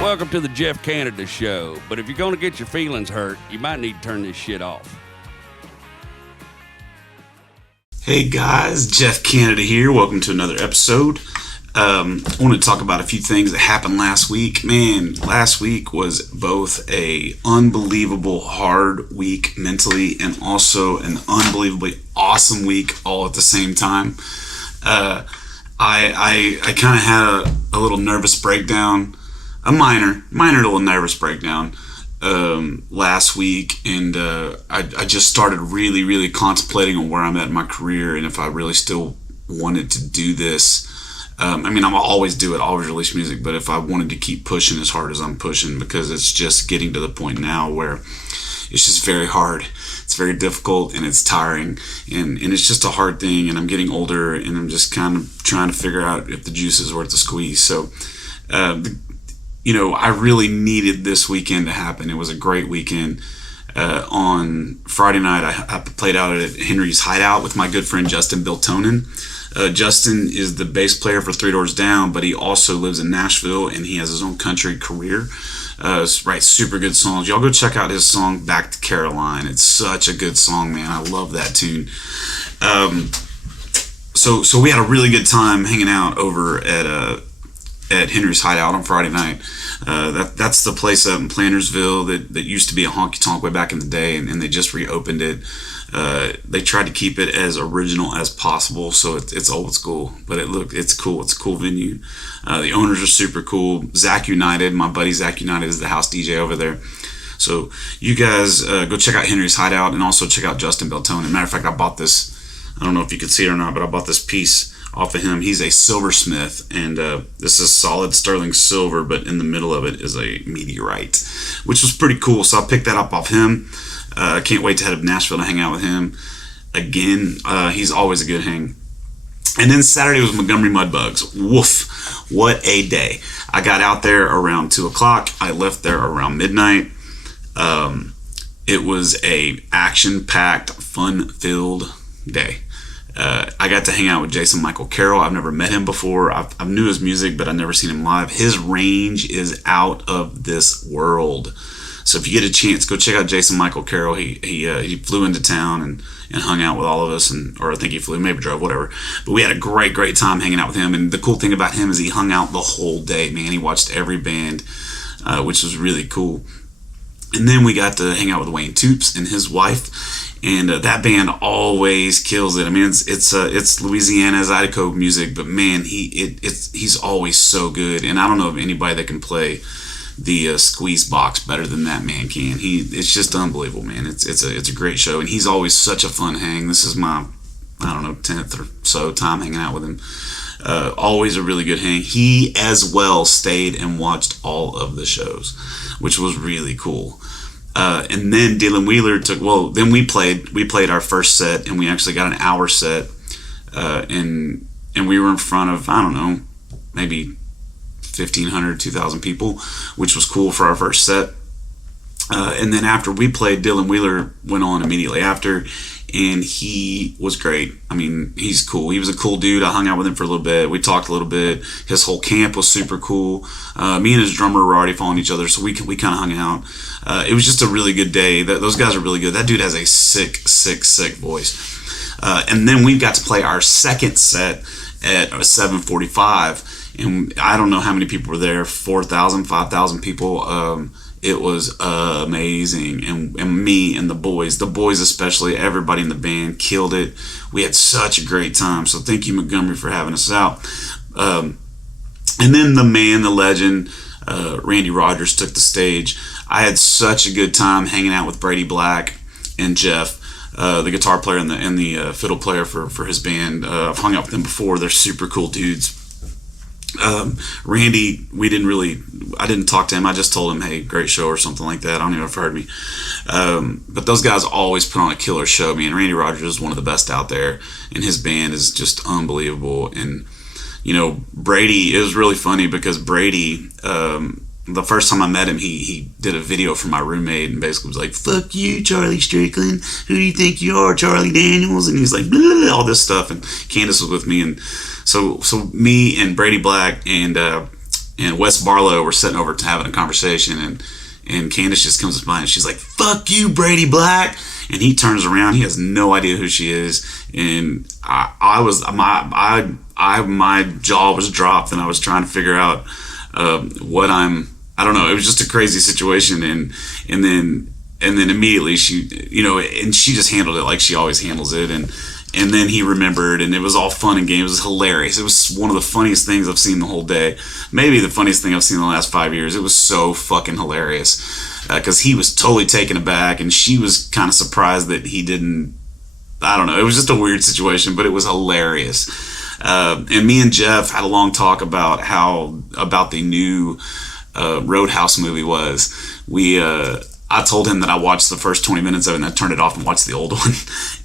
Welcome to the Jeff Canada Show. But if you're going to get your feelings hurt, you might need to turn this shit off. Hey guys, Jeff Canada here. Welcome to another episode. I want to talk about a few things that happened last week. Man, last week was both a unbelievable hard week mentally and also an unbelievably awesome week all at the same time. I kind of had a little nervous breakdown, a minor little nervous breakdown last week, and I just started really contemplating on where I'm at in my career and if I really still wanted to do this. I'll always do it, always release music, but if I wanted to keep pushing as hard as I'm pushing, because it's just getting to the point now where it's just very hard. It's very difficult and it's tiring, and it's just a hard thing, and I'm getting older and I'm just kind of trying to figure out if the juice is worth the squeeze. So, I really needed this weekend to happen. It was a great weekend. On Friday night, I played out at Henry's Hideout with my good friend Justin Biltonen. Justin is the bass player for Three Doors Down, but he also lives in Nashville and he has his own country career. Writes super good songs. Y'all go check out his song Back to Caroline. It's such a good song, man. I love that tune. So we had a really good time hanging out over at Henry's Hideout on Friday night. That's the place up in Plantersville that used to be a honky tonk way back in the day, and they just reopened it. They tried to keep it as original as possible, so it's old school, but it's cool. It's a cool venue. The owners are super cool. Zach United, my buddy Zach United, is the house DJ over there. So you guys go check out Henry's Hideout and also check out Justin Beltone. Matter of fact, I bought this. I don't know if you could see it or not, but I bought this piece off of him. He's a silversmith, and this is solid sterling silver, but in the middle of it is a meteorite, which was pretty cool. So I picked that up off him. I can't wait to head to Nashville to hang out with him again. He's always a good hang. And then Saturday was Montgomery Mudbugs. Woof, what a day. I got out there around 2 o'clock. I left there around midnight. It was a action-packed, fun-filled day. I got to hang out with Jason Michael Carroll. I've never met him before. I knew his music, but I've never seen him live. His range is out of this world. So if you get a chance, go check out Jason Michael Carroll. He flew into town and hung out with all of us, or I think he flew, maybe drove, whatever. But we had a great time hanging out with him. And the cool thing about him is he hung out the whole day, man. He watched every band, which was really cool. And then we got to hang out with Wayne Toops and his wife, and that band always kills it. I mean, it's Louisiana Zydeco music, but man, he's always so good. And I don't know of anybody that can play the squeeze box better than that man can. It's just unbelievable, man. It's a great show, and he's always such a fun hang. This is my 10th or so time hanging out with him. Always a really good hang. He as well stayed and watched all of the shows, which was really cool. And then Dylan Wheeler then we played our first set, and we actually got an hour set, and we were in front of, I don't know, maybe 1,500, 2,000 people, which was cool for our first set. And then after we played, Dylan Wheeler went on immediately after, and he was great. I mean, he's cool. He was a cool dude. I hung out with him for a little bit. We talked a little bit. His whole camp was super cool. Me and his drummer were already following each other, so we kind of hung out. It was just a really good day. Those guys are really good. That dude has a sick voice. And then we got to play our second set at 7:45, and I don't know how many people were there, 4,000, 5,000 people. It was amazing, and me and the boys especially, everybody in the band killed it. We had such a great time, so thank you, Montgomery, for having us out. And then the man, the legend, Randy Rogers took the stage. I had such a good time hanging out with Brady Black and Jeff, the guitar player and the fiddle player for his band. I've hung out with them before. They're super cool dudes. Randy, I didn't talk to him. I just told him, hey, great show or something like that. I don't even know if he heard me. But those guys always put on a killer show, man. Randy Rogers is one of the best out there, and his band is just unbelievable. And, Brady, it was really funny because Brady, the first time I met him, he did a video for my roommate and basically was like, fuck you, Charlie Strickland. Who do you think you are, Charlie Daniels? And he's like, blah, blah, blah, all this stuff. And Candace was with me. And so me and Brady Black and and Wes Barlow were sitting over having a conversation, and Candace just comes by and she's like, "Fuck you, Brady Black." And he turns around. He has no idea who she is. And my jaw was dropped, and I was trying to figure out I don't know. It was just a crazy situation. And then immediately she, and she just handled it like she always handles it. And then he remembered, and it was all fun and games. It was hilarious. It was one of the funniest things I've seen the whole day. Maybe the funniest thing I've seen in the last 5 years. It was so fucking hilarious. Because he was totally taken aback, and she was kind of surprised that he didn't. I don't know. It was just a weird situation, but it was hilarious. And me and Jeff had a long talk about the new Roadhouse movie was. I told him that I watched the first 20 minutes of it, and I turned it off and watched the old one.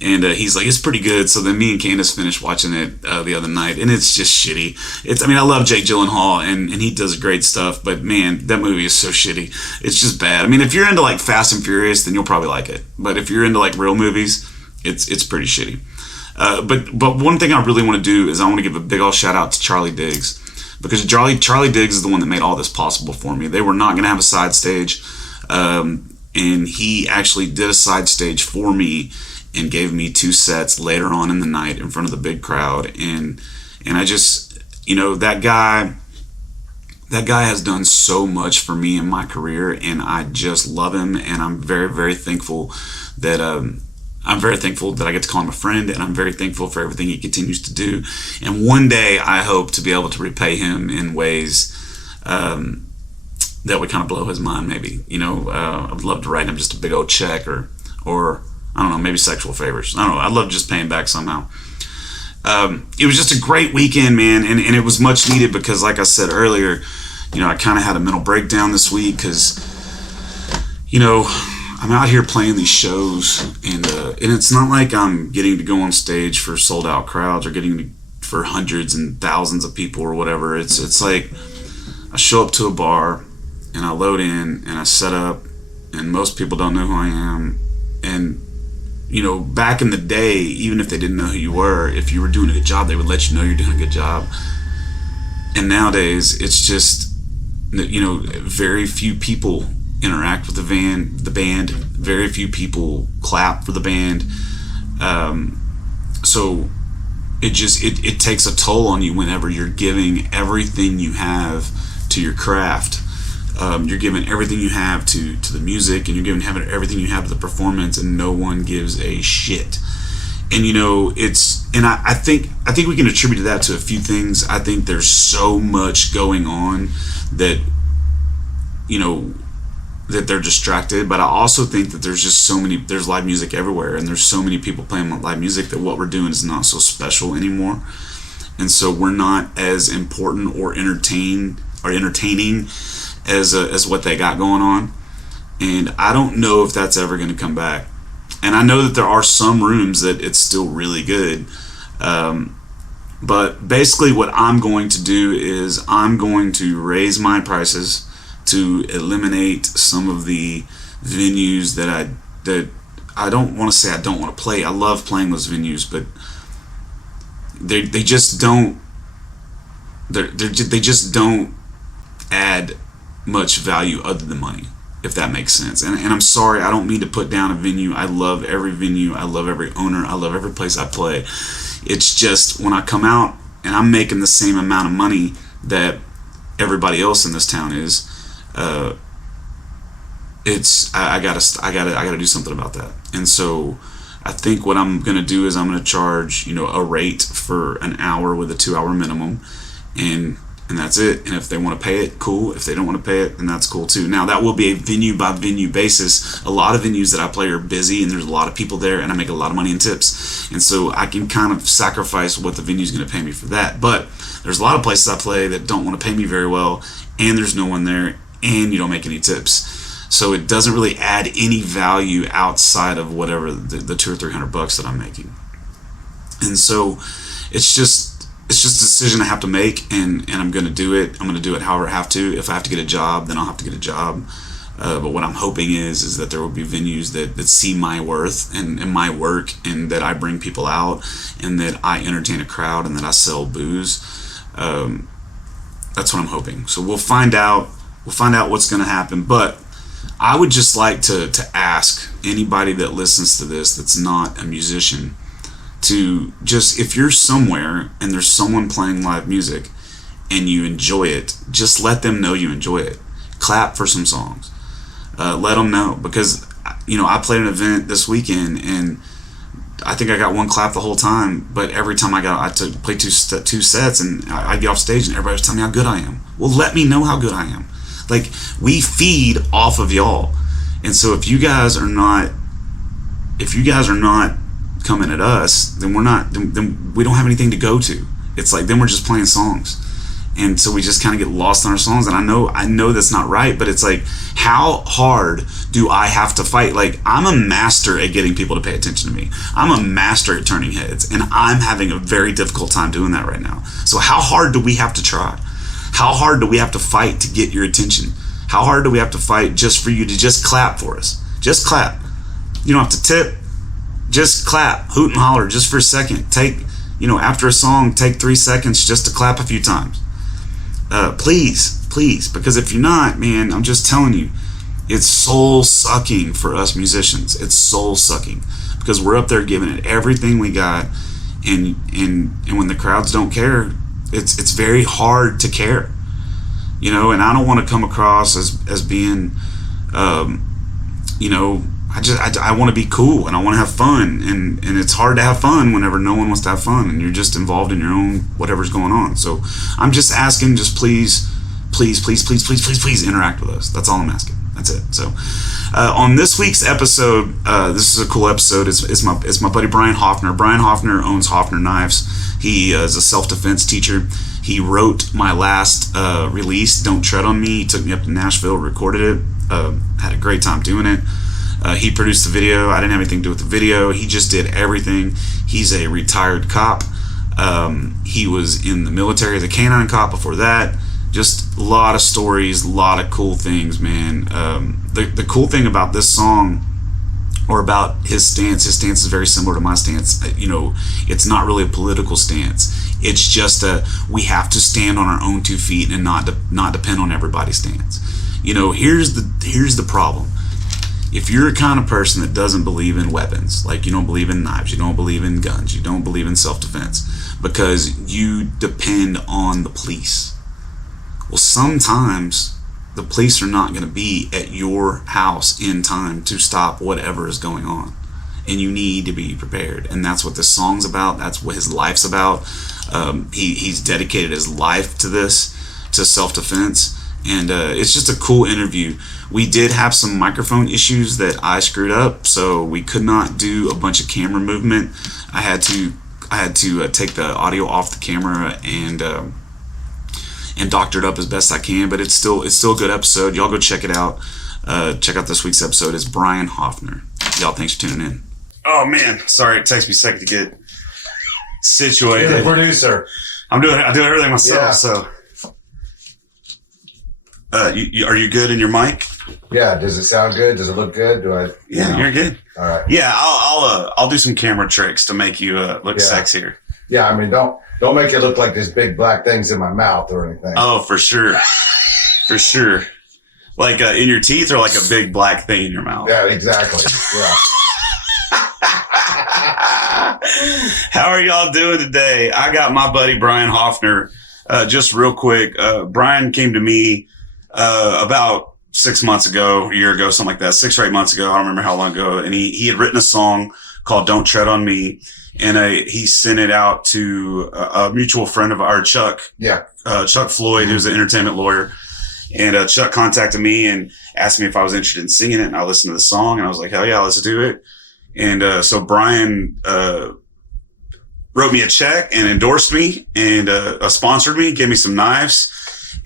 And he's like, "It's pretty good." So then me and Candace finished watching it the other night, and it's just shitty. I love Jake Gyllenhaal, and he does great stuff, but man, that movie is so shitty. It's just bad. I mean, if you're into like Fast and Furious, then you'll probably like it. But if you're into like real movies, it's pretty shitty. But one thing I really want to do is I want to give a big old shout out to Charlie Diggs, because Charlie Diggs is the one that made all this possible for me. They were not going to have a side stage. And he actually did a side stage for me and gave me 2 sets later on in the night in front of the big crowd. And I just, that guy has done so much for me in my career, and I just love him. And I'm very, very thankful that, I get to call him a friend, and I'm very thankful for everything he continues to do. And one day I hope to be able to repay him in ways, that would kind of blow his mind, maybe. I would love to write him just a big old check, or I don't know, maybe sexual favors. I don't know. I'd love just paying back somehow. It was just a great weekend, man, and it was much needed because, like I said earlier, I kind of had a mental breakdown this week because, I'm out here playing these shows, and it's not like I'm getting to go on stage for sold out crowds or for hundreds and thousands of people or whatever. It's like I show up to a bar, and I load in, and I set up, and most people don't know who I am. And, back in the day, even if they didn't know who you were, if you were doing a good job, they would let you know you're doing a good job. And nowadays, it's just, very few people interact with the band. Very few people clap for the band. So it takes a toll on you whenever you're giving everything you have to your craft. You're giving everything you have to the music, and you're giving everything you have to the performance, and no one gives a shit. And I think we can attribute that to a few things. I think there's so much going on that that they're distracted, but I also think that there's live music everywhere, and there's so many people playing live music that what we're doing is not so special anymore. And so we're not as important or entertaining as what they got going on. And I don't know if that's ever going to come back. And I know that there are some rooms that it's still really good. But basically what I'm going to do is I'm going to raise my prices to eliminate some of the venues that I don't want to say I don't want to play. I love playing those venues, but they just don't add much value other than money, if that makes sense. And I'm sorry, I don't mean to put down a venue. I love every venue. I love every owner. I love every place I play. It's just when I come out and I'm making the same amount of money that everybody else in this town is, I gotta do something about that. And so I think what I'm gonna do is I'm gonna charge a rate for an hour with a 2-hour minimum, and that's it. And if they want to pay it, cool. If they don't want to pay it, then that's cool too. Now that will be a venue by venue basis. A lot of venues that I play are busy, and there's a lot of people there, and I make a lot of money in tips, and so I can kind of sacrifice what the venue's going to pay me for that. But there's a lot of places I play that don't want to pay me very well, and there's no one there, and you don't make any tips. So it doesn't really add any value outside of whatever the $200 or $300 that I'm making. And so it's just a decision I have to make, and I'm going to do it. I'm going to do it however I have to. If I have to get a job, then I'll have to get a job. But what I'm hoping is that there will be venues that see my worth and my work, and that I bring people out, and that I entertain a crowd, and that I sell booze. That's what I'm hoping. So we'll find out. We'll find out what's going to happen. But I would just like to ask anybody that listens to this that's not a musician to just, if you're somewhere and there's someone playing live music and you enjoy it, just let them know you enjoy it. Clap for some songs. Let them know, because I played an event this weekend and I think I got one clap the whole time, but every time I played two sets and I get off stage and everybody was telling me how good I am. Well, let me know how good I am. Like, we feed off of y'all, and so if you guys are not coming at us, then then we don't have anything to go to. It's like, then we're just playing songs. And so we just kind of get lost in our songs. And I know that's not right, but it's like, how hard do I have to fight? Like, I'm a master at getting people to pay attention to me. I'm a master at turning heads, and I'm having a very difficult time doing that right now. So how hard do we have to try? How hard do we have to fight to get your attention? How hard do we have to fight just for you to just clap for us? Just clap. You don't have to tip. Just clap. Hoot and holler just for a second. Take, after a song, take 3 seconds just to clap a few times. Please, because if you're not, man, I'm just telling you, it's soul sucking for us musicians. It's soul sucking because we're up there giving it everything we got, and when the crowds don't care, it's very hard to care, and I don't want to come across as being, I want to be cool and I want to have fun, and it's hard to have fun whenever no one wants to have fun and you're just involved in your own whatever's going on. So I'm just asking, just please interact with us. That's all I'm asking. That's it. So on this week's episode, this is a cool episode. It's my buddy Brian Hoffner. Brian Hoffner owns Hoffner Knives. He is a self-defense teacher. He wrote my last release, Don't Tread on Me. He took me up to Nashville, recorded it, had a great time doing it. He produced the video. I didn't have anything to do with the video. He just did everything. He's a retired cop. He was in the military as a canine cop before that. Just a lot of stories, a lot of cool things, man. The cool thing about this song, or about his stance is very similar to my stance. It's not really a political stance. It's just we have to stand on our own 2 feet and not depend on everybody's stance. Here's the problem. If you're a kind of person that doesn't believe in weapons, like you don't believe in knives, you don't believe in guns, you don't believe in self-defense, because you depend on the police. Well, sometimes the police are not going to be at your house in time to stop whatever is going on. And you need to be prepared. And that's what this song's about. That's what his life's about. He's dedicated his life to this, to self-defense. And it's just a cool interview. We did have some microphone issues that I screwed up, so we could not do a bunch of camera movement. I had to take the audio off the camera and doctor it up as best I can. But it's still a good episode. Y'all go check it out. Check out this week's episode. It's Brian Hoffner. Y'all, thanks for tuning in. Oh man, sorry, it takes me a second to get situated. You're the producer. I do everything myself. Yeah. So. Are you good in your mic? Yeah. Does it sound good? Does it look good? Yeah, you're good. All right. Yeah, I'll do some camera tricks to make you look sexier. Yeah, I mean, don't make it look like there's big black things in my mouth or anything. Oh, for sure, for sure. Like in your teeth, or like a big black thing in your mouth. Yeah, exactly. Yeah. How are y'all doing today? I got my buddy Brian Hoffner. Just real quick, Brian came to me about 6 months ago, a year ago, something like that, 6 or 8 months ago. I don't remember how long ago. And he had written a song called Don't Tread on Me. And he sent it out to a mutual friend of ours, Chuck. Yeah. Chuck Floyd, who's an entertainment lawyer. And Chuck contacted me and asked me if I was interested in singing it. And I listened to the song and I was like, hell yeah, let's do it. And so Brian wrote me a check and endorsed me and sponsored me, gave me some knives.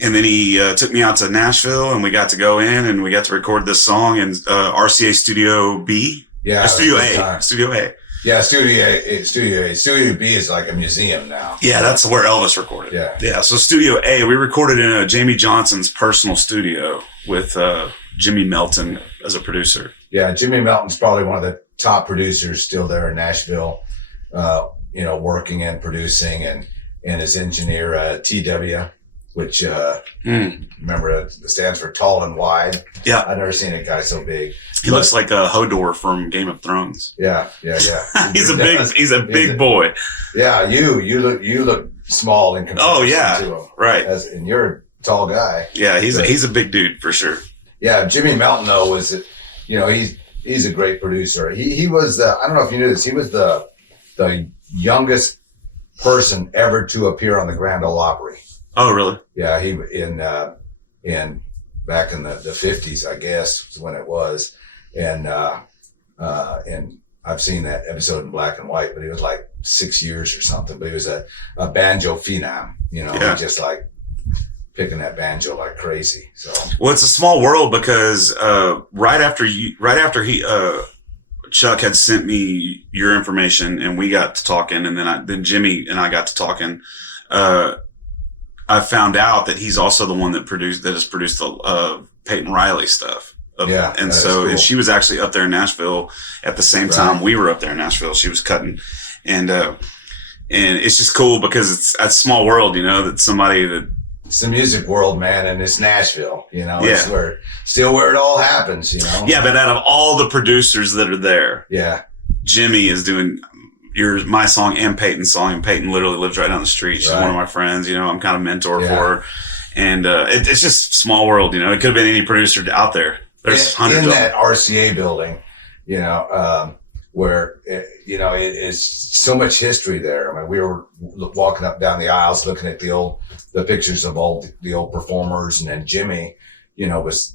And then he took me out to Nashville and we got to go in and we got to record this song in RCA Studio B. Yeah. Studio A. Studio A. Yeah, Studio A. Studio B is like a museum now. Yeah, that's where Elvis recorded. Yeah. Yeah, so Studio A, we recorded in Jamie Johnson's personal studio with Jimmy Melton as a producer. Yeah, Jimmy Melton's probably one of the top producers still there in Nashville, working and producing, and his engineer, TW, which remember it stands for tall and wide. Yeah. I've never seen a guy so big. He looks like a Hodor from Game of Thrones. Yeah. He's a big boy. Yeah, you look small in comparison to him. Right. And you're a tall guy. Yeah, he's a big dude for sure. Yeah, Jimmy Melton though he's a great producer. He was I don't know if you knew this. He was the youngest person ever to appear on the Grand Ole Opry. Oh, really? Yeah, he in back in the 50s, I guess, is when it was, and I've seen that episode in black and white, but he was like 6 years or something. But he was a banjo phenom, just like picking that banjo like crazy. So well, it's a small world because right after Chuck had sent me your information and we got to talking, and then Jimmy and I got to talking. I found out that he's also the one that has produced the Peyton Riley stuff. And so cool. And she was actually up there in Nashville at the same time we were up there in Nashville. She was cutting, and it's just cool because it's a small world, that somebody that. It's the music world, man, and it's Nashville, It's where it all happens, Yeah, but out of all the producers that are there, Jimmy is doing my song and Peyton's song, and Peyton literally lives right down the street. She's one of my friends, I'm kind of mentor for her, and it's just small world, It could have been any producer out there. There's hundreds in of that RCA building, where it is so much history there. I mean, we were walking up down the aisles looking at the pictures of all the old performers, and then Jimmy, was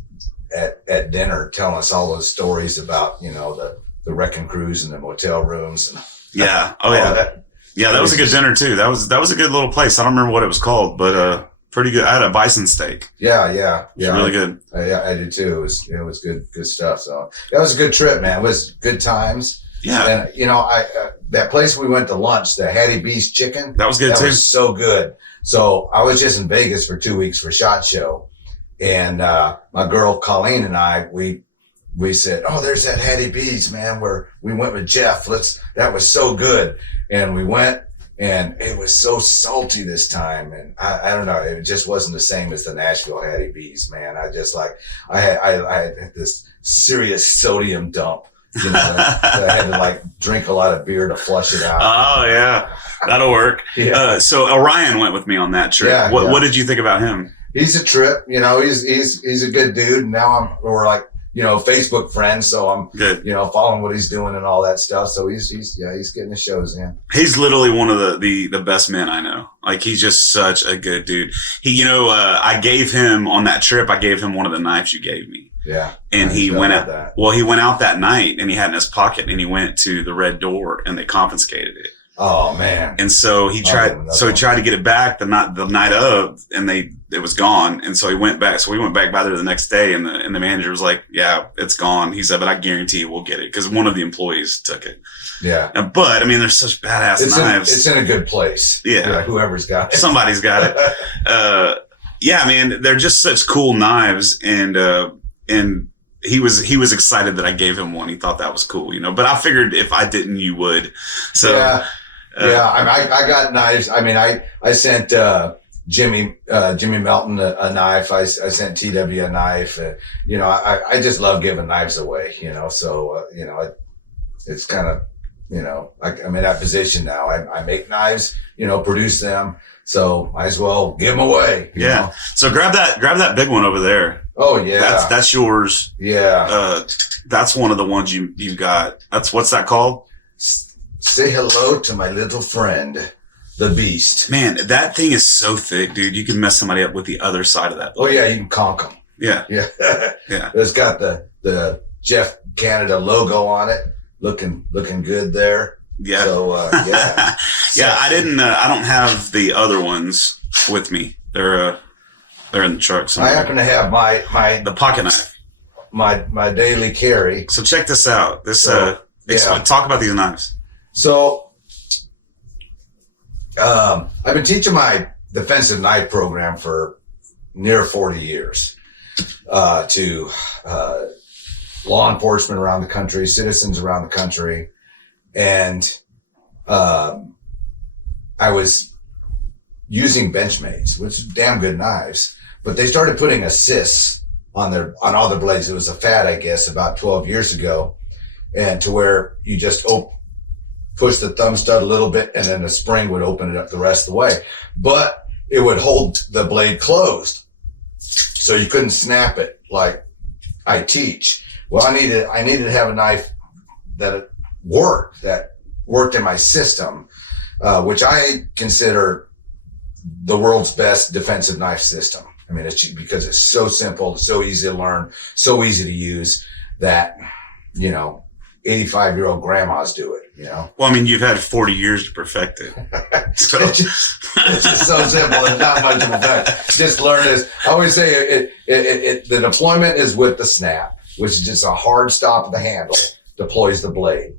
at dinner telling us all those stories about the wrecking crews and the motel rooms and that was a good dinner too. That was a good little place. I don't remember what it was called, but pretty good. I had a bison steak. Yeah, really good. I did too. It was good stuff. So that was a good trip, man. It was good times. Yeah. And I that place we went to lunch, the Hattie B's Chicken. That was good too. That was so good. So I was just in Vegas for 2 weeks for SHOT Show, and my girl Colleen and I we said, oh, there's that Hattie B's, man, where we went with Jeff. That was so good. And we went, and it was so salty this time. And I don't know, it just wasn't the same as the Nashville Hattie B's, man. I just I had this serious sodium dump, that I had to drink a lot of beer to flush it out. Oh yeah, that'll work. Yeah. So Orion went with me on that trip. Yeah, what did you think about him? He's a trip, he's a good dude. And now we're Facebook friends, so I'm good. Following what he's doing and all that stuff. So he's getting the shows in. He's literally one of the best men I know. He's just such a good dude. He, I gave him on that trip. I gave him one of the knives you gave me. Yeah. And he went out. Well, he went out that night and he had it in his pocket, and he went to the Red Door and they confiscated it. Oh man! And so he tried. So he tried to get it back the night of, and it was gone. And so he went back. So we went back by there the next day, and the manager was like, "Yeah, it's gone." He said, "But I guarantee you we'll get it because one of the employees took it." Yeah. But I mean, they're such badass knives. It's in a good place. Yeah. Whoever's got it, somebody's got it. Yeah, man, they're just such cool knives, and he was excited that I gave him one. He thought that was cool, But I figured if I didn't, you would. So. Yeah. I got knives. I mean, I sent Jimmy Melton a knife. I sent TW a knife. I just love giving knives away. So it's kind of I'm in that position now. I make knives. Produce them. So might as well give them away. You know? So grab that big one over there. Oh yeah. That's yours. Yeah. That's one of the ones you got. What's that called? Say hello to my little friend, the Beast. Man, that thing is so thick, dude. You can mess somebody up with the other side of that. Oh yeah, you can conk them. Yeah. Yeah. Yeah. It's got the Jeff Canada logo on it. Looking good there. Yeah. So yeah. Yeah, I don't have the other ones with me. They're in the truck somewhere. I happen to have the pocket knife. My daily carry. So check this out. Talk about these knives. So, I've been teaching my defensive knife program for near 40 years to law enforcement around the country, citizens around the country, and I was using Benchmates, which are damn good knives, but they started putting assists on all their blades. It was a fad, I guess, about 12 years ago, and to where you just push the thumb stud a little bit, and then the spring would open it up the rest of the way, but it would hold the blade closed, so you couldn't snap it like I teach. Well, I needed to have a knife that worked in my system, which I consider the world's best defensive knife system. I mean, it's because it's so simple, so easy to learn, so easy to use that, 85-year-old grandmas do it, Well, I mean, you've had 40 years to perfect it. So. It's just so simple and not much of a fact. Just learn this. I always say the deployment is with the snap, which is just a hard stop of the handle, deploys the blade,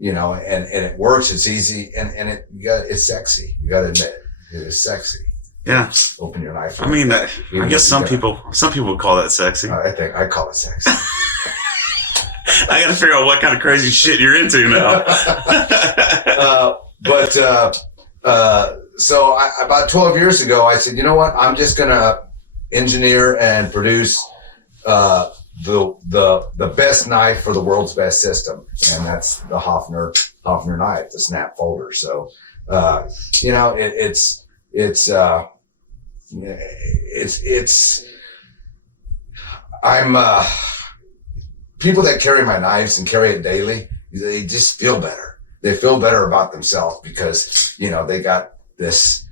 and it works. It's easy and it's sexy. You got to admit it is sexy. Yeah. Open your knife. I mean, I guess some people would call that sexy. I call it sexy. I got to figure out what kind of crazy shit you're into now. So about 12 years ago, I said, you know what? I'm just going to engineer and produce the best knife for the world's best system. And that's the Hoffner knife, the snap folder. So, people that carry my knives and carry it daily, they just feel better. They feel better about themselves because, they got this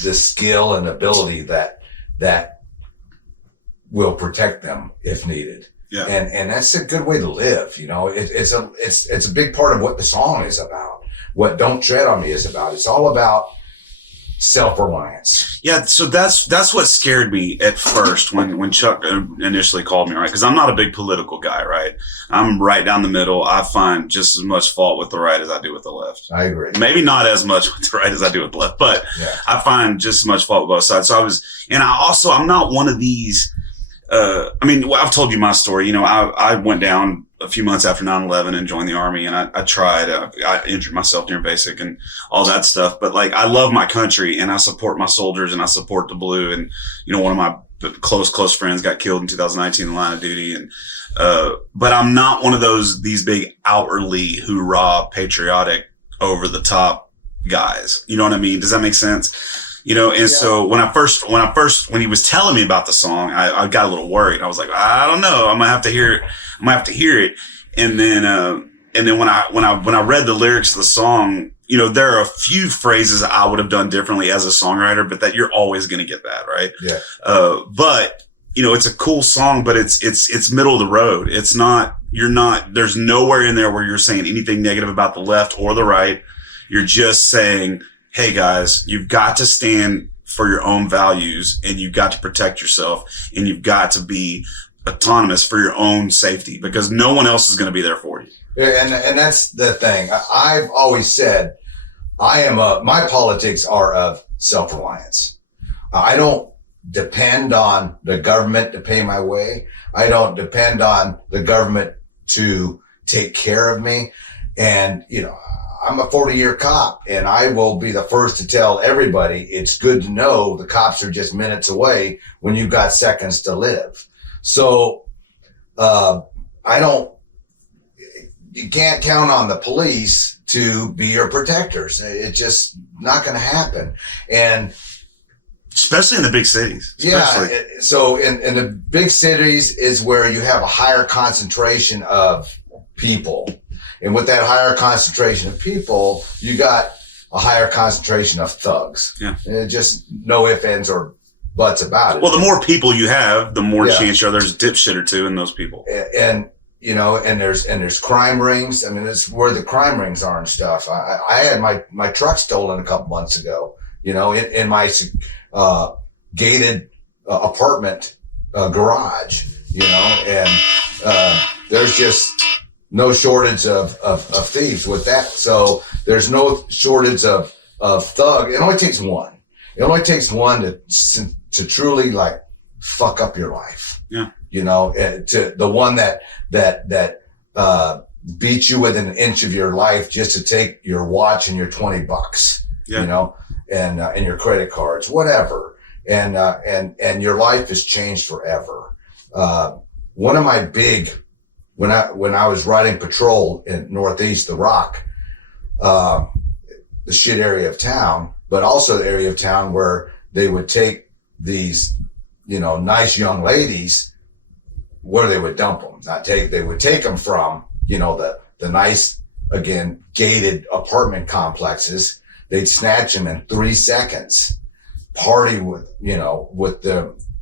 skill and ability that will protect them if needed. Yeah. And that's a good way to live. It's a big part of what the song is about. What Don't Tread on Me is about. It's all about self-reliance. Yeah, so that's what scared me at first when Chuck initially called me, right? Because I'm not a big political guy, right? I'm right down the middle. I find just as much fault with the right as I do with the left. I agree. Maybe not as much with the right as I do with the left, but yeah. I find just as much fault with both sides. So I'm not one of these. I've told you my story. I went down a few months after 9/11 and joined the Army, and I tried. I injured myself during basic and all that stuff. But I love my country, and I support my soldiers, and I support the blue. And one of my close friends got killed in 2019 in the line of duty. And but I'm not one of these big outwardly hoorah patriotic over the top guys. You know what I mean? Does that make sense? So when he was telling me about the song, I got a little worried. I was like, I don't know. I'm gonna have to hear it. And then when I read the lyrics of the song, there are a few phrases I would have done differently as a songwriter, but that you're always going to get that, right? Yeah. But it's a cool song, but it's middle of the road. There's nowhere in there where you're saying anything negative about the left or the right. You're just saying, hey guys, you've got to stand for your own values, and you've got to protect yourself, and you've got to be autonomous for your own safety, because no one else is going to be there for you. Yeah, and that's the thing. I've always said my politics are of self-reliance. I don't depend on the government to pay my way. I don't depend on the government to take care of me. And, I'm a 40-year cop, and I will be the first to tell everybody it's good to know the cops are just minutes away when you've got seconds to live. So, you can't count on the police to be your protectors. It's just not going to happen. And especially in the big cities. Yeah. So in the big cities is where you have a higher concentration of people. And with that higher concentration of people, you got a higher concentration of thugs. Yeah. And just no ifs, ands, or buts about it. Well, the more people you have, the more chance there's a dipshit or two in those people. And there's crime rings. I mean, it's where the crime rings are and stuff. I had my truck stolen a couple months ago, in my gated apartment garage, and there's just no shortage of thieves with that. So there's no shortage of thug. It only takes one. It only takes one to truly fuck up your life. Yeah. To the one that beats you within an inch of your life just to take your watch and your $20. you know, and your credit cards, whatever. And your life has changed forever. One of my big, when I was riding patrol in Northeast, the Rock, the shit area of town, but also the area of town where they would take these, you know, nice young ladies, where they would dump them, they would take them from, you know, the nice, again, gated apartment complexes. They'd snatch them in 3 seconds, party with, you know,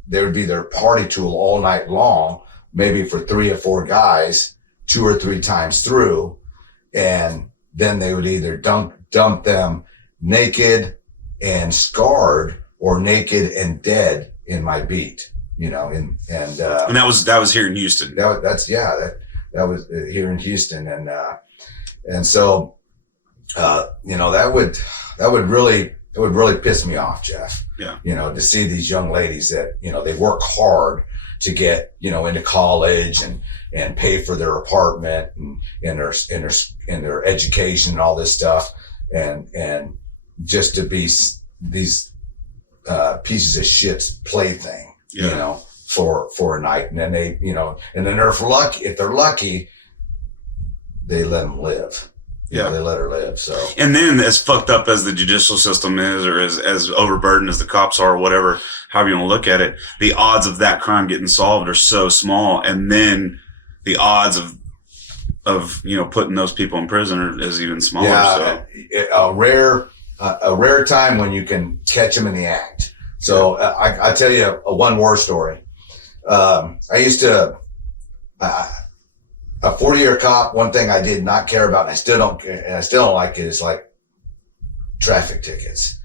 there would be their party tool all night long, maybe for 3 or 4 guys, 2 or 3 times through. And then they would either dump them naked and scarred or naked and dead in my beat, you know, and that was here in Houston. That was here in Houston. And so, you know, that would really piss me off, Jeff. Yeah. You know, to see these young ladies that, you know, they work hard to get, you know, into college and pay for their apartment and their education and all this stuff. And just to be these, pieces of shit's plaything, you know, for a night. And then they, you know, and then if they're lucky, they let them live. Yeah, they let her live. So, and then as fucked up as the judicial system is, or as overburdened as the cops are, or whatever, however you want to look at it, the odds of that crime getting solved are so small, and then the odds of you know putting those people in prison is even smaller. Yeah, so. A rare time when you can catch them in the act. So I tell you a one war story. I used to. A 40-year cop, one thing I did not care about, and I still don't like it, is like traffic tickets.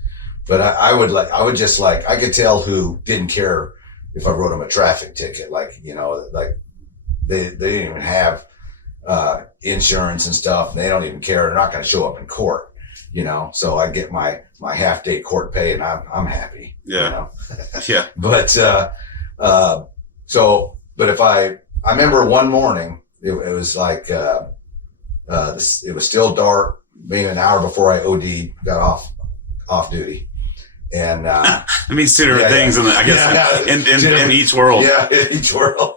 But I could tell who didn't care if I wrote them a traffic ticket. Like, you know, like they didn't even have, insurance and stuff. And they don't even care. They're not going to show up in court, you know? So I get my half day court pay and I'm happy. Yeah. You know? Yeah. But, but if I remember one morning, it was like, it was still dark, maybe an hour before I OD, got off duty. And, I mean, two different things, I guess, in each world. Yeah, in each world.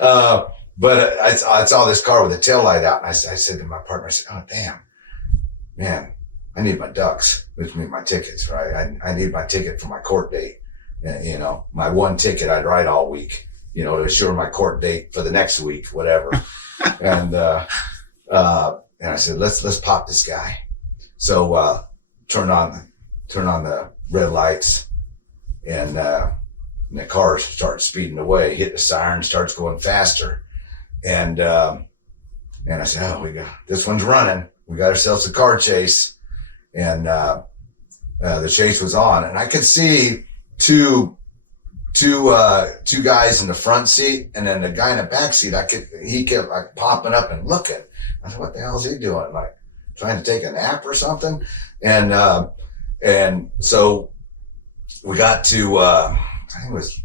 But I saw this car with a tail light out, and I said to my partner, I said, "Oh, damn, man, I need my ducks, which means my tickets, right? I need my ticket for my court date. And, you know, my one ticket I'd ride all week, you know, to assure my court date for the next week, whatever." And I said, let's pop this guy. So, turn on the red lights, and the car starts speeding away, hit the siren, starts going faster. And I said, "Oh, this one's running. We got ourselves a car chase." And, the chase was on, and I could see two guys in the front seat, and then the guy in the back seat, he kept like popping up and looking. I said, "What the hell is he doing? Like trying to take a nap or something?" And so we got to, I think it was,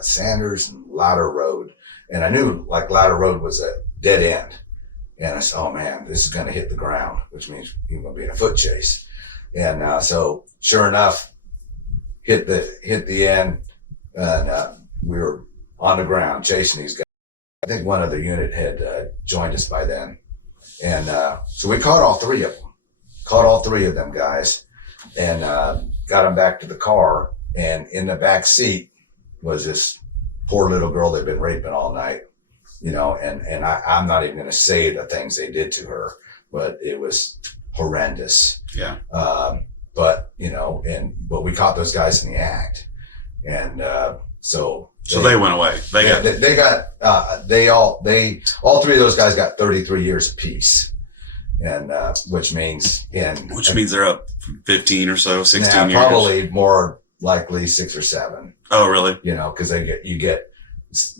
Sanders and Louder Road. And I knew like Louder Road was a dead end. And I said, "Oh man, this is going to hit the ground," which means you're going to be in a foot chase. And, so sure enough, hit the end. And we were on the ground chasing these guys. I think one other unit had joined us by then. And so we caught all three of them guys, and got them back to the car. And in the back seat was this poor little girl they'd been raping all night, you know, and I'm not even going to say the things they did to her, but it was horrendous. Yeah. But, you know, but we caught those guys in the act. And, so they went away. All three of those guys got 33 years apiece. And, which means they're up 15 or so, 16 years. Probably more likely 6 or 7. Oh, really? You know, cause you get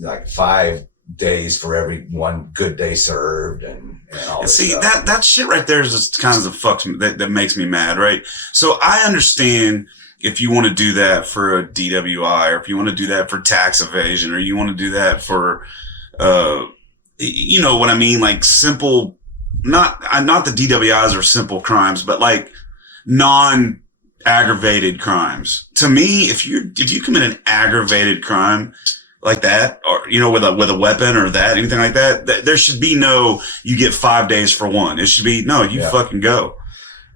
like 5 days for every one good day served and all this stuff. that shit right there is just kind of the fuck that makes me mad, right? So I understand if you want to do that for a DWI, or if you want to do that for tax evasion, or you want to do that for, you know what I mean? Like simple, not the DWIs are simple crimes, but like aggravated crimes. To me, if you commit an aggravated crime like that, or with a weapon or anything like that, there should be no you get 5 days for one. It should be no, you fucking go.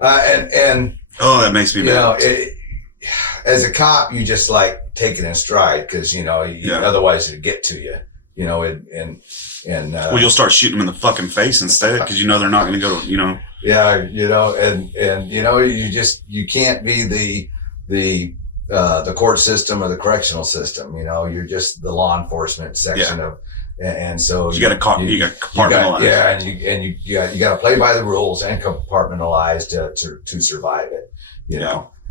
And oh, that makes me mad. As a cop, you just like take it in stride because otherwise it'd get to you. Well, you'll start shooting them in the fucking face instead because they're not going to go to. Yeah, and you can't be the court system or the correctional system. You're just the law enforcement section of, and so you got to compartmentalize. And you got to play by the rules and compartmentalize to survive it.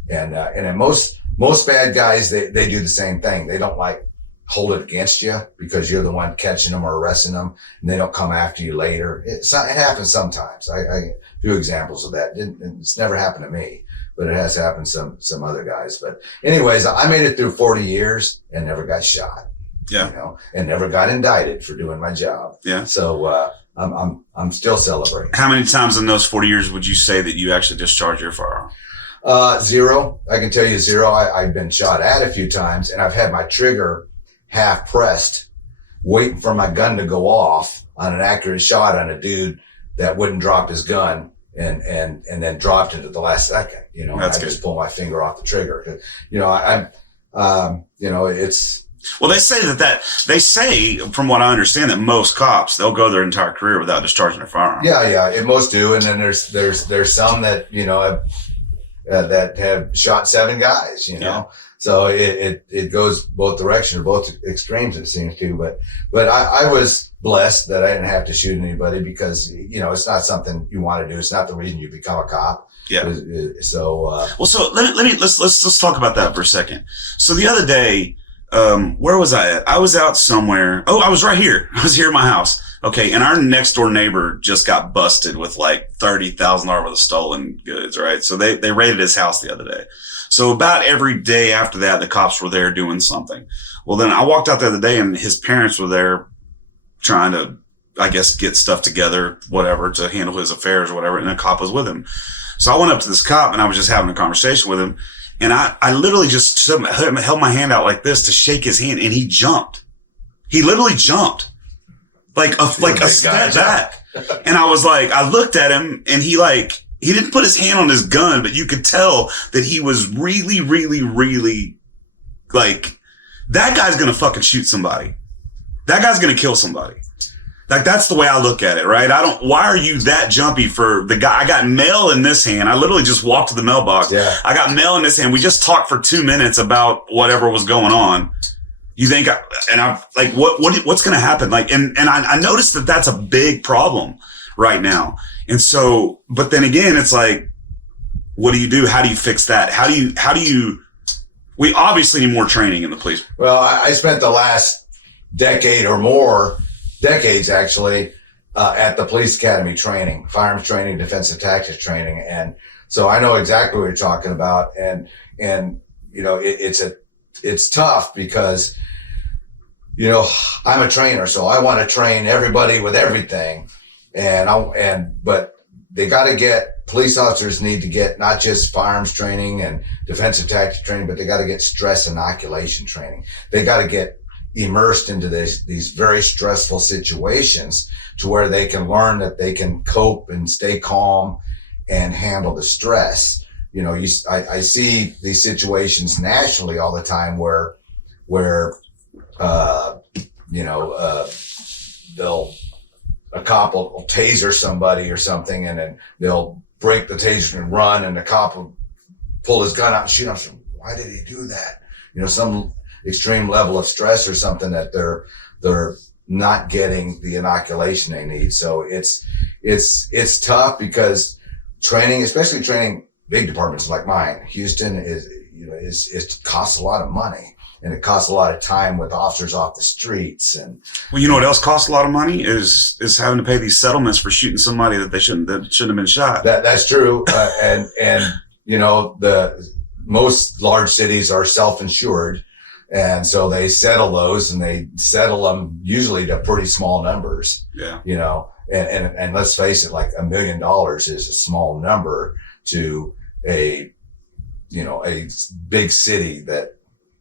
And most bad guys they do the same thing. They don't like hold it against you because you're the one catching them or arresting them, and they don't come after you later. It happens sometimes. I few examples of that. It's never happened to me, but it has happened to some other guys. But anyways, I made it through 40 years and never got shot. Yeah. And never got indicted for doing my job. Yeah. So I'm still celebrating. How many times in those 40 years would you say that you actually discharged your firearm? 0. I can tell you 0. I've been shot at a few times, and I've had my trigger half pressed, waiting for my gun to go off on an accurate shot on a dude that wouldn't drop his gun and then dropped it at the last second. That's I good. just pull my finger off the trigger. It's. Well, they say from what I understand that most cops, they'll go their entire career without discharging their firearm. Yeah, and most do. And then there's some that, that have shot 7 guys, Yeah. So it goes both directions or both extremes, it seems to. But I was blessed that I didn't have to shoot anybody because, it's not something you want to do. It's not the reason you become a cop. Yeah. So, so let's talk about that for a second. So the other day, where was I at? I was out somewhere. Oh, I was right here. I was here at my house. Okay. And our next door neighbor just got busted with like $30,000 worth of stolen goods. Right. So they raided his house the other day. So about every day after that, the cops were there doing something. Well, then I walked out the other day and his parents were there trying to, I guess, get stuff together, whatever, to handle his affairs or whatever. And a cop was with him. So I went up to this cop and I was just having a conversation with him. And I literally just held my hand out like this to shake his hand, and he jumped. He literally jumped like a step back. And I was like, I looked at him and he didn't put his hand on his gun, but you could tell that he was really, really, really like, that guy's going to fucking shoot somebody. That guy's going to kill somebody. Like, that's the way I look at it, right? Why are you that jumpy for the guy? I got mail in this hand. I literally just walked to the mailbox. Yeah. I got mail in this hand. We just talked for 2 minutes about whatever was going on. You think, what's going to happen? Like, and I noticed that that's a big problem right now. And so, but then again, it's like, what do you do? How do you fix that? We obviously need more training in the police. Well, I spent the last decade or more, decades actually, at the police academy training, firearms training, defensive tactics training. And so I know exactly what you're talking about. And it's tough because, I'm a trainer, so I want to train everybody with everything. But they got to police officers need to get not just firearms training and defensive tactics training, but they got to get stress inoculation training. They got to get immersed into these very stressful situations to where they can learn that they can cope and stay calm and handle the stress. I see these situations nationally all the time where a cop will taser somebody or something, and then they'll break the taser and run, and the cop will pull his gun out and shoot him. So why did he do that? Some extreme level of stress or something that they're not getting the inoculation they need. So it's tough because training, especially training big departments like mine, Houston it costs a lot of money. And it costs a lot of time with officers off the streets. And well, you know what else costs a lot of money is having to pay these settlements for shooting somebody that shouldn't have been shot. That's true. And the most large cities are self-insured, and so they settle those, and they settle them usually to pretty small numbers. Yeah. And let's face it, like $1 million is a small number to a a big city that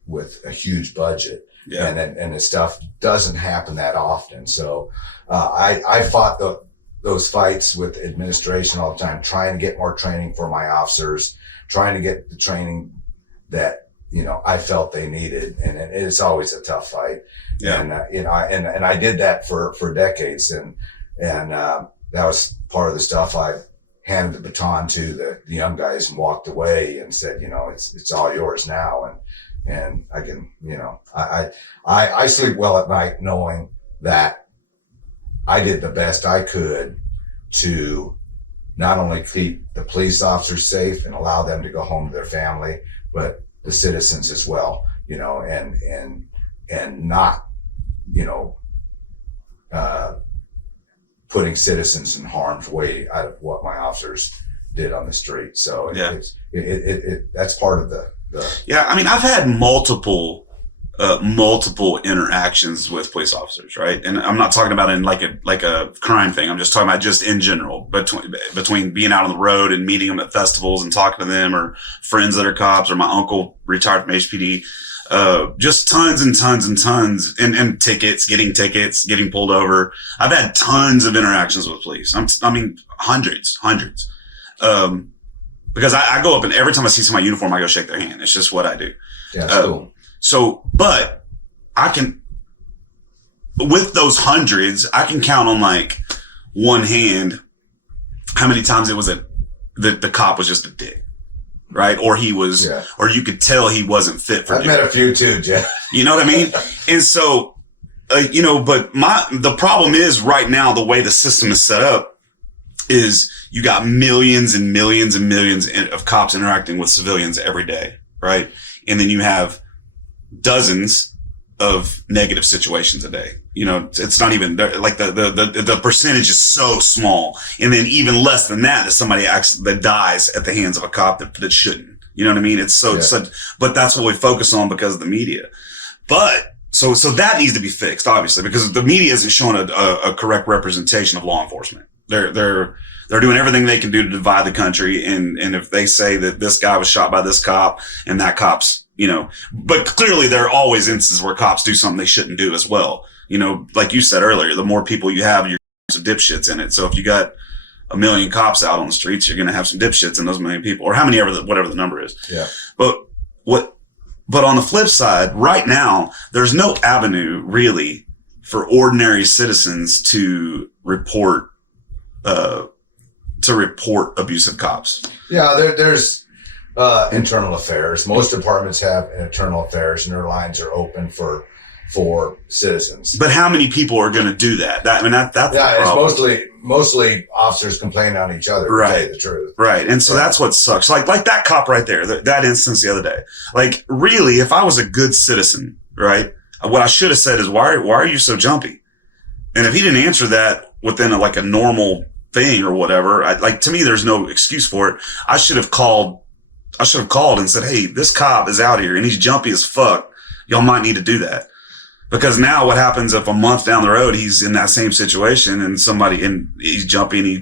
with a huge budget. Yeah. And the stuff doesn't happen that often. So, I fought those fights with administration all the time, trying to get more training for my officers, trying to get the training that, I felt they needed. And it's always a tough fight. Yeah. And I did that for decades. And that was part of the stuff I handed the baton to the young guys and walked away and said, it's all yours now. And I can, I sleep well at night knowing that I did the best I could to not only keep the police officers safe and allow them to go home to their family, but the citizens as well, and not, putting citizens in harm's way out of what my officers did on the street. So that's part of the. Yeah. I mean, I've had multiple interactions with police officers, right? And I'm not talking about in like a crime thing. I'm just talking about just in general between being out on the road and meeting them at festivals and talking to them, or friends that are cops, or my uncle retired from HPD. Just tons and tons and tons and getting pulled over. I've had tons of interactions with police. I mean, hundreds. Because I go up and every time I see somebody in uniform, I go shake their hand. It's just what I do. Yeah, cool. So, but with those hundreds, I can count on like one hand how many times it was the cop was just a dick. Right. Or or you could tell he wasn't fit for I've met a few too, Jeff. You know what I mean? And so, but the problem is right now, the way the system is set up is you got millions and millions and millions of cops interacting with civilians every day. Right. And then you have dozens of negative situations a day. It's not even like the percentage is so small. And then even less than that is somebody that dies at the hands of a cop that shouldn't. You know what I mean? It's but that's what we focus on because of the media. But so that needs to be fixed, obviously, because the media isn't showing a correct representation of law enforcement. They're doing everything they can do to divide the country. And if they say that this guy was shot by this cop and that cop's, but clearly there are always instances where cops do something they shouldn't do as well. Like you said earlier, the more people you have, you're some dipshits in it. So if you got 1 million cops out on the streets, you're going to have some dipshits in those 1 million people, or whatever the number is. Yeah. But on the flip side, right now, there's no avenue really for ordinary citizens to report abusive cops. Yeah. There's internal affairs. Most departments have internal affairs, and their lines are open for citizens. But how many people are going to do that? That's it's mostly officers complaining on each other. Right. To tell you the truth. Right. And so that's what sucks. Like that cop right there, that instance the other day. Like, really, if I was a good citizen, right, what I should have said is, why are you so jumpy? And if he didn't answer that within a normal thing or whatever, to me, there's no excuse for it. I should have called and said, hey, this cop is out here and he's jumpy as fuck. Y'all might need to do that. Because now what happens if a month down the road, he's in that same situation and he's jumpy and he,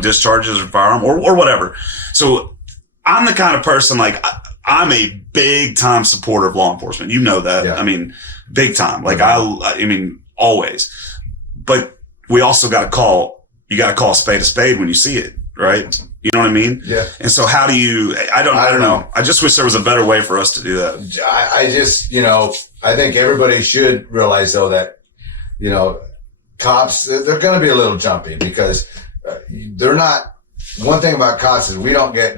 discharges a firearm or whatever. So I'm the kind of person, I'm a big time supporter of law enforcement. You know that. Yeah. I mean, big time. I mean, always. But we also you got to call a spade when you see it. Right. You know what I mean? Yeah. And so how do you, I don't know. I just wish there was a better way for us to do that. I just, I think everybody should realize though that, cops, they're going to be a little jumpy because they're not, one thing about cops is we don't get,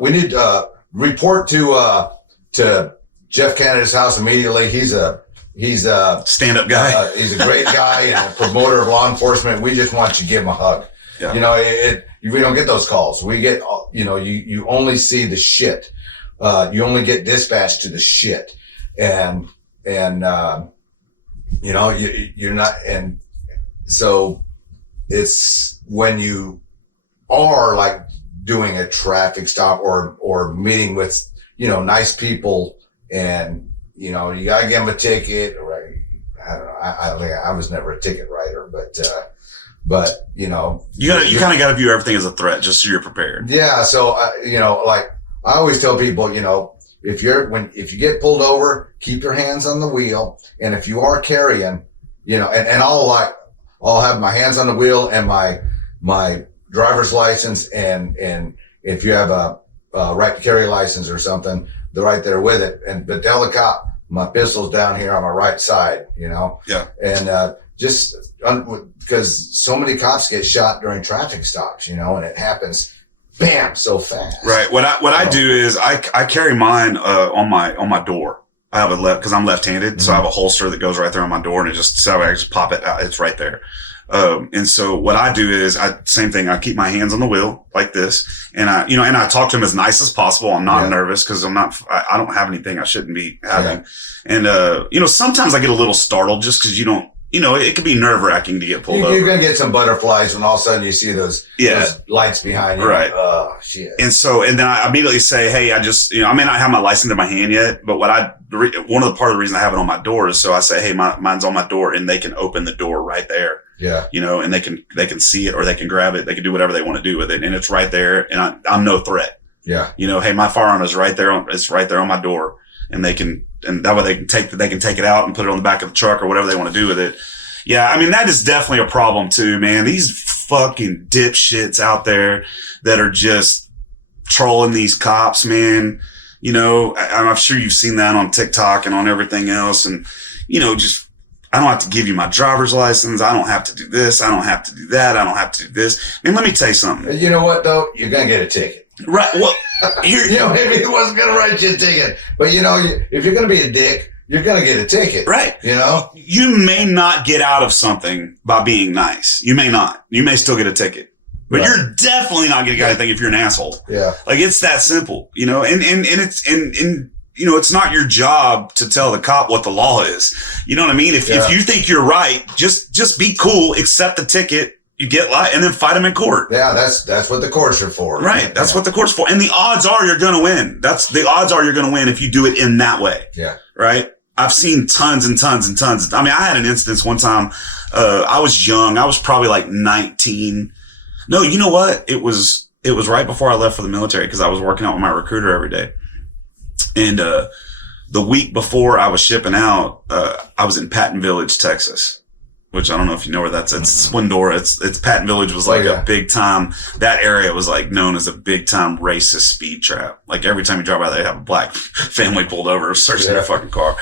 we need to report to Jeff Canada's house immediately. He's a stand-up guy. He's a great guy and a promoter of law enforcement. We just want you to give him a hug. Yeah. We don't get those calls. We get, you only see the shit. You only get dispatched to the shit. And you're not, and so it's when you are doing a traffic stop or meeting with, nice people and, you gotta give them a ticket, or I don't know. I was never a ticket writer, you kind of got to view everything as a threat just so you're prepared. Yeah. So, I always tell people, you know, if you get pulled over, keep your hands on the wheel. And if you are carrying, you know, and I'll have my hands on the wheel and my driver's license. And if you have a right to carry license or something, they're right there with it. But tell the cop, my pistol's down here on my right side, you know? Yeah. And, because so many cops get shot during traffic stops, you know, and it happens, bam, so fast. Right. What I do is I carry mine on my door. I have because I'm left-handed, mm-hmm. So I have a holster that goes right there on my door, and I just pop it out. It's right there. And so what I do is same thing. I keep my hands on the wheel like this, and I talk to him as nice as possible. I'm not nervous because I don't have anything I shouldn't be having. Yeah. And, sometimes I get a little startled just because it could be nerve-wracking to get pulled over. You're going to get some butterflies when all of a sudden you see those lights behind you. Right. Oh, shit. And then I immediately say, hey, I just, I may not have my license in my hand yet, but one of the part of the reason I have it on my door is so I say, hey, mine's on my door, and they can open the door right there. Yeah. And they can see it, or they can grab it. They can do whatever they want to do with it. And it's right there. And I'm no threat. Yeah. Hey, my firearm is right there. It's right there on my door, and that way they can take it out and put it on the back of the truck or whatever they want to do with it. Yeah. I mean, that is definitely a problem too, man. These fucking dipshits out there that are just trolling these cops, man. I'm sure you've seen that on TikTok and on everything else. And, I don't have to give you my driver's license. I don't have to do this. I don't have to do that. I don't have to do this. Man, let me tell you something. You know what, though? You're going to get a ticket. Right. Well, maybe he wasn't going to write you a ticket. But, if you're going to be a dick, you're going to get a ticket. Right. You may not get out of something by being nice. You may not. You may still get a ticket. But you're definitely not going to get anything if you're an asshole. Yeah. Like, it's that simple, and it's not your job to tell the cop what the law is. You know what I mean? If you think you're right, just be cool, accept the ticket, you get and then fight them in court. Yeah, that's what the courts are for. Right. That's what the court's for. And the odds are you're going to win. The odds are you're going to win if you do it in that way. Yeah. Right. I've seen tons and tons and tons. I mean, I had an instance one time. I was young. I was probably like 19. No, you know what? It was right before I left for the military because I was working out with my recruiter every day. And the week before I was shipping out, I was in Patton Village, Texas, which I don't know if you know where that's. It's Swindora. It's Patton Village was like a big time. That area was like known as a big time racist speed trap. Like every time you drive by, they have a black family pulled over, searching their fucking car.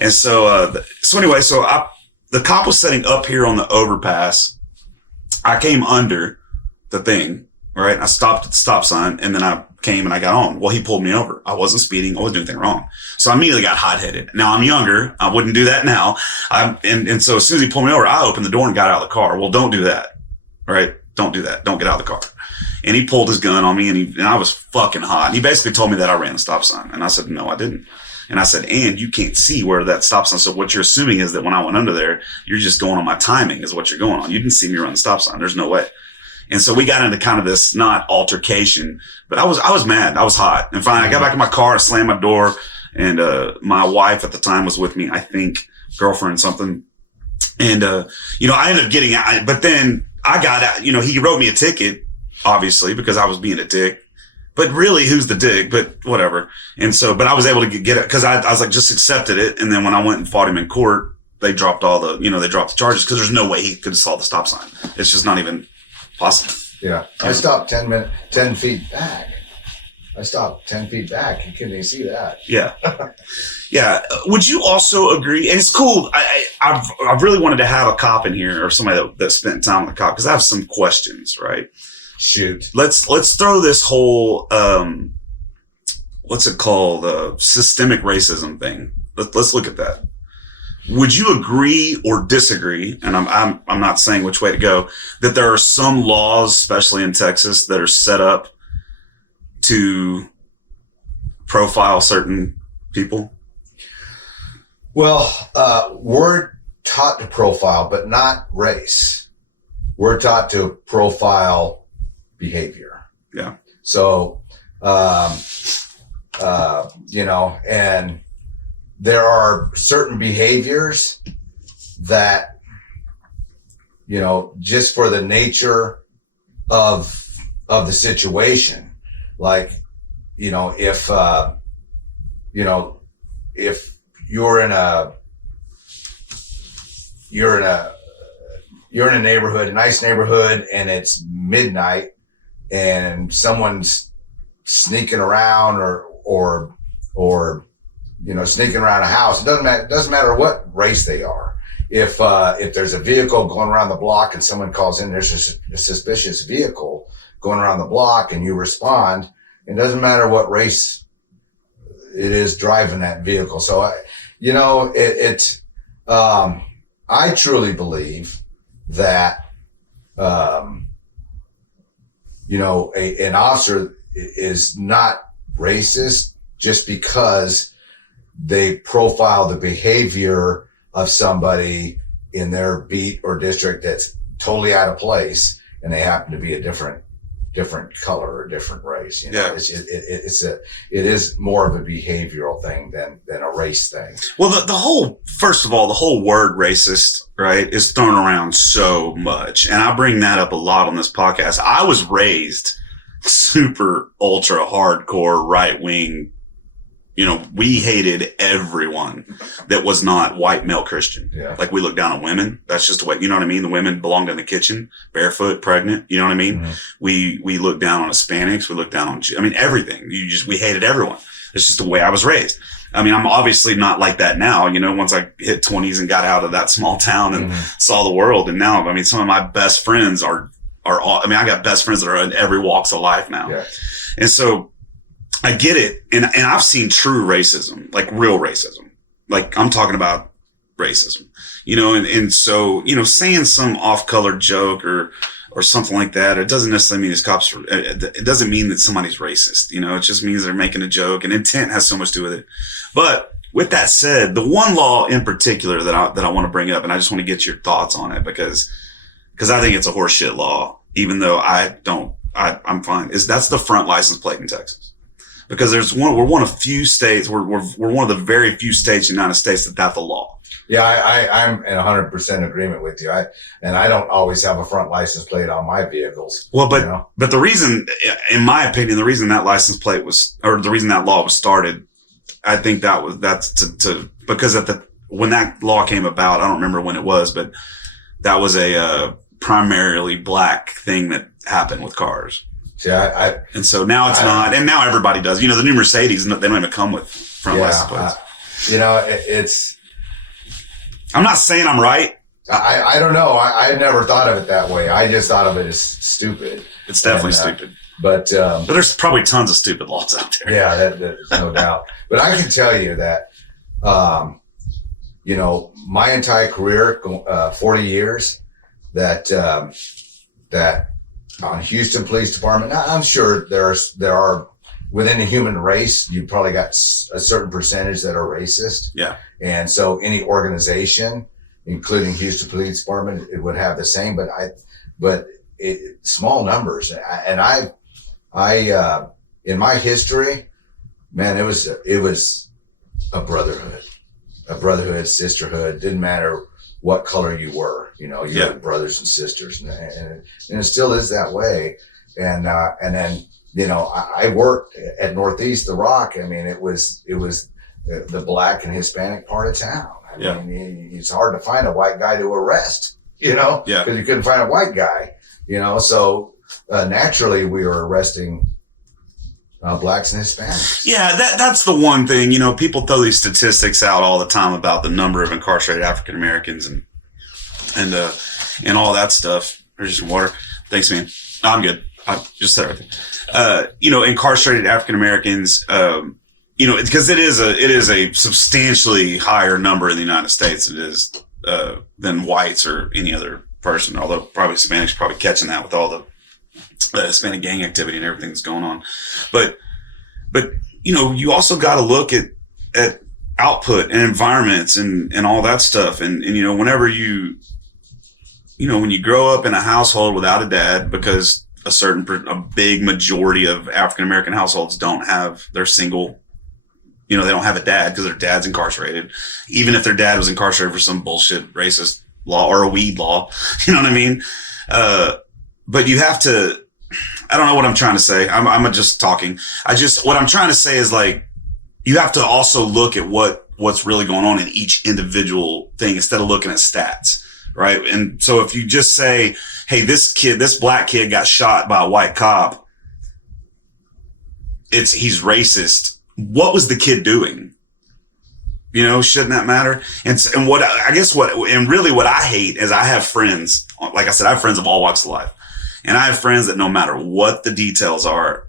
And so the cop was setting up here on the overpass. I came under the thing, right? I stopped at the stop sign, and then I came and I got on. Well, he pulled me over. I wasn't speeding. I wasn't doing anything wrong. So I immediately got hot-headed. Now I'm younger. I wouldn't do that now. And so as soon as he pulled me over, I opened the door and got out of the car. Well, don't do that, right? Don't do that. Don't get out of the car. And he pulled his gun on me, and I was fucking hot. And he basically told me that I ran a stop sign. And I said, no, I didn't. And I said, and you can't see where that stop sign. So what you're assuming is that when I went under there, you're just going on my timing is what you're going on. You didn't see me run the stop sign. There's no way. And so we got into kind of this, not altercation, but I was mad. I was hot. And finally I got back in my car, I slammed my door, and my wife at the time was with me, I think, girlfriend something. And I ended up getting out, but then I got out, he wrote me a ticket, obviously, because I was being a dick. But really, who's the dick? But whatever. And so, but I was able to get it because I was like, just accepted it. And then when I went and fought him in court, they dropped they dropped the charges because there's no way he could have saw the stop sign. It's just not even possible. Yeah. I stopped 10 feet back. I stopped 10 feet back. You couldn't even see that. Yeah. Yeah. Would you also agree? And it's cool. I really wanted to have a cop in here or somebody that spent time with a cop because I have some questions, right? Shoot. Let's throw this whole, what's it called? Systemic racism thing. Let's look at that. Would you agree or disagree? And I'm not saying which way to go, that there are some laws, especially in Texas, that are set up to profile certain people? Well, we're taught to profile, but not race. We're taught to profile behavior. Yeah. So, and there are certain behaviors that, just for the nature of the situation, like, you know, you know, if you're in a neighborhood, a nice neighborhood, and it's midnight, and someone's sneaking around or you know, sneaking around a house. It doesn't matter what race they are. If there's a vehicle going around the block and someone calls in, there's a suspicious vehicle going around the block, and you respond, it doesn't matter what race it is driving that vehicle. So you know, I truly believe that, you know, an officer is not racist just because they profile the behavior of somebody in their beat or district that's totally out of place, and they happen to be a different color or different race. You know, Yeah. it is more of a behavioral thing than a race thing. Well, first of all, the whole word racist, right, is thrown around so much. And I bring that up a lot on this podcast. I was raised super ultra hardcore right wing. You know, we hated everyone that was not white male Christian. Yeah. Like, we look down on women. That's just the way, you know what I mean? The women belonged in the kitchen, barefoot, pregnant. You know what I mean? Mm-hmm. We look down on Hispanics. We look down on, I mean, everything. We hated everyone. It's just the way I was raised. I mean, I'm obviously not like that now. You know, once I hit 20s and got out of that small town and saw the world. And now, I mean, some of my best friends are all, I mean, I got best friends that are in every walks of life now. Yeah. And so, I get it. And I've seen true racism, like real racism. Like, I'm talking about racism, you know, and so, you know, saying some off-color joke or something like that, it doesn't necessarily mean it doesn't mean that somebody's racist. You know, it just means they're making a joke, and intent has so much to do with it. But with that said, the one law in particular that I want to bring up, and I just want to get your thoughts on it because I think it's a horseshit law, even though I'm fine, that's the front license plate in Texas. Because we're one of few states, we're one of the very few states in the United States that's the law. Yeah, I'm in 100% agreement with you. I don't always have a front license plate on my vehicles. Well, but the reason, in my opinion, the reason that license plate the reason that law was started, I think because when that law came about, I don't remember when it was, but that was a primarily black thing that happened with cars. Yeah, and so now it's not, and now everybody does. You know, the new Mercedes, they don't even come with front license plates. You know, it's. I'm not saying I'm right. I don't know. I never thought of it that way. I just thought of it as stupid. It's definitely stupid. But there's probably tons of stupid laws out there. Yeah, there's no doubt. But I can tell you that, you know, my entire career, 40 years, that on Houston Police Department, I'm sure there are within the human race, you probably got a certain percentage that are racist. Yeah. And so any organization, including Houston Police Department, it would have the same, but small numbers. And I in my history, man, it was a brotherhood, sisterhood. Didn't matter what color you were, you know, you had brothers and sisters, and it still is that way. And then, you know, I worked at Northeast The Rock. I mean, it was the black and Hispanic part of town. I mean, it's hard to find a white guy to arrest, you know, because you couldn't find a white guy, you know, so naturally we were arresting blacks and Hispanics. Yeah, that's the one thing. You know, people throw these statistics out all the time about the number of incarcerated African Americans and all that stuff. There's just water. Thanks, man. I'm good. I just said everything. You know, incarcerated African Americans. You know, because it is a substantially higher number in the United States than whites or any other person. Although probably Hispanics are probably catching that with all the Hispanic gang activity and everything that's going on. But you know, you also got to look at output and environments and all that stuff. And you know, whenever you know, when you grow up in a household without a dad, because a big majority of African American households they're single. You know, they don't have a dad because their dad's incarcerated. Even if their dad was incarcerated for some bullshit racist law or a weed law, you know what I mean? But you have to, I don't know what I'm trying to say. I'm just talking. What I'm trying to say is like, you have to also look at what's really going on in each individual thing instead of looking at stats. Right. And so if you just say, hey, this black kid got shot by a white cop, he's racist. What was the kid doing? You know, shouldn't that matter? And what I hate is I have friends, like I said, I have friends of all walks of life. And I have friends that no matter what the details are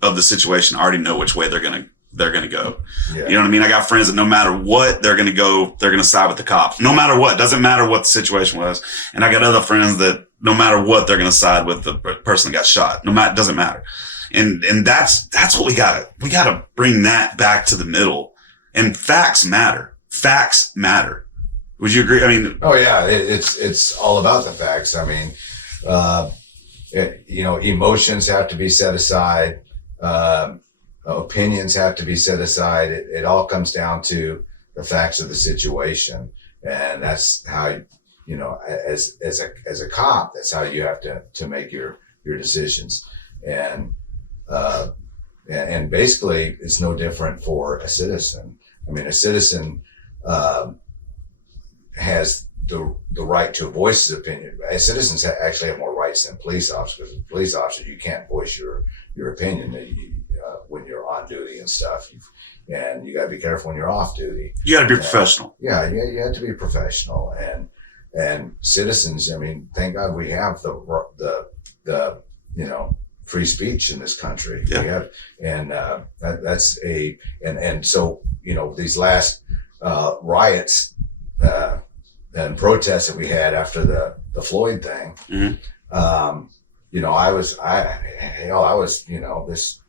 of the situation, I already know which way they're going to go. Yeah. You know what I mean? I got friends that no matter what, they're going to side with the cops. No matter what, doesn't matter what the situation was. And I got other friends that no matter what, they're going to side with the person that got shot. Doesn't matter. And that's what we gotta bring that back to the middle. And facts matter. Facts matter. Would you agree? I mean, oh yeah, it's all about the facts. I mean, emotions have to be set aside. Opinions have to be set aside. It all comes down to the facts of the situation. And that's how, as a cop, that's how you have to make your decisions. And basically it's no different for a citizen. I mean, a citizen, has the right to voice his opinion. Citizens actually have more rights than police officers. Because police officers, you can't voice your opinion when you're on duty and stuff. And you got to be careful when you're off duty. You got to be professional. Yeah, you have to be professional. And citizens, I mean, thank God we have the free speech in this country. Yeah. We have, and so these last riots and protests that we had after the Floyd thing. Mm-hmm. I was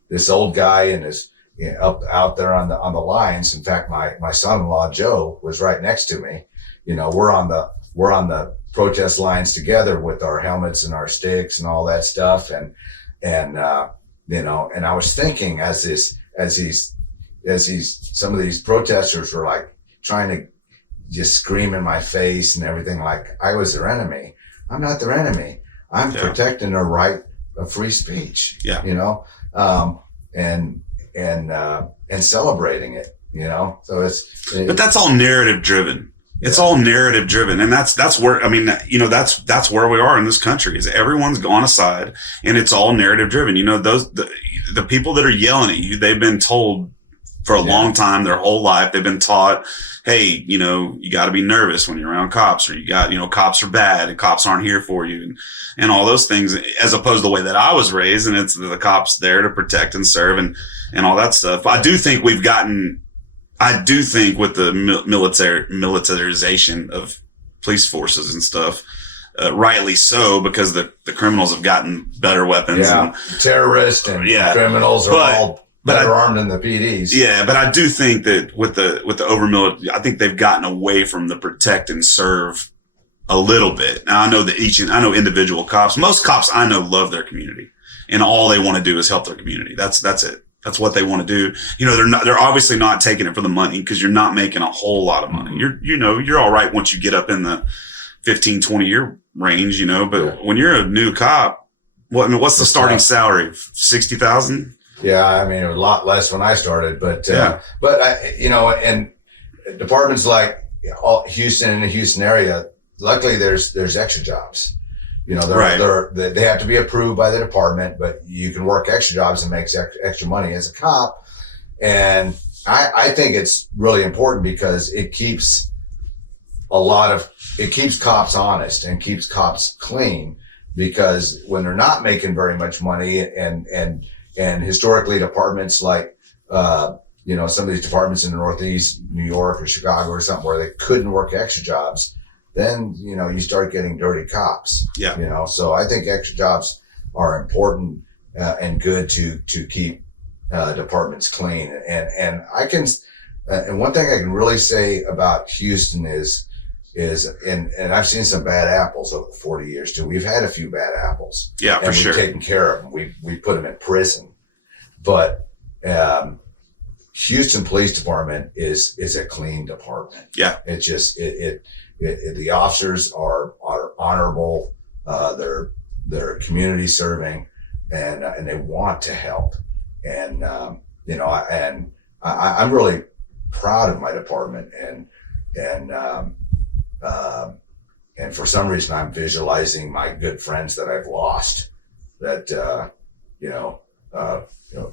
this old guy and his up out there on the lines. In fact, my son-in-law Joe was right next to me. We're on the protest lines together with our helmets and our sticks and all that stuff. And I was thinking as some of these protesters were like trying to just scream in my face and everything like I was their enemy. I'm not their enemy. I'm protecting their right of free speech. Yeah. And celebrating it. So but that's all narrative driven. It's all narrative driven. And that's where, I mean, that's where we are in this country is everyone's gone aside and it's all narrative driven. The people that are yelling at you, they've been told for a long time, their whole life, they've been taught, hey, you got to be nervous when you're around cops, or cops are bad and cops aren't here for you and all those things, as opposed to the way that I was raised. And it's the cops there to protect and serve and all that stuff. I do think with the militarization of police forces and stuff, rightly so, because the criminals have gotten better weapons. Yeah, terrorists and criminals are all better armed than the PDs. Yeah, but I do think that with the I think they've gotten away from the protect and serve a little bit. Now I know individual cops. Most cops I know love their community, and all they want to do is help their community. That's it. That's what they want to do. They're obviously not taking it for the money because you're not making a whole lot of money. You're all right once you get up in the 15, 20 year range, but when you're a new cop, what's the starting salary? 60,000? Yeah. I mean, it was a lot less when I started, but and departments like Houston and the Houston area, luckily there's extra jobs. They have to be approved by the department, but you can work extra jobs and make extra money as a cop. And I think it's really important because it keeps cops honest and keeps cops clean, because when they're not making very much money and historically departments like, some of these departments in the Northeast, New York or Chicago or something where they couldn't work extra jobs, then, you start getting dirty cops. Yeah. So I think extra jobs are important and good to keep departments clean. And one thing I can really say about Houston is and I've seen some bad apples over 40 years too. We've had a few bad apples. Yeah, for sure. We've taken care of them. We put them in prison. But Houston Police Department is a clean department. Yeah. It's just the officers are honorable. They're community serving, and they want to help. And, you know, I'm really proud of my department, and for some reason I'm visualizing my good friends that I've lost that,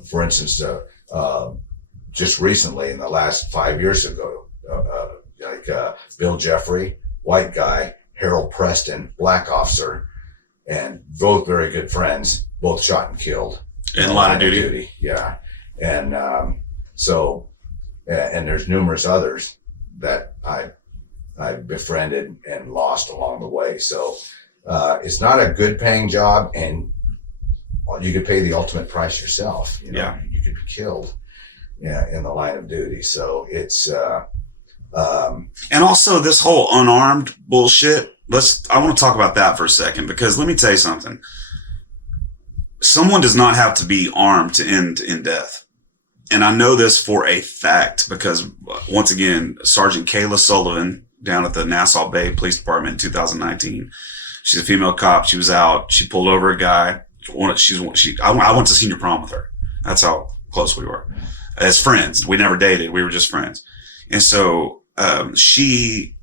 for instance, just recently in the last 5 years ago, Bill Jeffrey, white guy, Harold Preston, black officer, and both very good friends, both shot and killed. In line of duty. Yeah. And and there's numerous others that I befriended and lost along the way. So it's not a good paying job, and you could pay the ultimate price yourself. You know, yeah. You could be killed in the line of duty. So it's and also this whole unarmed bullshit. I want to talk about that for a second, because let me tell you something. Someone does not have to be armed to end in death. And I know this for a fact because, once again, Sergeant Kayla Sullivan down at the Nassau Bay Police Department in 2019, she's a female cop. She was out. She pulled over a guy. I went to senior prom with her. That's how close we were. As friends. We never dated. We were just friends. And so she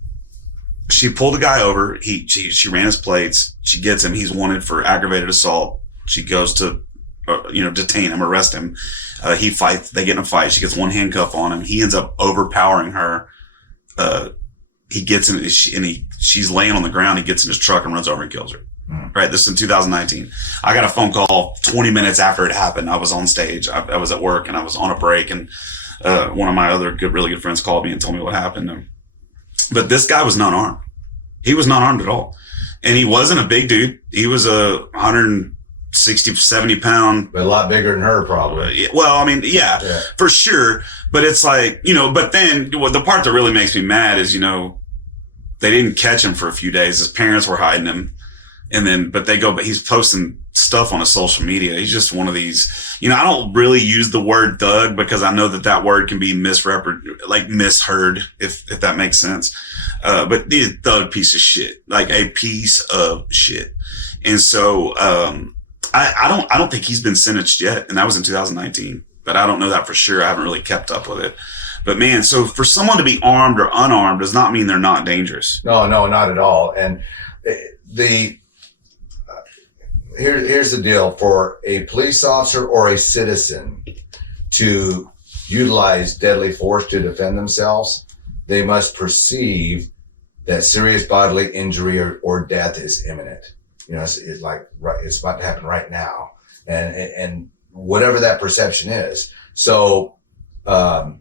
pulled a guy over. She ran his plates. She gets him. He's wanted for aggravated assault. She goes to, detain him, arrest him. He fights. They get in a fight. She gets one handcuff on him. He ends up overpowering her. He gets in, she's laying on the ground. He gets in his truck and runs over and kills her. Right. This is in 2019. I got a phone call 20 minutes after it happened. I was on stage. I was at work and I was on a break, and one of my other really good friends called me and told me what happened. But this guy was not armed. He was not armed at all. And he wasn't a big dude. He was a 160, 70 pound. But a lot bigger than her, probably. Well, I mean, yeah, for sure. But it's like, but then the part that really makes me mad is, they didn't catch him for a few days. His parents were hiding him. And then, but he's posting stuff on his social media. He's just one of these, I don't really use the word thug because I know that word can be misheard, if that makes sense. But he's a thug piece of shit, like a piece of shit. And so, I don't think he's been sentenced yet. And that was in 2019, but I don't know that for sure. I haven't really kept up with it. But man, so for someone to be armed or unarmed does not mean they're not dangerous. No, not at all. And here's the deal. For a police officer or a citizen to utilize deadly force to defend themselves, they must perceive that serious bodily injury or death is imminent. It's like, right, it's about to happen right now. And whatever that perception is. So, for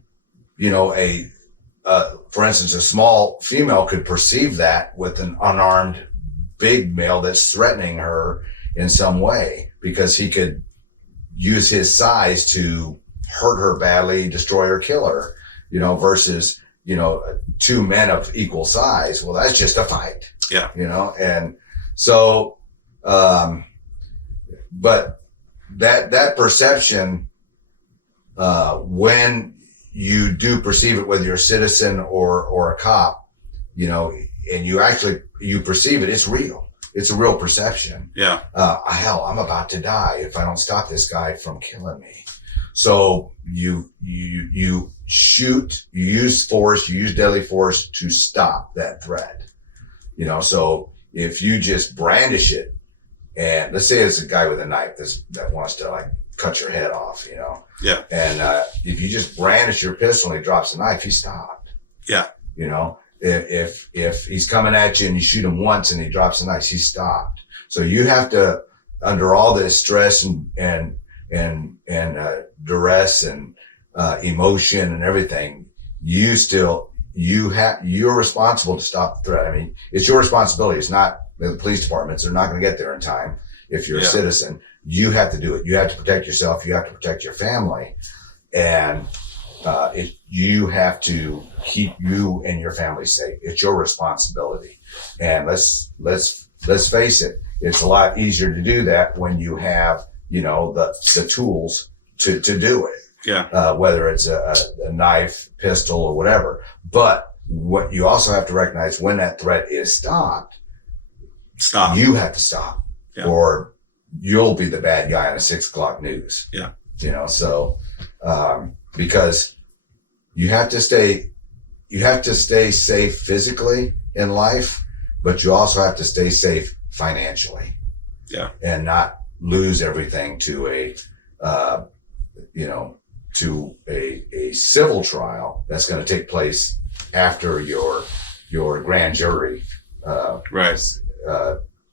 instance, a small female could perceive that with an unarmed big male that's threatening her in some way, because he could use his size to hurt her badly, destroy her, kill her, versus, two men of equal size. Well, that's just a fight. Yeah. And so, but that perception, when you do perceive it, whether you're a citizen or a cop, and you perceive it, it's real. It's a real perception. Yeah. Hell, I'm about to die if I don't stop this guy from killing me. So you shoot, you use force, you use deadly force to stop that threat. So if you just brandish it, and let's say it's a guy with a knife that wants to cut your head off, Yeah. And if you just brandish your pistol and he drops the knife, he's stopped. Yeah. If he's coming at you and you shoot him once and he drops the knife, he's stopped. So you have to, under all this stress and duress and emotion and everything, you're responsible to stop the threat. I mean, it's your responsibility. It's not the police departments. They're not going to get there in time. If you're a citizen, you have to do it. You have to protect yourself. You have to protect your family, and you have to keep you and your family safe. It's your responsibility. And let's face it. It's a lot easier to do that when you have, the tools to do it. Yeah. Whether it's a knife, pistol, or whatever. But what you also have to recognize, when that threat is stopped, you have to stop, or you'll be the bad guy on the 6 o'clock news. Yeah. So, because you have to stay safe physically in life, but you also have to stay safe financially. Yeah. And not lose everything to a civil trial that's going to take place after your grand jury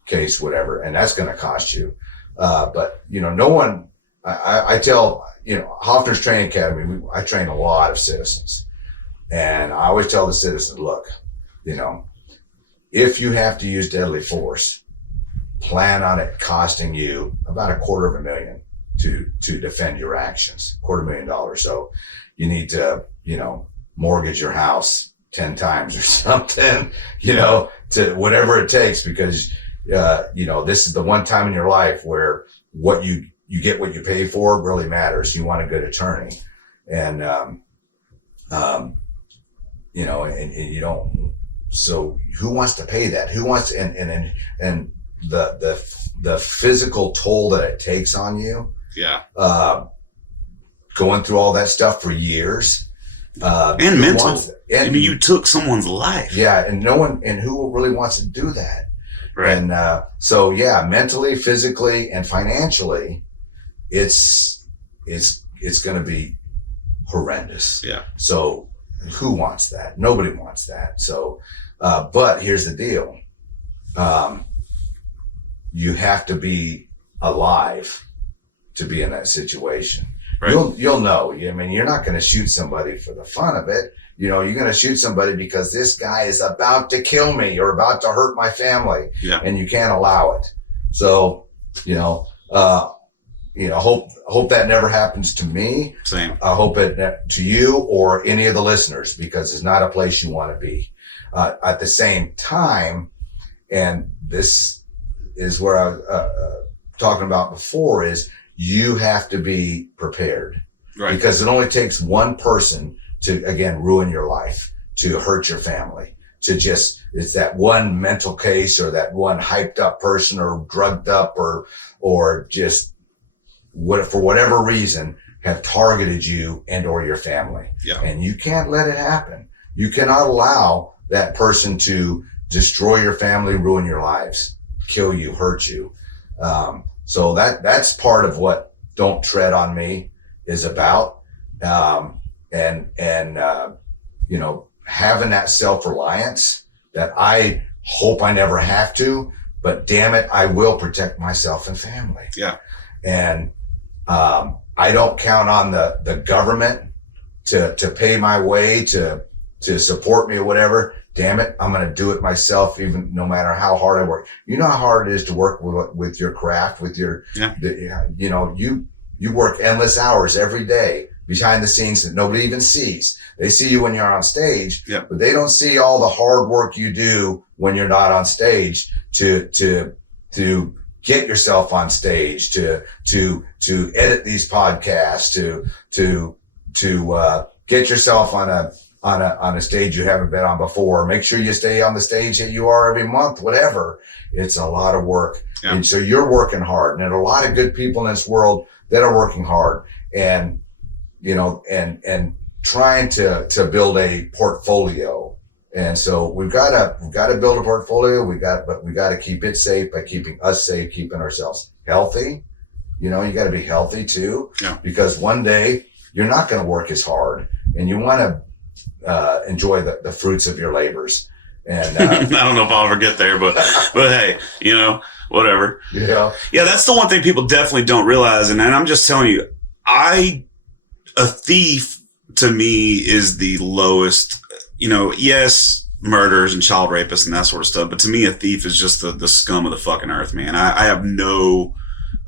case, whatever, and that's going to cost you. But no one. I tell Hoffner's Training Academy. I train a lot of citizens, and I always tell the citizens, look, if you have to use deadly force, plan on it costing you about $250,000 to defend your actions. $250,000. So you need to, mortgage your house 10 times or something, to whatever it takes, because, this is the one time in your life where what you get what you pay for really matters. You want a good attorney, and, and you don't, so who wants to pay that? Who wants, and the physical toll that it takes on you. Yeah. Going through all that stuff for years. And mental. You took someone's life. Yeah. And who really wants to do that? Right. And, mentally, physically, and financially, it's going to be horrendous. Yeah. So who wants that? Nobody wants that. So, but here's the deal. You have to be alive to be in that situation. Right. You'll know. You're not going to shoot somebody for the fun of it. You're going to shoot somebody because this guy is about to kill me or about to hurt my family. Yeah. And you can't allow it. So, hope that never happens to me. Same. I hope it to you or any of the listeners, because it's not a place you want to be. At the same time, and this is where I was talking about before, is you have to be prepared. Right. Because it only takes one person to, again, ruin your life, to hurt your family, it's that one mental case or that one hyped up person or drugged up or just for whatever reason have targeted you and or your family. Yeah. And you can't let it happen. You cannot allow that person to destroy your family, ruin your lives, kill you, hurt you. So that's part of what Don't Tread on Me is about. Having that self-reliance that I hope I never have to, but damn it, I will protect myself and family. Yeah. And, I don't count on the government to pay my way, to support me or whatever. Damn it, I'm going to do it myself, even no matter how hard I work. You know how hard it is to work with your craft, with your, you work endless hours every day behind the scenes that nobody even sees. They see you when you're on stage, but they don't see all the hard work you do when you're not on stage to get yourself on stage, to edit these podcasts, to get yourself on a stage you haven't been on before. Make sure you stay on the stage that you are every month, whatever. It's a lot of work. Yeah. And so you're working hard, and there are a lot of good people in this world that are working hard and trying to build a portfolio. And so we've got to build a portfolio. We got to keep it safe by keeping us safe, keeping ourselves healthy. You got to be healthy too, because one day you're not going to work as hard, and you want to enjoy the fruits of your labors. And I don't know if I'll ever get there, but hey, whatever. Yeah, that's the one thing people definitely don't realize. And I'm just telling you, a thief to me is the lowest. Yes, murders and child rapists and that sort of stuff, but to me, a thief is just the scum of the fucking earth, man. I have no.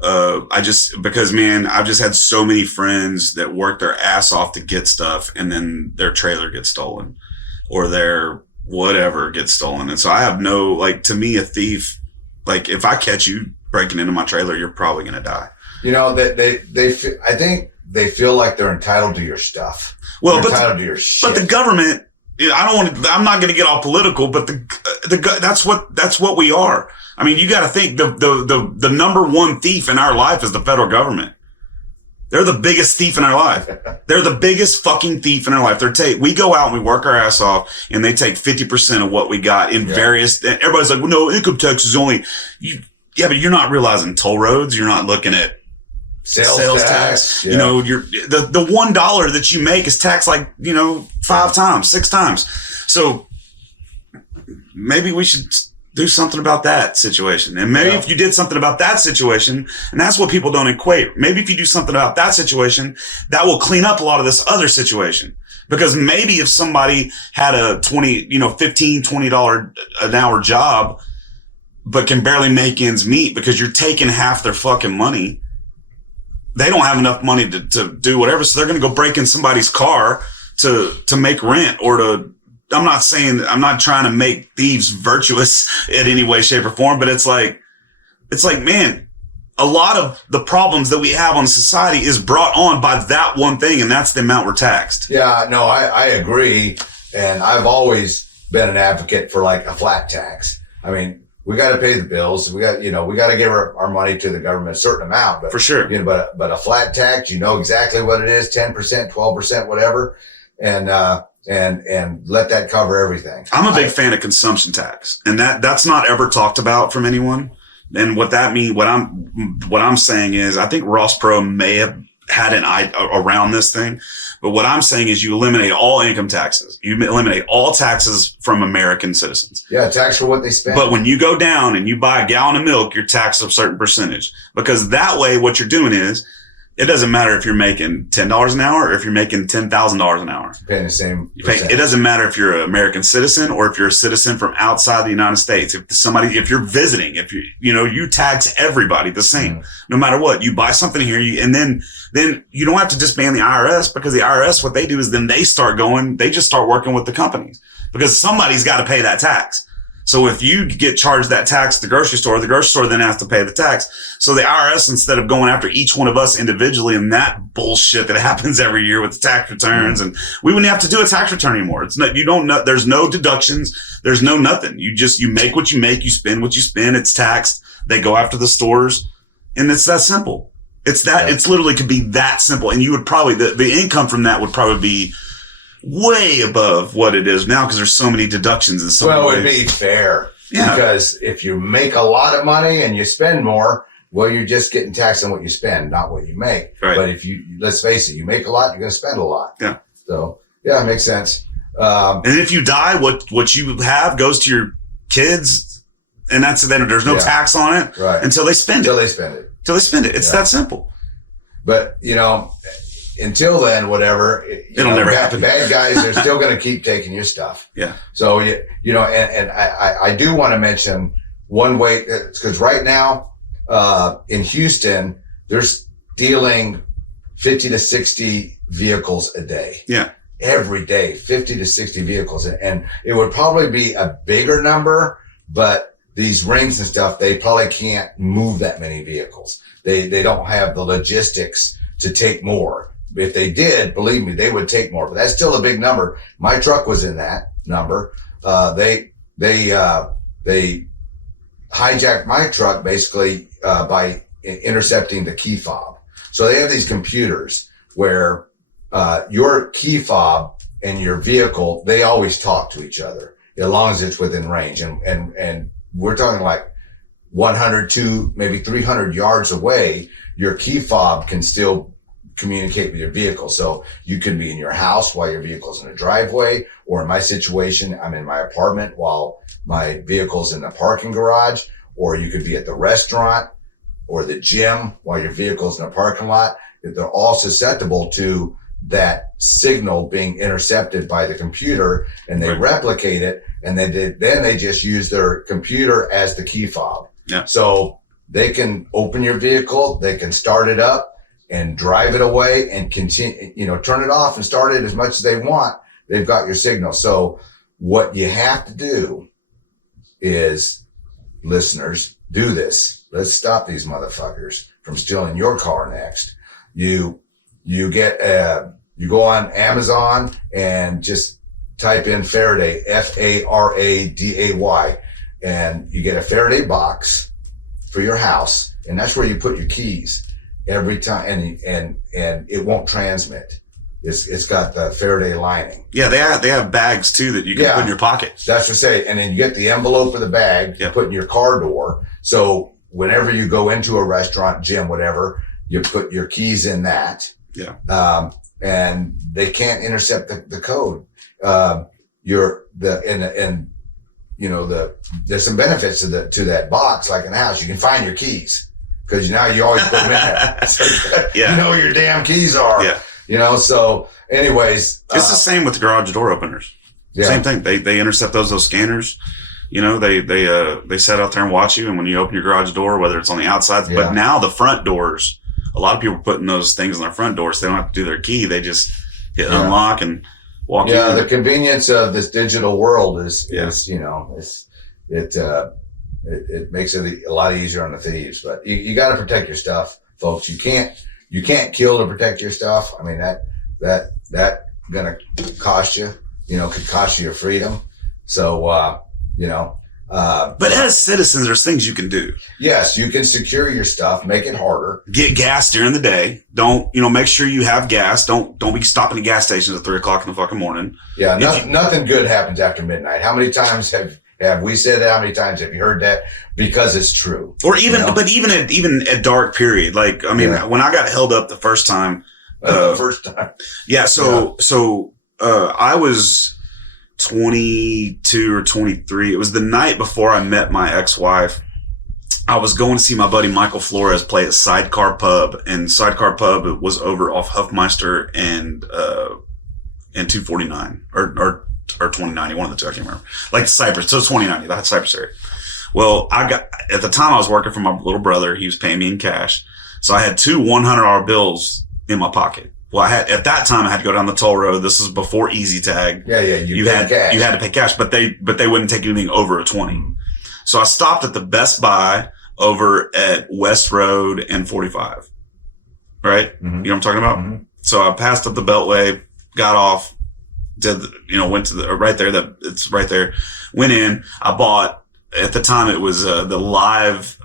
Because I've just had so many friends that work their ass off to get stuff, and then their trailer gets stolen or their whatever gets stolen. And so I have no, to me, a thief, if I catch you breaking into my trailer, you're probably going to die. I think they feel like they're entitled to your stuff. Well, entitled to your shit. But the government, I'm not going to get all political, but That's what we are. I mean, you got to think the number one thief in our life is the federal government. They're the biggest thief in our life. They're the biggest fucking thief in our life. We go out and we work our ass off, and they take 50% of what we got in various. Everybody's like, well, no, income tax is only. Yeah, but you're not realizing toll roads. You're not looking at sales tax. Yeah. You know, the $1 that you make is taxed like 5 times, 6 times. So maybe we should do something about that situation. And maybe if you did something about that situation, and that's what people don't equate. Maybe if you do something about that situation, that will clean up a lot of this other situation. Because maybe if somebody had a $15, $20 an hour job, but can barely make ends meet because you're taking half their fucking money, they don't have enough money to do whatever. So they're going to go break in somebody's car to make rent or to, I'm not trying to make thieves virtuous in any way, shape, or form, but it's like, man, a lot of the problems that we have on society is brought on by that one thing, and that's the amount we're taxed. Yeah, no, I agree. And I've always been an advocate for like a flat tax. I mean, we got to pay the bills. We got to give our money to the government a certain amount, but for sure. But a flat tax, exactly what it is, 10%, 12%, whatever. And let that cover everything. I'm a big fan of consumption tax, and that's not ever talked about from anyone. And what that means, what I'm saying is, I think Ross Perot may have had an eye around this thing, but what I'm saying is you eliminate all income taxes. You eliminate all taxes from American citizens. Yeah, tax for what they spend. But when you go down and you buy a gallon of milk, you're taxed a certain percentage, because that way what you're doing is, it doesn't matter if you're making $10 an hour or if you're making $10,000 an hour. You're paying the same. It doesn't matter if you're an American citizen or if you're a citizen from outside the United States. If you're visiting, you tax everybody the same, no matter what. You buy something here, and then you don't have to disband the IRS, because the IRS, what they do is then they just start working with the companies, because somebody's got to pay that tax. So if you get charged that tax at the grocery store then has to pay the tax. So the IRS, instead of going after each one of us individually and that bullshit that happens every year with the tax returns, and we wouldn't have to do a tax return anymore. There's no deductions. There's no nothing. You make what you make, you spend what you spend. It's taxed. They go after the stores, and it's that simple. It's literally could be that simple. And you would probably, the income from that would probably be way above what it is now, because there's so many deductions in some ways. Well, it would be fair. Yeah. Because if you make a lot of money and you spend more, well, you're just getting taxed on what you spend, not what you make. Right. But let's face it, you make a lot, you're going to spend a lot. Yeah. So, yeah, it makes sense. And if you die, what you have goes to your kids, and there's no tax on it until they spend it. Until they spend it. It's that simple. But, until then, whatever, it'll never happen. Bad guys are still going to keep taking your stuff. Yeah. So, and I do want to mention one way, because right now, in Houston, they're stealing 50 to 60 vehicles a day. Yeah. Every day, 50 to 60 vehicles. And it would probably be a bigger number, but these rings and stuff, they probably can't move that many vehicles. They don't have the logistics to take more. If they did, believe me, they would take more, but that's still a big number. My truck was in that number. They hijacked my truck basically, by intercepting the key fob. So they have these computers where, your key fob and your vehicle, they always talk to each other as long as it's within range. And we're talking like 100 to maybe 300 yards away, your key fob can still communicate with your vehicle. So you could be in your house while your vehicle's in a driveway, or in my situation, I'm in my apartment while my vehicle's in the parking garage, or you could be at the restaurant or the gym while your vehicle's in a parking lot. They're all susceptible to that signal being intercepted by the computer, and they replicate it, and then they just use their computer as the key fob. Yeah. So they can open your vehicle, they can start it up and drive it away and continue, turn it off and start it as much as they want. They've got your signal. So what you have to do is, listeners, do this. Let's stop these motherfuckers from stealing your car next. You go on Amazon and just type in Faraday, Faraday, and you get a Faraday box for your house, and that's where you put your keys every time, and it won't transmit. It's got the Faraday lining. Yeah, they have bags too that you can put in your pocket. That's to say, and then you get the envelope of the bag, you put in your car door. So whenever you go into a restaurant, gym, whatever, you put your keys in that. Yeah. And they can't intercept the code. There's some benefits to that box, like in the house. You can find your keys because now you always put them in there. So you know where your damn keys are. Yeah. So anyways. It's the same with garage door openers. Yeah. Same thing. They intercept those scanners. They sit out there and watch you. And when you open your garage door, whether it's on the outside, but now the front doors, a lot of people are putting those things on their front doors. So they don't have to do their key. They just hit unlock and walk in. Yeah, the convenience of this digital world it makes it a lot easier on the thieves. But you got to protect your stuff, folks. You can't kill to protect your stuff. I mean that gonna cost you. Could cost you your freedom. So but as citizens, there's things you can do. Yes, you can secure your stuff, make it harder. Get gas during the day. Don't, make sure you have gas. Don't be stopping at gas stations at 3:00 in the fucking morning. Yeah, nothing good happens after midnight. How many times have we said that? How many times have you heard that? Because it's true. Or even at dark period. Like, when I got held up the first time. Yeah. So I was 22 or 23. It was the night before I met my ex-wife. I was going to see my buddy Michael Flores play at Sidecar Pub, and Sidecar Pub was over off Huffmeister and 249 or 2090, one of the two, I can't remember. Like Cypress, so it's 2090, that Cypress area. Well, at the time I was working for my little brother. He was paying me in cash, so I had two $100 bills in my pocket. Well, at that time I had to go down the toll road. This is before Easy Tag. Yeah. You had to pay cash, but they wouldn't take anything over a 20. So I stopped at the Best Buy over at West Road and 45. Right? Mm-hmm. You know what I'm talking about? Mm-hmm. So I passed up the Beltway, got off, went to right there. It's right there. Went in. I bought, at the time it was a live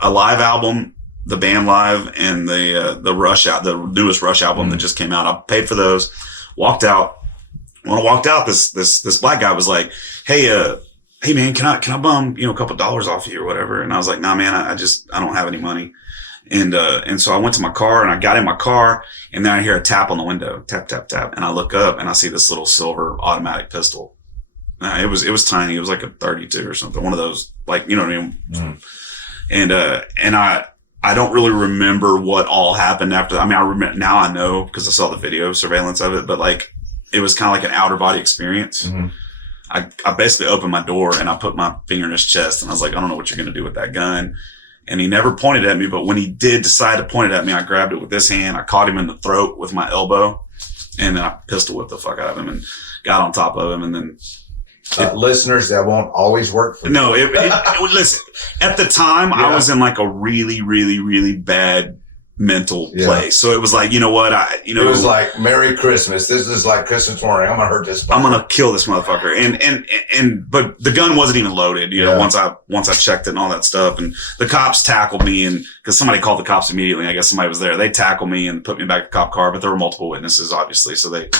album, the band Live, and the Rush out, the newest Rush album that just came out. I paid for those. Walked out. When I walked out, this black guy was like, "Hey man, can I bum a couple dollars off you or whatever?" And I was like, "Nah, man, I don't have any money." And so I went to my car and I got in my car, and then I hear a tap on the window, tap tap tap, and I look up and I see this little silver automatic pistol. It was tiny. It was like a 32 or something, one of those, like, you know what I mean. Mm. And I don't really remember what all happened after that. I mean, I remember now, I know because I saw the video surveillance of it, but like, it was kind of like an outer body experience. Mm-hmm. I basically opened my door and I put my finger in his chest and I was like, I don't know what you're going to do with that gun. And he never pointed at me, but when he did decide to point it at me, I grabbed it with this hand. I caught him in the throat with my elbow, and then I pistol whipped the fuck out of him and got on top of him. And then listeners, that won't always work for you. No, listen, at the time I was in like a really, really, really bad mental place. So it was like, you know what? It was like, Merry Christmas. This is like Christmas morning. I'm going to hurt this motherfucker. I'm going to kill this motherfucker. But the gun wasn't even loaded, once I checked it and all that stuff. And the cops tackled me, and because somebody called the cops immediately, I guess somebody was there. They tackled me and put me back in the cop car, but there were multiple witnesses, obviously. So they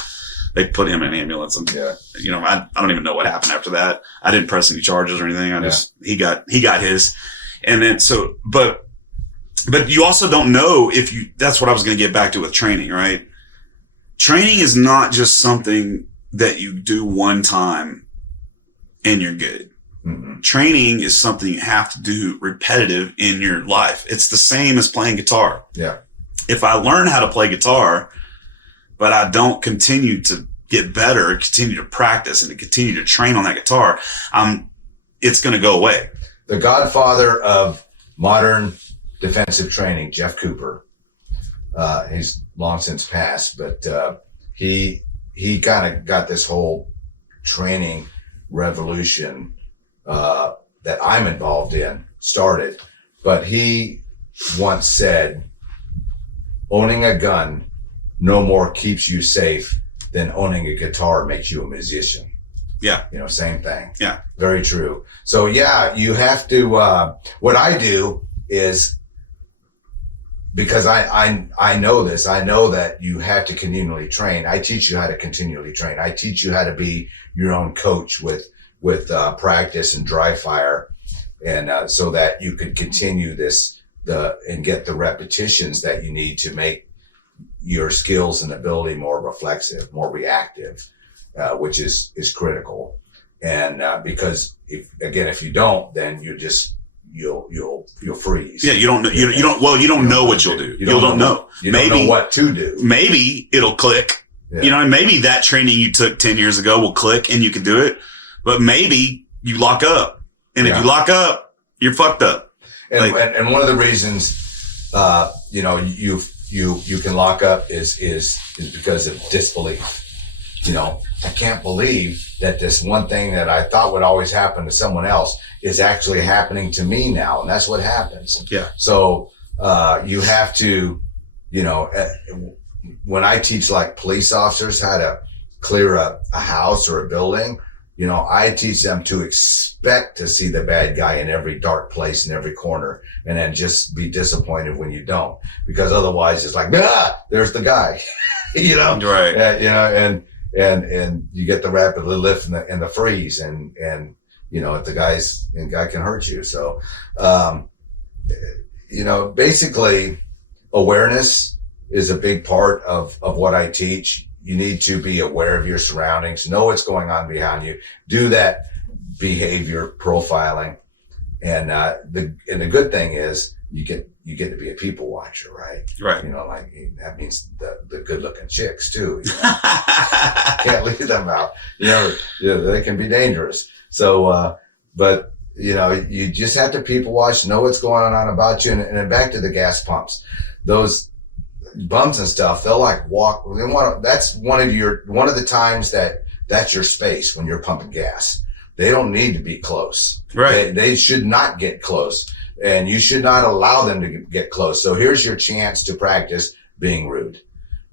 put him in an ambulance, and I don't even know what happened after that. I didn't press any charges or anything. He got his. And then but you also don't know that's what I was going to get back to with training, right? Training is not just something that you do one time and you're good. Mm-hmm. Training is something you have to do repetitive in your life. It's the same as playing guitar. Yeah. If I learn how to play guitar, but I don't continue to get better, continue to practice and to continue to train on that guitar, it's going to go away. The godfather of modern defensive training, Jeff Cooper. He's long since passed, but he kind of got this whole training revolution that I'm involved in started. But he once said, owning a gun no more keeps you safe then owning a guitar makes you a musician. Yeah. Same thing. Yeah. Very true. So yeah, you have to, what I do is, because I know this, I know that you have to continually train. I teach you how to continually train. I teach you how to be your own coach with practice and dry fire. And, so that you could continue and get the repetitions that you need to make your skills and ability more reflexive, more reactive, which is critical. And, because if you don't, then you'll freeze. Yeah. You don't know what you'll do. You don't know. You don't know what to do. Maybe it'll click. Yeah. And maybe that training you took 10 years ago will click and you can do it, but maybe you lock up. And if you lock up, you're fucked up. And one of the reasons, you can lock up is because of disbelief. I can't believe that this one thing that I thought would always happen to someone else is actually happening to me now. And that's what happens. Yeah. So, you have to, when I teach like police officers how to clear a house or a building, I teach them to expect to see the bad guy in every dark place in every corner, and then just be disappointed when you don't, because otherwise it's like, there's the guy, Right. And you get the rapid lift and the freeze, and if the guy can hurt you. So, basically awareness is a big part of what I teach. You need to be aware of your surroundings, know what's going on behind you, do that behavior profiling. And, the good thing is you get to be a people watcher, right? Right. That means the good looking chicks too. Can't leave them out. They can be dangerous. So, but you just have to people watch, know what's going on about you. And then back to the gas pumps, those bums and stuff, they'll walk. That's one of the times that's your space when you're pumping gas. They don't need to be close. Right. They should not get close, and you should not allow them to get close. So here's your chance to practice being rude.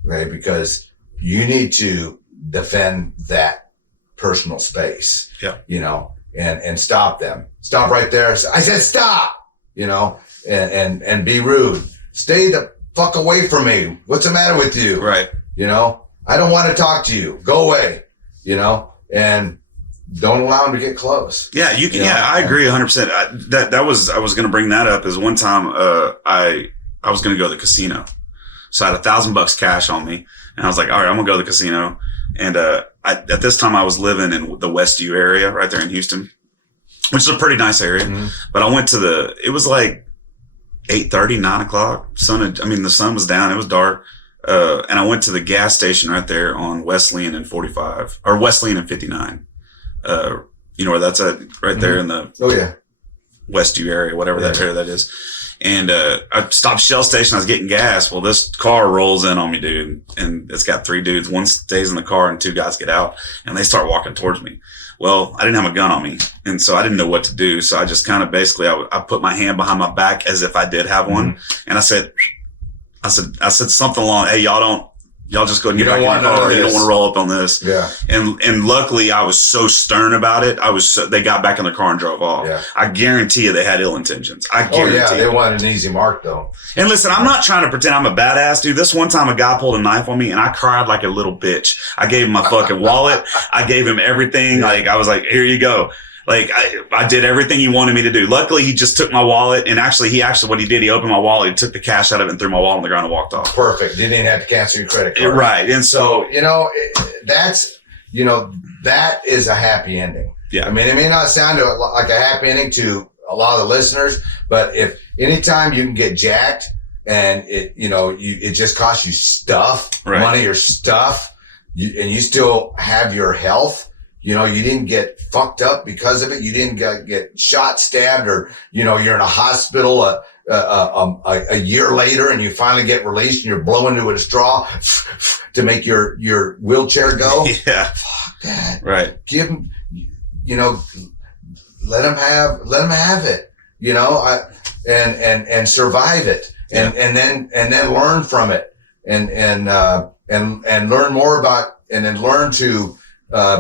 Okay. Because you need to defend that personal space. Yeah. And stop them. Stop right there. I said, stop, and be rude. Stay the fuck away from me. What's the matter with you? Right. I don't want to talk to you. Go away, and don't allow them to get close. Yeah, you can. I agree 100%. I was going to bring that up is one time, I was going to go to the casino. So I had $1,000 cash on me, and I was like, all right, I'm gonna go to the casino. And, at this time I was living in the West U area right there in Houston, which is a pretty nice area. Mm-hmm. But I went to it was like 8:30, 9 o'clock. The sun was down. It was dark. And I went to the gas station right there on Wesleyan and 45 or Wesleyan and 59. Where that's at right there in the West U area, whatever that area that is. And, I stopped Shell station. I was getting gas. Well, this car rolls in on me, dude. And it's got 3 dudes. One stays in the car and 2 guys get out and they start walking towards me. Well, I didn't have a gun on me. And so I didn't know what to do. So I just kind of basically, I put my hand behind my back as if I did have one. Mm-hmm. And I said something along, hey, y'all just go and get back in your car. You don't want to roll up on this. Yeah. And luckily I was so stern about it. They got back in the car and drove off. Yeah. I guarantee you they had ill intentions. They wanted an easy mark though. And listen, I'm not trying to pretend I'm a badass, dude. This one time a guy pulled a knife on me and I cried like a little bitch. I gave him my fucking wallet. I gave him everything. Like I was like, here you go. Like I did everything he wanted me to do. Luckily, he just took my wallet and what he did, he opened my wallet, he took the cash out of it and threw my wallet on the ground and walked off. Perfect. You didn't have to cancel your credit card. Right. And so, that is a happy ending. Yeah. I mean, it may not sound like a happy ending to a lot of the listeners, but if anytime you can get jacked and it just costs you stuff, money or stuff, and you still have your health, you didn't get fucked up because of it. You didn't get shot, stabbed, or, you're in a hospital a year later and you finally get released and you're blowing into a straw to make your wheelchair go. Yeah. Fuck that. Right. Give them, let them have it, and survive it and then learn from it and learn more about and then learn to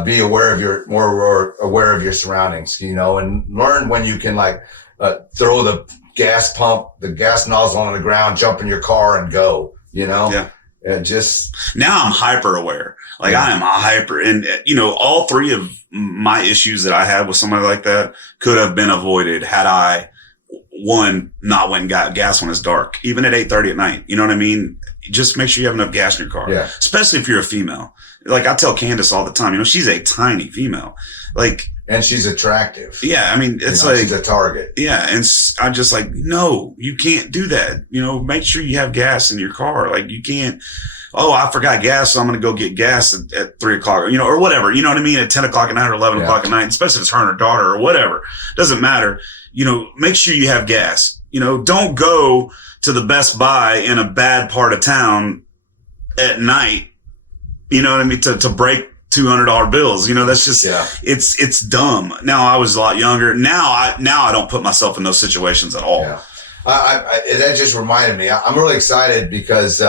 be more aware of your surroundings, you know, and learn when you can like throw the gas nozzle on the ground, jump in your car and go, you know. Yeah. And just now I'm hyper aware. Like I am a hyper, and you know, all three of my issues that I had with somebody like that could have been avoided had I not went and got gas when it's dark, even at 8:30 at night. You know what I mean? Just make sure you have enough gas in your car, especially if you're a female. Like I tell Candace all the time, you know, she's a tiny female, like, and she's attractive. Yeah. I mean, it's like she's a target. Yeah. And I'm just like, no, you can't do that. You know, make sure you have gas in your car. Like you can't, oh, I forgot gas, so I'm going to go get gas at 3 o'clock, you know, or whatever, you know what I mean? At 10 o'clock at night or 11 o'clock at night, especially if it's her and her daughter or whatever, doesn't matter. You know, make sure you have gas. You know, don't go to the Best Buy in a bad part of town at night, you know what I mean, to break $200 bills. You know, that's just, it's dumb. Now I was a lot younger. Now I don't put myself in those situations at all. Yeah. That just reminded me, I'm really excited because,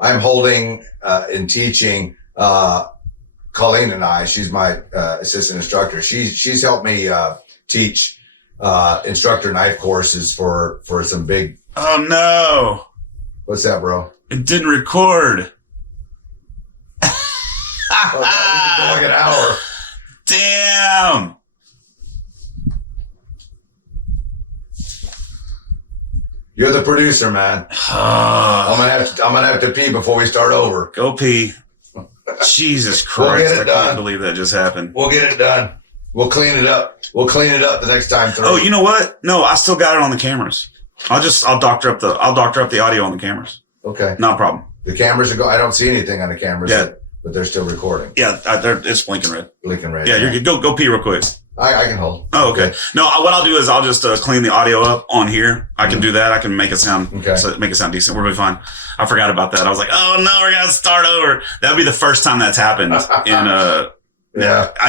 I'm holding, and teaching, Colleen and I, she's my, assistant instructor. She's helped me, teach, instructor knife courses for some big. Oh no. What's that, bro? It didn't record. We've been going an hour. Damn. You're the producer, man. I'm gonna have to pee before we start over. Go pee. Jesus Christ! We'll get it done. I can't believe that just happened. We'll get it done. We'll clean it up. We'll clean it up the next time through. Oh, you know what? No, I still got it on the cameras. I'll doctor up the audio on the cameras. Okay. No problem. The cameras are I don't see anything on the cameras yet, but they're still recording. Yeah, it's blinking red. Blinking red. Yeah, you're good. Go pee real quick. I can hold. Oh, okay. No, what I'll do is I'll just clean the audio up on here. I can do that. I can make it sound decent. We'll be fine. I forgot about that. I was like, oh no, we're gonna start over. That'd be the first time that's happened. I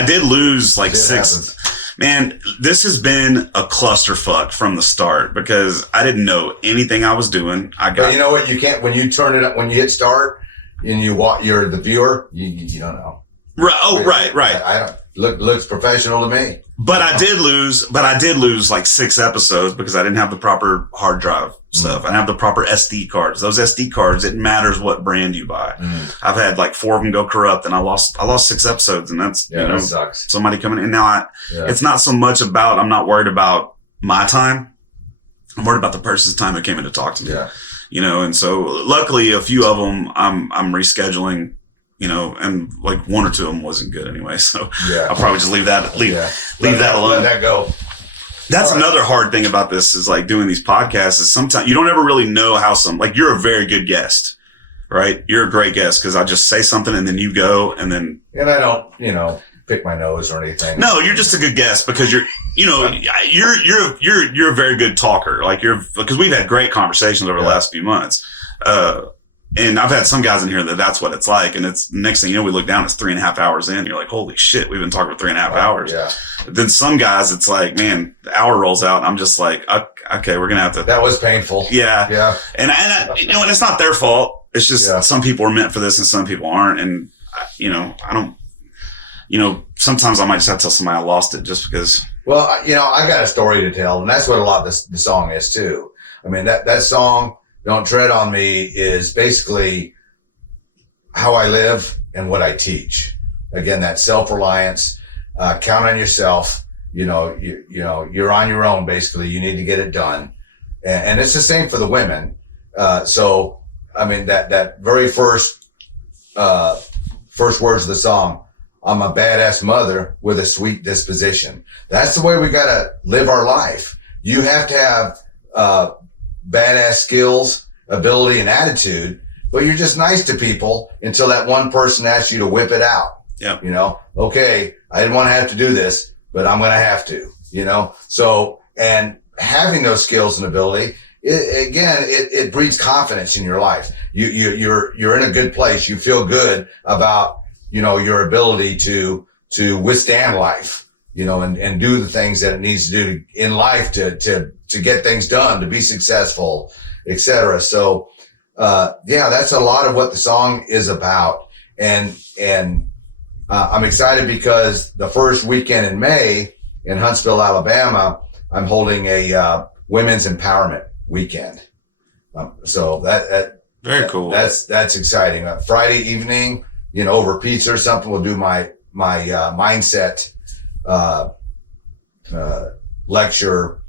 did lose like six. Man, this has been a clusterfuck from the start because I didn't know anything I was doing. But you know what? You can't when you turn it up when you hit start and you're the viewer. You don't know. Right. Oh, right. I don't. Looks professional to me. But I did lose like 6 episodes because I didn't have the proper hard drive stuff. I didn't have the proper SD cards. Those SD cards, it matters what brand you buy. I've had like 4 of them go corrupt and I lost 6 episodes, and that's, that sucks. Somebody coming in. Now it's not so much about, I'm not worried about my time. I'm worried about the person's time that came in to talk to me. Yeah. You know, and so luckily a few of them I'm rescheduling. You know, and like 1 or 2 of them wasn't good anyway. So I'll probably just leave that alone. Let that go. That's another hard thing about this is like doing these podcasts is sometimes you don't ever really know how like you're a very good guest, right? You're a great guest because I just say something and then you go and then. And I don't, pick my nose or anything. No, you're just a good guest because you're a very good talker. Like because we've had great conversations over the last few months. And I've had some guys in here that's what it's like. And it's next thing you know, we look down, it's 3.5 hours in. You're like, holy shit, we've been talking for 3.5 hours. Yeah. Then some guys, it's like, man, the hour rolls out and I'm just like, okay, we're going to have to. That was painful. Yeah. Yeah. And and it's not their fault. It's just some people are meant for this and some people aren't. And, I don't, sometimes I might just have to tell somebody I lost it just because. Well, I got a story to tell. And that's what a lot of the song is too. I mean, that song, Don't Tread on Me, is basically how I live and what I teach. Again, that self-reliance, count on yourself. You're on your own, basically. You need to get it done. And it's the same for the women. So, I mean, that very first words of the song, I'm a badass mother with a sweet disposition. That's the way we got to live our life. You have to have, badass skills, ability, and attitude, but you're just nice to people until that one person asks you to whip it out. Yeah. Okay, I didn't want to have to do this, but I'm going to have to, So, and having those skills and ability, it breeds confidence in your life. You're in a good place. You feel good about, your ability to withstand life, and do the things that it needs to do in life to get things done, to be successful, etc. So, that's a lot of what the song is about. and I'm excited because the first weekend in May in Huntsville, Alabama, I'm holding a women's empowerment weekend. So very cool. That's exciting. Friday evening, over pizza or something, we'll do my mindset lecture,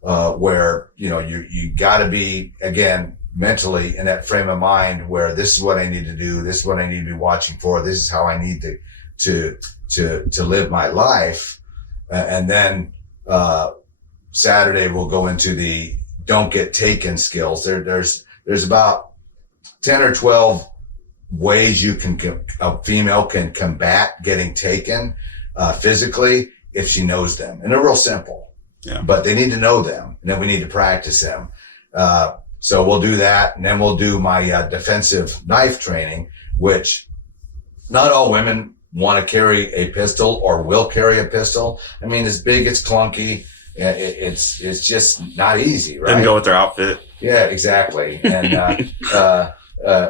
where you got to be, again, mentally in that frame of mind where this is what I need to do, this is what I need to be watching for, this is how I need to live my life. And then Saturday we'll go into the don't get taken skills. There's about 10 or 12 ways a female can combat getting taken physically if she knows them. And they're real simple, but they need to know them, and then we need to practice them. So we'll do that, and then we'll do my defensive knife training, which not all women want to carry a pistol or will carry a pistol. I mean, it's big, it's clunky, it's just not easy, right? Doesn't go with their outfit. Yeah, exactly. And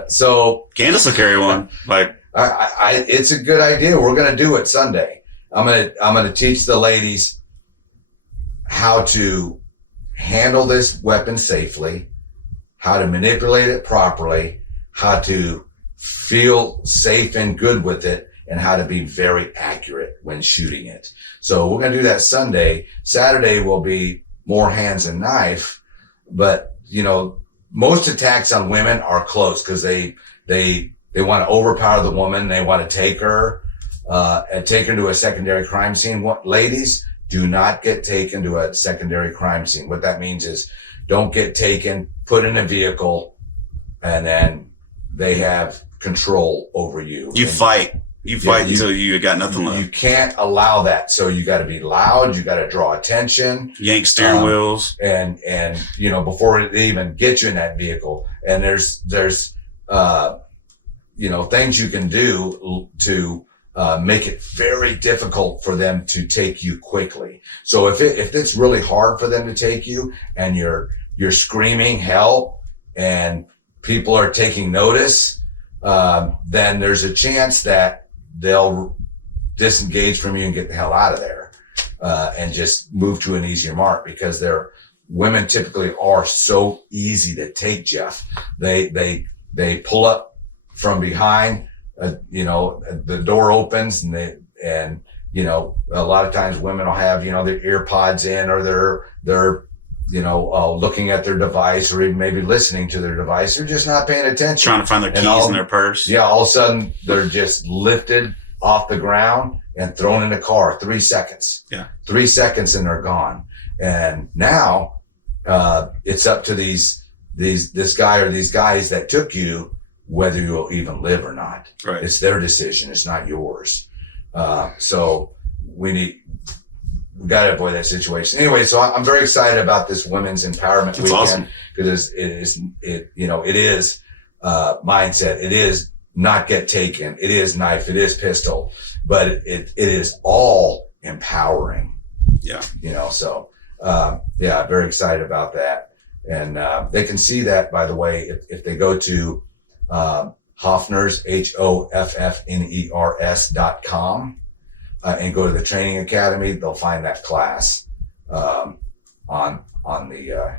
so Candace will carry one. Like, it's a good idea. We're gonna do it Sunday. I'm gonna teach the ladies how to handle this weapon safely, how to manipulate it properly, how to feel safe and good with it, and how to be very accurate when shooting it. So we're going to do that Sunday. Saturday will be more hands and knife, but most attacks on women are close because they want to overpower the woman. They want to take her, and take her to a secondary crime scene. Ladies, do not get taken to a secondary crime scene. What that means is don't get taken, put in a vehicle, and then they have control over you. You fight until you got nothing left. You can't allow that. So you got to be loud. You got to draw attention. Yank steering wheels. And before they even get you in that vehicle. And there's things you can do to make it very difficult for them to take you quickly. So if it's really hard for them to take you and you're screaming help and people are taking notice, then there's a chance that they'll disengage from you and get the hell out of there, and just move to an easier mark, because women typically are so easy to take, Jeff. They pull up from behind, the door opens and a lot of times women will have, their ear pods in, or they're looking at their device, or even maybe listening to their device. They're just not paying attention. Trying to find their keys in their purse. Yeah, all of a sudden they're just lifted off the ground and thrown in a car. 3 seconds. Yeah. 3 seconds and they're gone. And now it's up to this guy or these guys that took you whether you'll even live or not. Right. It's their decision. It's not yours. So we got to avoid that situation. Anyway, so I'm very excited about this women's empowerment weekend. Awesome. Because it is mindset. It is not get taken. It is knife. It is pistol, but it is all empowering. Yeah. So, very excited about that. And, they can see that, by the way, if they go to, Hoffner's, HOFFNERS.com, and go to the training academy, they'll find that class, on the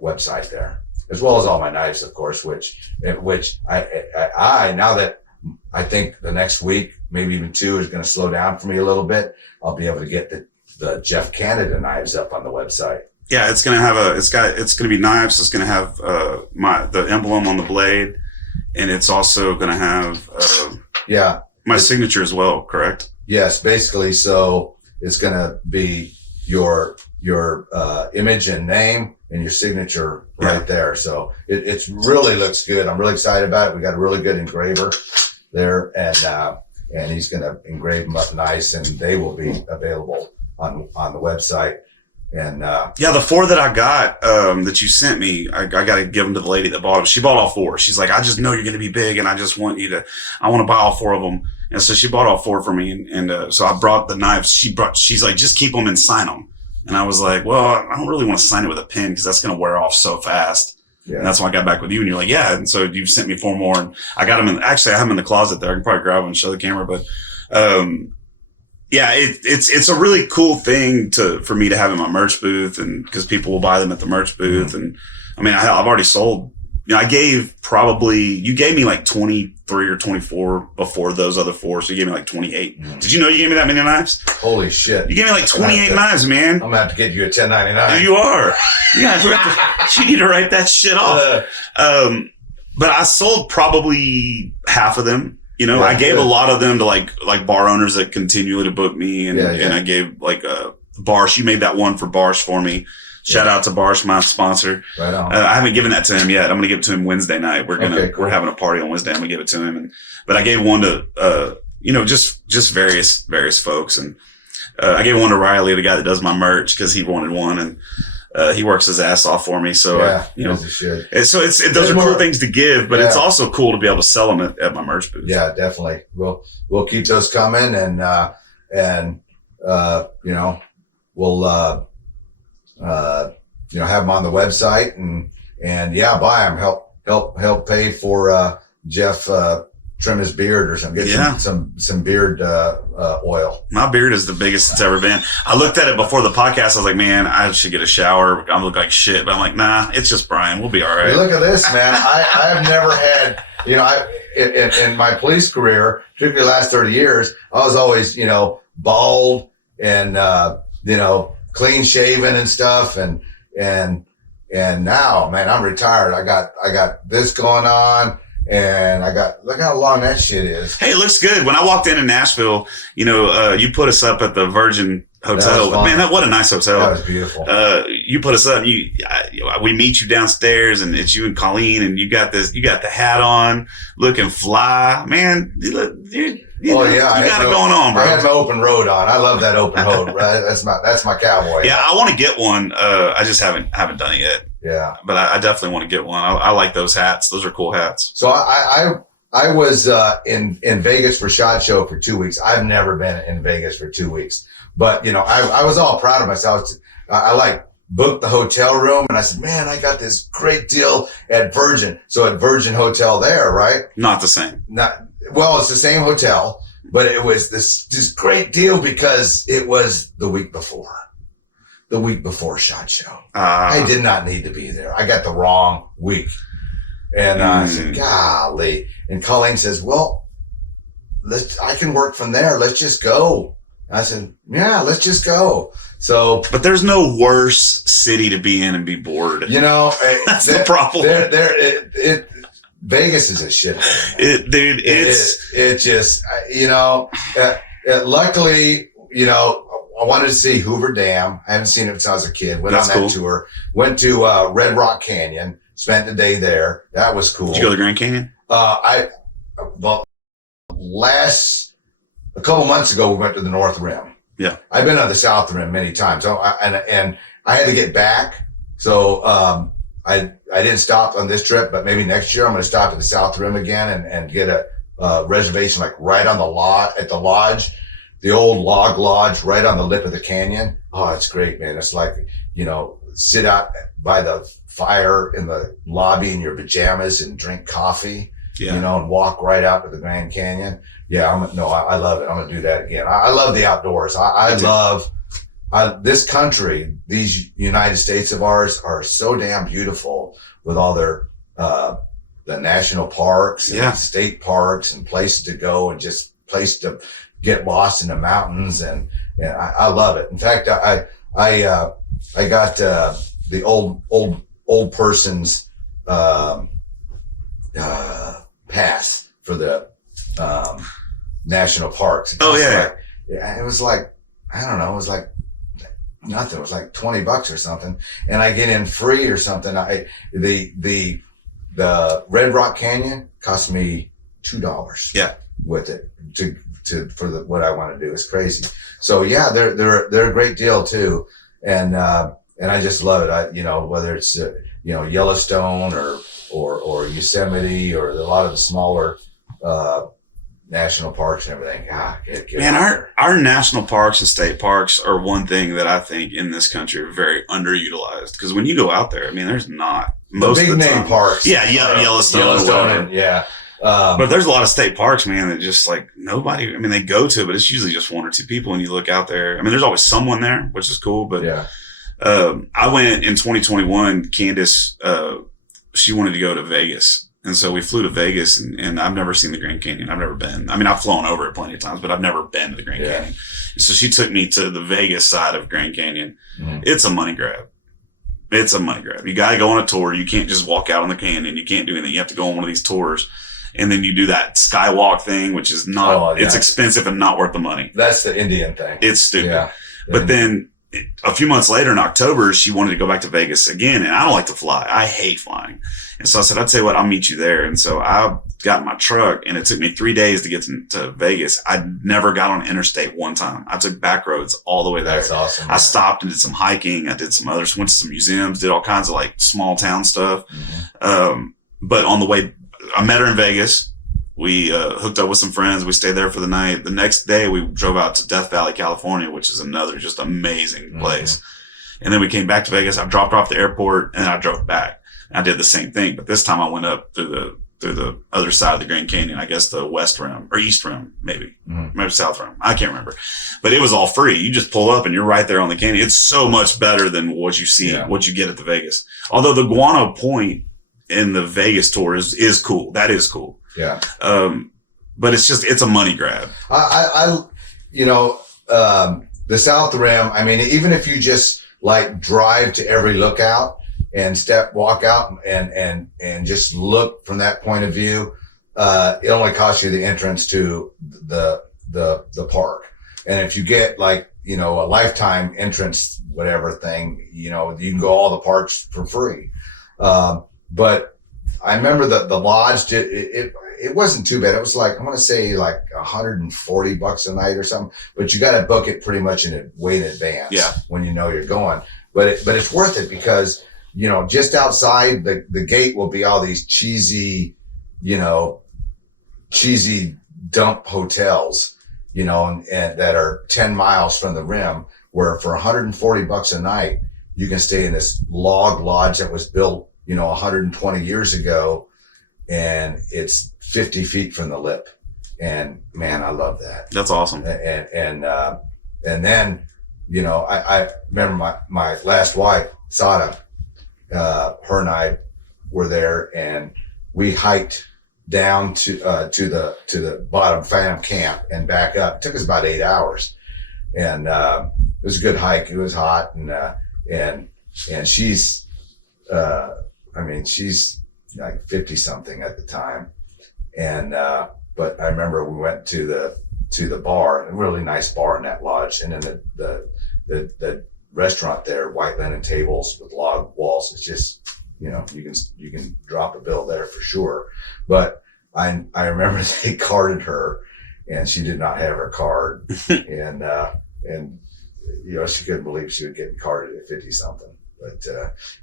website there, as well as all my knives, of course, which I now that I think the next week, maybe even 2, is going to slow down for me a little bit, I'll be able to get the Jeff Canada knives up on the website. Yeah, it's going to be knives. It's going to have the emblem on the blade, and it's also going to have my signature as well, correct? Yes, basically. So it's going to be your image and name and your signature right there. So it really looks good. I'm really excited about it. We got a really good engraver there, and he's going to engrave them up nice, and they will be available on the website. And the 4 that I got that you sent me, I got to give them to the lady that bought them. She bought all 4. She's like, I just know you're going to be big, and I just want I want to buy all 4 of them. And so she bought all 4 for me, and so I brought the knives. She's like, just keep them and sign them. And I was like, well, I don't really want to sign it with a pen because that's going to wear off so fast. Yeah. And that's why I got back with you, and you're like, yeah. And so you sent me 4 more, and I got them actually I have them in the closet there. I can probably grab them and show the camera, but, yeah, it's a really cool thing for me to have in my merch booth, and because people will buy them at the merch booth. Mm-hmm. And I mean, I've already sold, I gave you gave me like 23 or 24 before those other 4. So you gave me like 28. Mm-hmm. Did you know you gave me that many knives? Holy shit. You gave me like 28 knives, man. I'm going to have to get you a 1099. You are. You need to write that shit off. But I sold probably half of them. I gave a lot of them to like bar owners that continually to book me. And I gave like Barsh. You made that one for Barsh for me. Shout out to Barsh, my sponsor. Right on. I haven't given that to him yet. I'm going to give it to him Wednesday night. We're having a party on Wednesday. I'm going to give it to him. But I gave one to, just various folks. And, I gave one to Riley, the guy that does my merch, cause he wanted one, and, he works his ass off for me. So, so those are cool things to give, but it's also cool to be able to sell them at my merch booth. Yeah, definitely. We'll keep those coming, and we'll, have them on the website, and buy them, help pay for, Jeff, trim his beard or something. Get some beard oil. My beard is the biggest it's ever been. I looked at it before the podcast. I was like, man, I should get a shower. I look like shit, but I'm like, nah, it's just Brian. We'll be all right. Hey, look at this, man. I have never had, in my police career, particularly the last 30 years, I was always, bald and, clean shaven and stuff. And now, man, I'm retired. I got this going on. And look how long that shit is. Hey, it looks good. When I walked in Nashville, you put us up at the Virgin Hotel. Man, what a nice hotel. That was beautiful. You put us up. We meet you downstairs, and it's you and Colleen, and you got the hat on, looking fly, man. You got it going on, bro. I had my open road on. I love that open road. Right? That's my cowboy. Yeah, I want to get one. I just haven't done it yet. Yeah, but I definitely want to get one. I like those hats. Those are cool hats. So I was in Vegas for SHOT Show for 2 weeks. I've never been in Vegas for 2 weeks, but I was all proud of myself. I booked the hotel room, and I said, man, I got this great deal at Virgin. So at Virgin Hotel there, right? Not the same. It's the same hotel, but it was this great deal because it was the week before SHOT Show. I did not need to be there. I got the wrong week. And I said, golly. And Colleen says, well, I can work from there. Let's just go. I said, yeah, let's just go. So, but there's no worse city to be in and be bored. That's the problem. Vegas is a shit. Luckily, I wanted to see Hoover Dam. I haven't seen it since I was a kid. Went on that tour. Went to Red Rock Canyon. Spent the day there. That was cool. Did you go to the Grand Canyon? A couple months ago, we went to the North Rim. Yeah. I've been on the South Rim many times. So and I had to get back. So I didn't stop on this trip, but maybe next year I'm going to stop at the South Rim again and get a reservation right on the lot at the lodge. The old log lodge right on the lip of the canyon. Oh, it's great, man. It's like, sit out by the fire in the lobby in your pajamas and drink coffee, and walk right out to the Grand Canyon. Yeah, I love it. I'm going to do that again. I love the outdoors. I love this country. These United States of ours are so damn beautiful with all their, the national parks and state parks and places to go and just place to get lost in the mountains. And I love it. In fact, I got, the old person's, pass for the, national parks. Oh yeah. It was like, I don't know. It was like nothing. It was like $20 or something. And I get in free or something. The Red Rock Canyon cost me $2. Yeah. With it for what I want to do. It's crazy. So yeah, they're a great deal too. And I just love it. Whether it's, Yellowstone or Yosemite or a lot of the smaller, national parks and everything. Get Man, out there. our national parks and state parks are one thing that I think in this country are very underutilized. Because when you go out there, I mean, there's not most the big of the name time. parks. Yeah, Yellowstone, whatever. and, yeah. But there's a lot of state parks, man, that just like nobody, I mean, they go to, but it's usually just one or two people. And you look out there, I mean, there's always someone there, which is cool. But yeah. I went in 2021, Candace, she wanted to go to Vegas. And so we flew to Vegas, and I've never seen the Grand Canyon. I've never been. I mean, I've flown over it plenty of times, but I've never been to the Grand Canyon. And so she took me to the Vegas side of Grand Canyon. Mm-hmm. It's a money grab. It's a money grab. You got to go on a tour. You can't just walk out on the canyon. You can't do anything. You have to go on one of these tours. And then you do that skywalk thing, which is not, it's expensive and not worth the money. That's the Indian thing. It's stupid. Yeah. But then a few months later in October, she wanted to go back to Vegas again. And I don't like to fly. I hate flying. And so I said, I'll tell you what, I'll meet you there. And so I got in my truck, and it took me 3 days to get to Vegas. I never got on interstate one time. I took back roads all the way there. That's awesome. I stopped and did some hiking. I did some others, went to some museums, did all kinds of like small town stuff. Mm-hmm. But on the way, I met her in Vegas. We hooked up with some friends. We stayed there for the night. The next day, we drove out to Death Valley, California, which is another just amazing place. Mm-hmm. And then we came back to Vegas. I dropped her off the airport, and I drove back. I did the same thing, but this time I went up through the other side of the Grand Canyon. I guess the west rim or east rim, maybe south rim. I can't remember, but it was all free. You just pull up and you're right there on the canyon. It's so much better than what you see, what you get at the Vegas. Although the Guano Point in the Vegas tour is cool. That is cool. Yeah. But it's a money grab. The South Rim. I mean, even if you just like drive to every lookout and walk out and just look from that point of view, it only costs you the entrance to the park. And if you get like, a lifetime entrance, whatever thing, you can go all the parks for free. But I remember the lodge it wasn't too bad. It was like, I want to say like $140 a night or something, but you got to book it pretty much way in advance when you're going. But it's worth it because, just outside the gate will be all these cheesy dump hotels, and that are 10 miles from the rim, where for $140 a night, you can stay in this log lodge that was built, 120 years ago, and it's 50 feet from the lip. And man, I love that. That's awesome. And then, I remember my last wife, Sada, her and I were there, and we hiked down to the bottom Phantom Camp and back up. It took us about 8 hours, and it was a good hike. It was hot, and she's she's like 50 something at the time, and but I remember we went to the bar, a really nice bar in that lodge, and then the restaurant there, white linen tables with log walls. It's just, you can drop a bill there for sure. But I remember they carded her, and she did not have her card, and she couldn't believe she would get carded at 50 something. But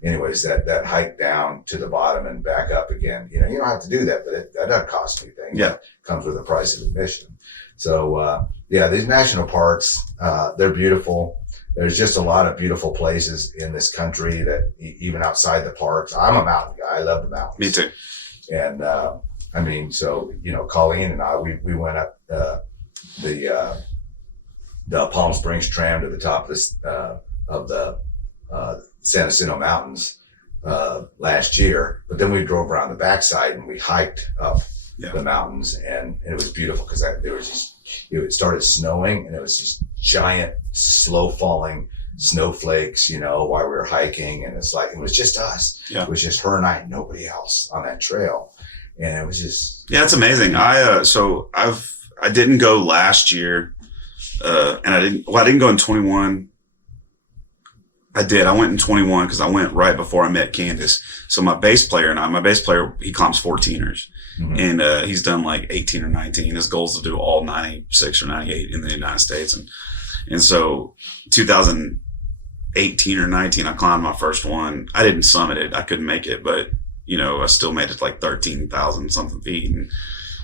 anyways, that hike down to the bottom and back up again, you don't have to do that, but that doesn't cost anything. Yeah, it comes with a price of admission. So these national parks, they're beautiful. There's just a lot of beautiful places in this country that even outside the parks. I'm a mountain guy. I love the mountains. Me too. And Colleen and I, we went up the Palm Springs tram to the top of the San Jacinto Mountains last year, but then we drove around the backside and we hiked up the mountains, and it was beautiful because it started snowing, and it was just giant, slow falling snowflakes, while we were hiking, and it was just us. Yeah. It was just her and I, nobody else on that trail, and it was just it's amazing. I didn't go last year, and I didn't go in 21. I did. I went in 21 because I went right before I met Candace. So my bass player, he climbs 14ers, and he's done like 18 or 19. His goal is to do all 96 or 98 in the United States. And so 2018 or 19, I climbed my first one. I didn't summit it. I couldn't make it, but I still made it like 13,000 something feet. And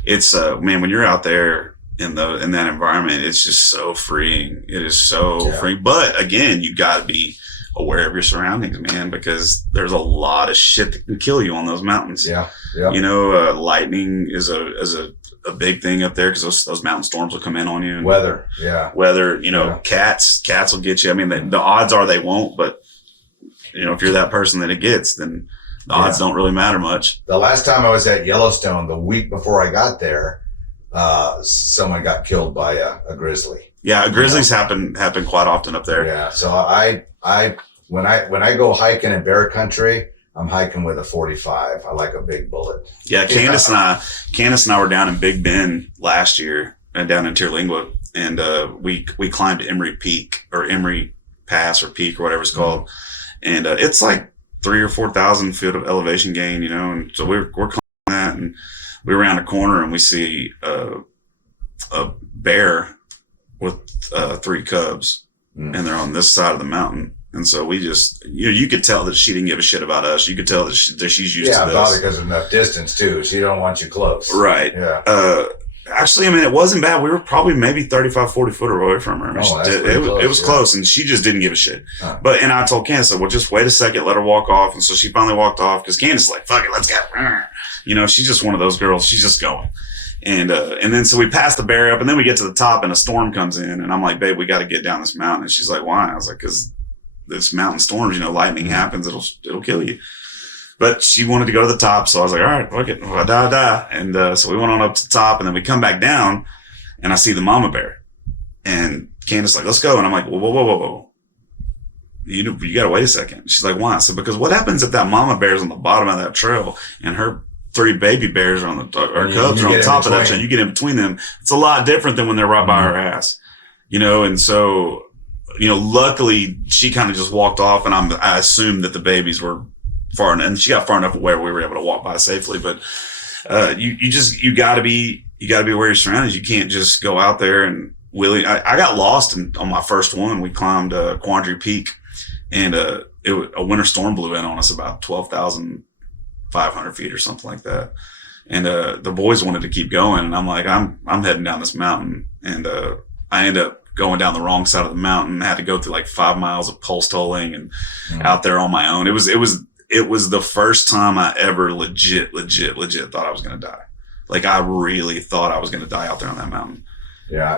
it's man, when you're out there in that environment, it's just so freeing. It is so freeing. But again, you got to be aware of your surroundings, man, because there's a lot of shit that can kill you on those mountains. Yeah. Lightning is a big thing up there because those mountain storms will come in on you. And weather, cats will get you. I mean, the odds are they won't, but if you're that person that it gets, then the odds don't really matter much. The last time I was at Yellowstone, the week before I got there, someone got killed by a grizzly. Yeah, grizzlies happen quite often up there. Yeah, so when I go hiking in bear country, I'm hiking with a 45. I like a big bullet. Yeah, Candace and I were down in Big Bend last year, and down in Terlingua, and we climbed Emery Pass or Peak or whatever it's called, and it's like 3,000 or 4,000 feet of elevation gain, and so we're climbing that, and we round a corner and we see a bear with 3 cubs, and they're on this side of the mountain. And so we just, you could tell that she didn't give a shit about us. You could tell that she's used to this. Yeah, probably because of enough distance too. She don't want you close. Right. Yeah. Actually, I mean, it wasn't bad. We were probably maybe 35, 40 foot away from her. I mean, it was close, and she just didn't give a shit. Huh. And I told Candace, well, just wait a second, let her walk off. And so she finally walked off because Candace is like, fuck it, let's go. She's just one of those girls. She's just going. And then so we pass the bear up, and then we get to the top, and a storm comes in, and I'm like, babe, we got to get down this mountain. And she's like, why? I was like, because this mountain storms, lightning happens, it'll kill you. But she wanted to go to the top, so I was like, all right, fuck it, and so we went on up to the top, and then we come back down, and I see the mama bear, and Candace like, let's go, and I'm like, whoa, you gotta wait a second. She's like, why? I said, because what happens if that mama bear's on the bottom of that trail, and her 3 baby bears are on cubs are on top of that trail, you get in between them. It's a lot different than when they're right by her ass, and so. Luckily she kind of just walked off, and I assumed that the babies were far enough, and she got far enough away where we were able to walk by safely. But you gotta be aware of your surroundings. You can't just go out there and willy. I got lost on my first one. We climbed Quandary Peak, and a winter storm blew in on us about 12,500 feet or something like that. And the boys wanted to keep going, and I'm like, I'm heading down this mountain, and I end up going down the wrong side of the mountain. I had to go through like 5 miles of post holing and out there on my own. It was the first time I ever legit thought I was going to die. Like, I really thought I was going to die out there on that mountain. Yeah.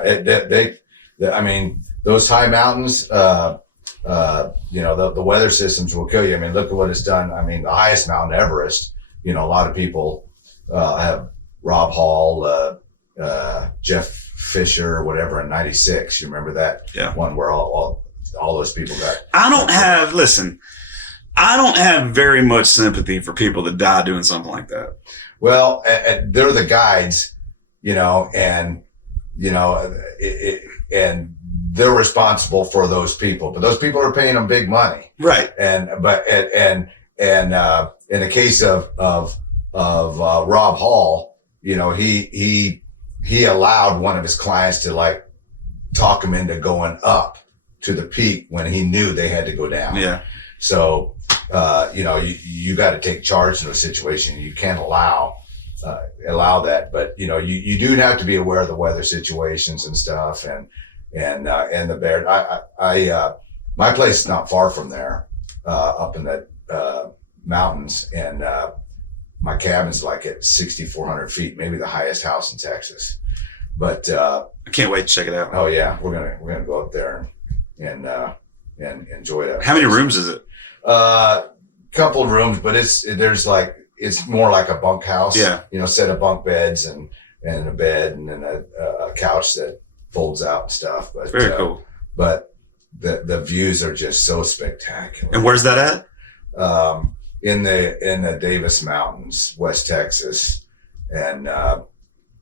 I mean, those high mountains, the weather systems will kill you. I mean, look at what it's done. I mean, the highest mountain, Everest, a lot of people, have Rob Hall, Jeff Fisher or whatever in 96. You remember that one where all those people got. I don't have very much sympathy for people that die doing something like that. Well, they're the guides, and they're responsible for those people, but those people are paying them big money. Right. And in the case of Rob Hall, he allowed one of his clients to talk him into going up to the peak when he knew they had to go down. Yeah. So, you got to take charge in a situation. You can't allow that, but you do have to be aware of the weather situations and stuff, and the bear. My place is not far from there, up in the mountains, and my cabin's like at 6,400 feet, maybe the highest house in Texas. But I can't wait to check it out. Oh yeah, we're gonna go up there and enjoy that. How many rooms is it? Couple of rooms, but it's more like a bunkhouse. Yeah. Set of bunk beds and a bed, and then a couch that folds out and stuff. But very cool. But the views are just so spectacular. And where's that at? In the Davis Mountains, West Texas, and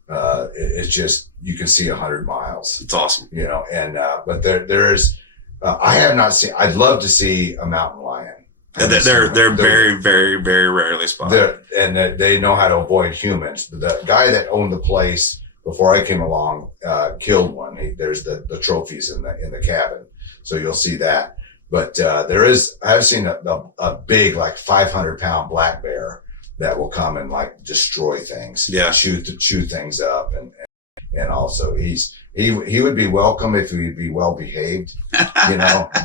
it's just, you can see 100 miles. It's awesome. But there's I have not seen. I'd love to see a mountain lion. They're very, very, very rarely spotted. They know how to avoid humans. The guy that owned the place before I came along killed one. There's the trophies in the cabin, so you'll see that. But I've seen a big, like 500-pound black bear that will come and like destroy things, Yeah. chew things up, and also he would be welcome if he'd be well behaved,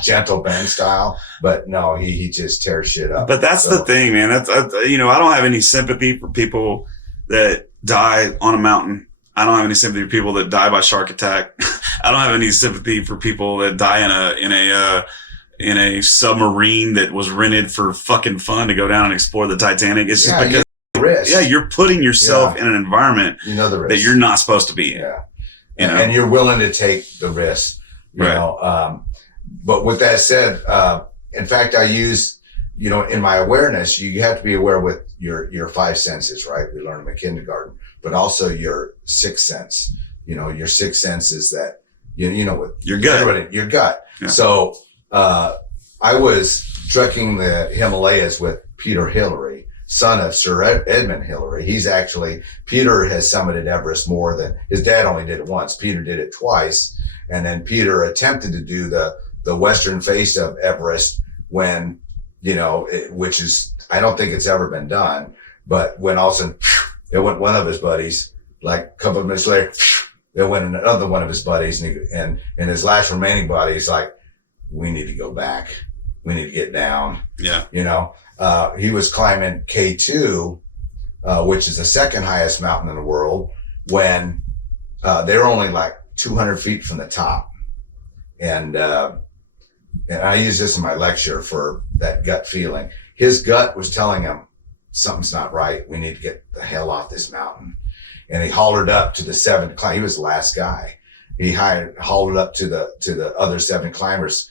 gentle Ben style. But no, he just tears shit up. But that's the thing, man. That's I don't have any sympathy for people that die on a mountain. I don't have any sympathy for people that die by shark attack. I don't have any sympathy for people that die in a submarine that was rented for fucking fun to go down and explore the Titanic. It's just because you're putting yourself in an environment the risk that you're not supposed to be in. Yeah. And you're willing to take the risk, you know. But with that said, in fact, I use, in my awareness, you have to be aware with your five senses, right? We learn them in kindergarten, but also your sixth sense. Your sixth sense is that, with your gut. Your gut. Yeah. So, I was trekking the Himalayas with Peter Hillary, son of Sir Edmund Hillary. Peter has summited Everest more than his dad only did it once. Peter did it twice. And then Peter attempted to do the western face of Everest when, which is, I don't think it's ever been done, but when all of a sudden it went one of his buddies, like a couple of minutes later, there went another one of his buddies and his last remaining buddy is like, we need to go back. We need to get down. Yeah. He was climbing K2, which is the second highest mountain in the world, when they're only like 200 feet from the top. And I use this in my lecture for that gut feeling. His gut was telling him something's not right. We need to get the hell off this mountain. And he hollered up to the seventh climb. He was the last guy. He hollered up to the other seven climbers.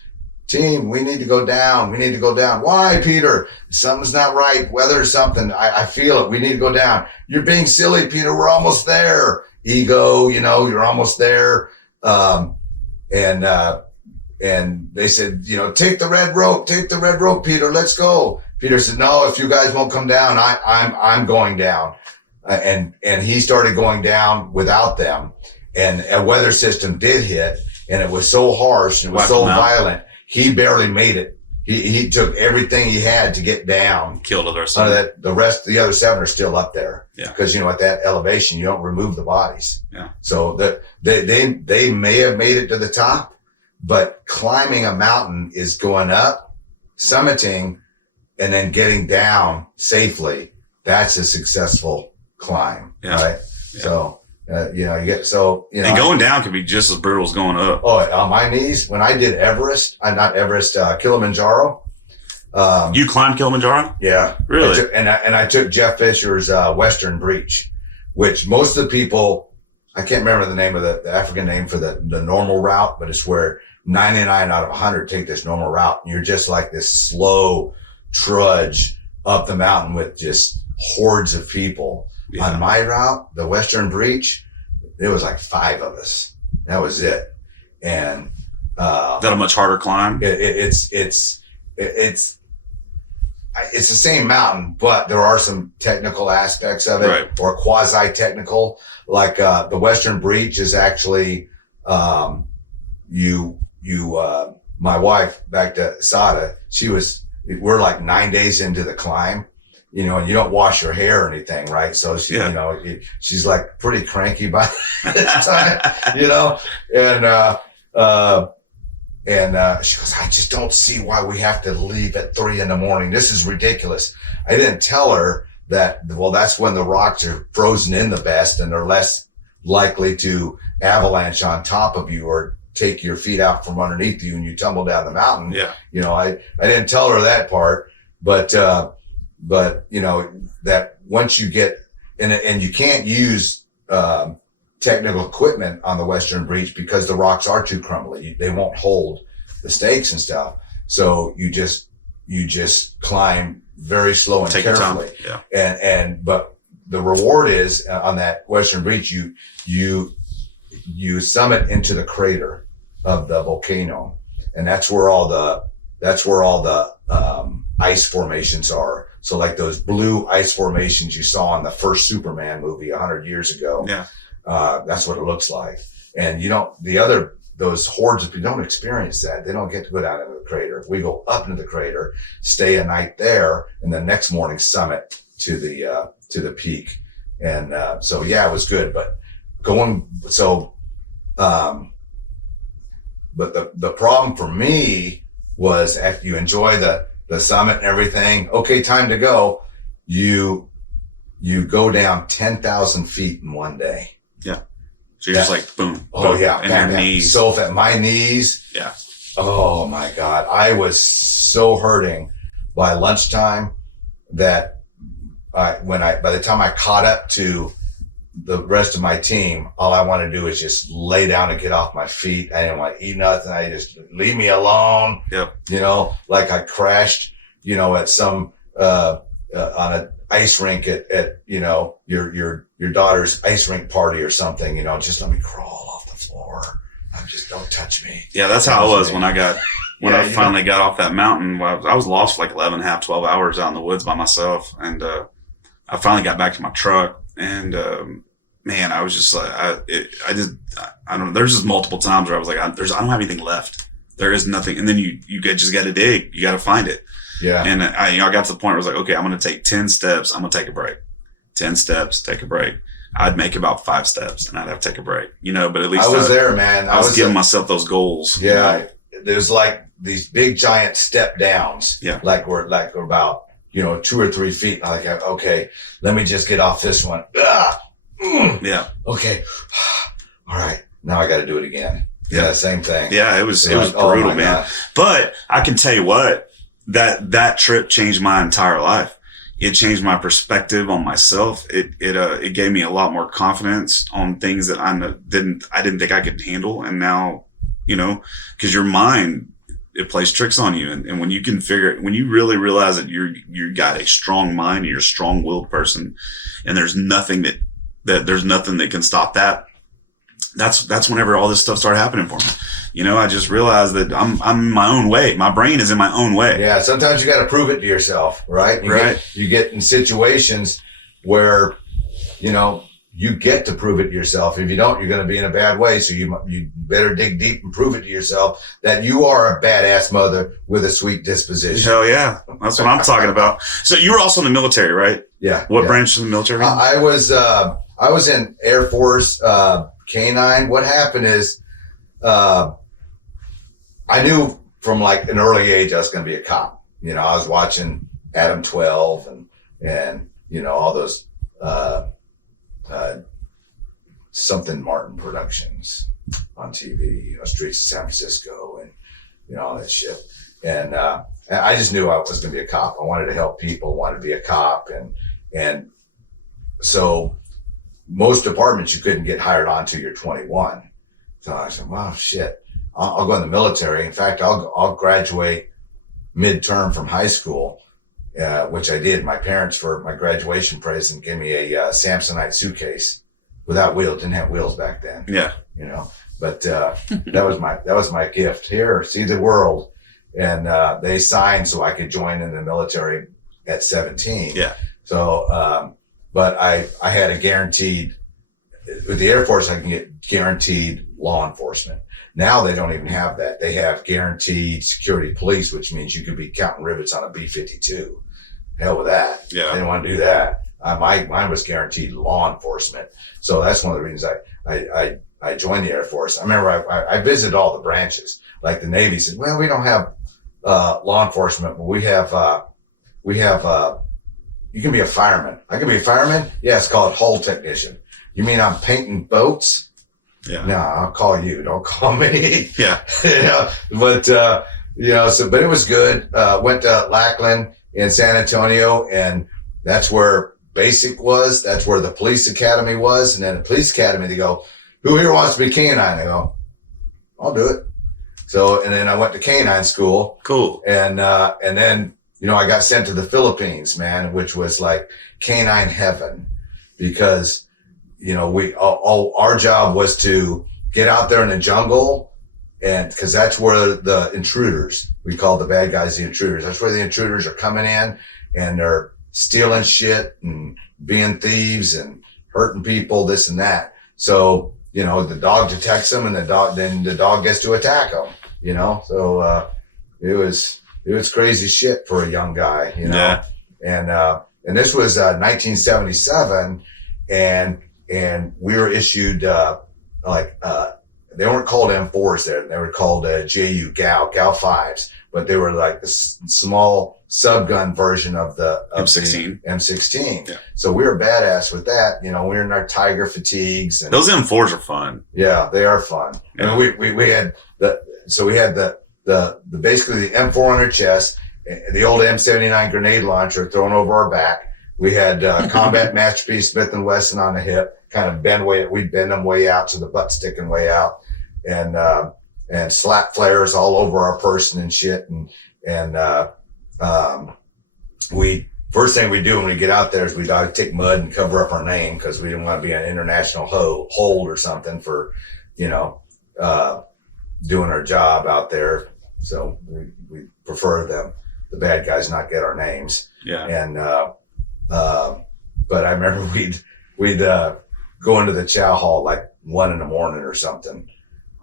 Team, we need to go down. We need to go down. Why, Peter? Something's not right. Weather or something. I feel it. We need to go down. You're being silly, Peter. We're almost there. Ego, you're almost there. And they said, take the red rope. Take the red rope, Peter. Let's go. Peter said, no, if you guys won't come down, I'm going down. And he started going down without them. And a weather system did hit, and it was so harsh and it was so violent. He barely made it. He took everything he had to get down. Killed the rest of them. The other seven are still up there. Yeah. Because, at that elevation, you don't remove the bodies. Yeah. So they may have made it to the top, but climbing a mountain is going up, summiting, and then getting down safely. That's a successful climb. Yeah. Right. Yeah. So, and going down can be just as brutal as going up. Oh, on my knees, when I did Kilimanjaro. You climbed Kilimanjaro? Yeah. Really? I took Jeff Fisher's Western Breach, which most of the people, I can't remember the name of the African name for the normal route, but it's where 99 out of 100 take this normal route. And you're just like this slow trudge up the mountain with just hordes of people. Yeah. On my route, the Western Breach, there was like 5 of us. That was it. And is that a much harder climb? It's the same mountain, but there are some technical aspects of it, right, or quasi-technical. Like the Western Breach is actually my wife, back to Sada, we're like 9 days into the climb. And you don't wash your hair or anything, right? So she, she's like pretty cranky by this time, and she goes, I just don't see why we have to leave at 3 a.m. This is ridiculous. I didn't tell her that, that's when the rocks are frozen in the best and they're less likely to avalanche on top of you or take your feet out from underneath you and you tumble down the mountain. Yeah. I didn't tell her that part, but that once you get, and you can't use, technical equipment on the Western Breach because the rocks are too crumbly. They won't hold the stakes and stuff. So you just climb very slow and carefully. Yeah. But the reward is on that Western Breach, you summit into the crater of the volcano. And that's where all the ice formations are. So like those blue ice formations you saw in the first Superman movie 100 years ago. Yeah. That's what it looks like. And those hordes of people don't experience that. They don't get to go down into the crater. We go up into the crater, stay a night there, and the next morning summit to the peak. And so yeah, it was good. But but the problem for me was after you enjoy the summit and everything, okay, time to go. You go down 10,000 feet in one day. Yeah. So you're just like boom. Oh boom, yeah. and Bam, your bam. knees. So at my knees. Yeah. Oh my God. I was so hurting by lunchtime that by the time I caught up to the rest of my team, all I want to do is just lay down and get off my feet. I didn't want to eat nothing. I just leave me alone. Yep. Like I crashed, at some, on an ice rink at your daughter's ice rink party or something, just let me crawl off the floor. Just don't touch me. Yeah. That's how I was when I finally got off that mountain. Well, I was lost for like 11 and a half, 12 hours out in the woods by myself. And, I finally got back to my truck and, man, I was just like, I don't know. There's just multiple times where I was like, I don't have anything left. There is nothing. And then you just got to dig. You got to find it. Yeah. And I got to the point where I was like, okay, I'm going to take 10 steps. I'm going to take a break. 10 steps, take a break. I'd make about 5 steps and I'd have to take a break, but at least I was there, man. I was giving myself those goals. Yeah. There's like these big giant step downs. Yeah. Like we're about, 2 or 3 feet. I'm like, okay, let me just get off this one. Yeah. Okay. All right. Now I got to do it again. Yeah. Same thing. Yeah. It was brutal, man. God. But I can tell you what, that trip changed my entire life. It changed my perspective on myself. It gave me a lot more confidence on things that I didn't think I could handle. And now, cause your mind, it plays tricks on you. And when you when you really realize that you got a strong mind and you're a strong willed person and there's nothing that can stop that. That's whenever all this stuff started happening for me. I just realized that I'm in my own way. My brain is in my own way. Yeah. Sometimes you got to prove it to yourself, right? You get in situations where, you get to prove it to yourself. If you don't, you're going to be in a bad way. So you better dig deep and prove it to yourself that you are a badass mother with a sweet disposition. Hell yeah. That's what I'm talking about. So you were also in the military, right? Yeah. What branch of the military? I was in Air Force, K-9. What happened is, I knew from like an early age I was going to be a cop. I was watching Adam 12 and all those, something Martin Productions on TV, Streets of San Francisco and, all that shit. And, I just knew I was going to be a cop. I wanted to help people, wanted to be a cop. And so most departments you couldn't get hired on till you're 21. So I said, well, shit, I'll go in the military. In fact, I'll graduate midterm from high school, which I did. My parents, for my graduation present, gave me a Samsonite suitcase without wheels. Didn't have wheels back then. Yeah. But that was my gift. Here, see the world. And they signed so I could join in the military at 17. Yeah. So, but I had a guaranteed, with the Air Force, I can get guaranteed law enforcement. Now they don't even have that. They have guaranteed security police, which means you could be counting rivets on a B-52. Hell with that. Yeah. I didn't want to do that. Mine was guaranteed law enforcement. So that's one of the reasons I joined the Air Force. I remember I visited all the branches. Like the Navy said, well, we don't have law enforcement, but we have you can be a fireman. I can be a fireman? Yeah, it's called hull technician. You mean I'm painting boats? Yeah. No, I'll call you. Don't call me. Yeah. But it was good. Went to Lackland in San Antonio, and that's where basic was. That's where the police academy was. And then the police academy, they go, who here wants to be K-9? I go, I'll do it. So, and then I went to K-9 school. Cool. And then, I got sent to the Philippines, man, which was like K-9 heaven, because, our job was to get out there in the jungle, and cause that's where the intruders, we call the bad guys the intruders. That's where the intruders are coming in and they're stealing shit and being thieves and hurting people, this and that. So, the dog detects them and then the dog gets to attack them, So, it was crazy shit for a young guy, Yeah. And, and this was 1977, and we were issued they weren't called M4s then. They were called GAU 5s, but they were like the small subgun version of the M16. M16. Yeah. So we were badass with that. We were in our Tiger fatigues. And those M4s are fun. yeah, they are fun. Yeah. And we had the basically the M4 on our chest, the old M79 grenade launcher thrown over our back. We had combat masterpiece Smith & Wesson on the hip, kind of we'd bend them way out so the butt sticking way out, and slap flares all over our person and shit. And first thing we do when we get out there is we take mud and cover up our name because we didn't want to be an international hold or something for, doing our job out there. So we prefer the bad guys not get our names. Yeah. And, but I remember we'd go into the chow hall like 1 a.m. or something,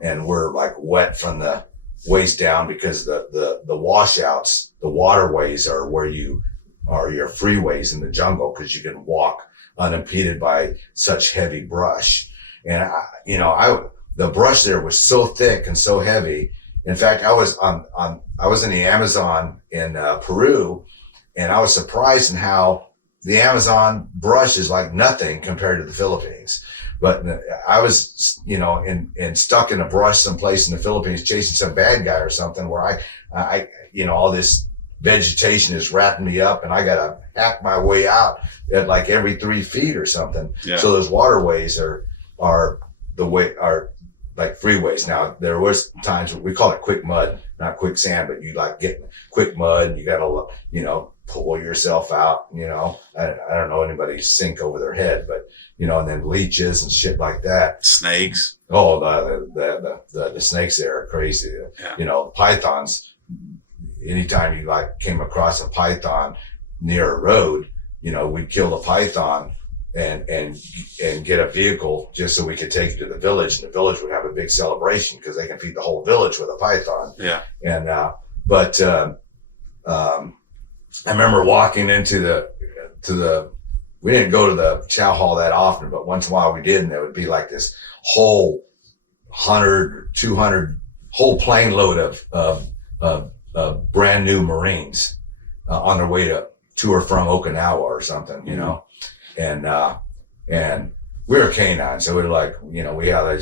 and we're like wet from the waist down because the washouts, the waterways are where you are your freeways in the jungle because you can walk unimpeded by such heavy brush. And the brush there was so thick and so heavy. In fact, I was in the Amazon in Peru, and I was surprised in how the Amazon brush is like nothing compared to the Philippines. But I was, stuck in a brush someplace in the Philippines chasing some bad guy or something where I all this vegetation is wrapping me up and I got to hack my way out at like every 3 feet or something. Yeah. So those waterways are like freeways. Now there was times we call it quick mud, not quicksand, but you like get quick mud and you got to, pull yourself out, I don't know anybody sink over their head, but, and then leeches and shit like that. Snakes. Oh, the snakes there are crazy. Yeah. Pythons, anytime you came across a python near a road, we'd kill the python and get a vehicle just so we could take it to the village, and the village would have a big celebration because they can feed the whole village with a python. Yeah. And, I remember walking into we didn't go to the chow hall that often, but once in a while we did, and there would be like this whole 100, 200, whole plane load of brand new Marines on their way to or from Okinawa or something, and we were canines, so we were like, we had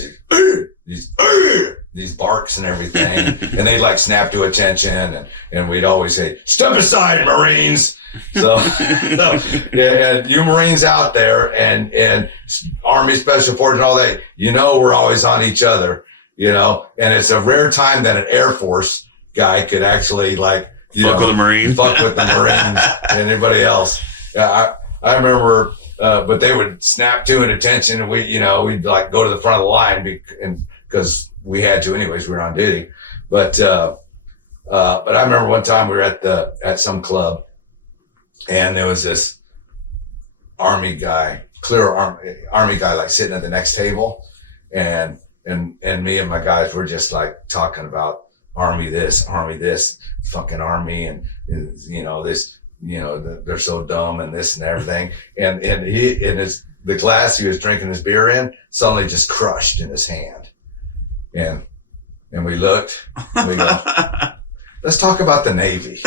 these barks and everything, and they'd like snap to attention, and we'd always say, "Step aside, Marines." So yeah, you Marines out there and Army Special Forces and all that, we're always on each other, and it's a rare time that an Air Force guy could actually fuck with the Marines, fuck with the Marines and anybody else. Yeah, I remember, but they would snap to an attention, and we'd like go to the front of the line because we had to anyways, we were on duty. But I remember one time we were at some club, and there was this army guy, army guy, like sitting at the next table, and me and my guys were just like talking about army this, fucking army, and this, they're so dumb and this and everything, and he the glass he was drinking his beer in suddenly just crushed in his hand. And we looked, and we go, let's talk about the Navy.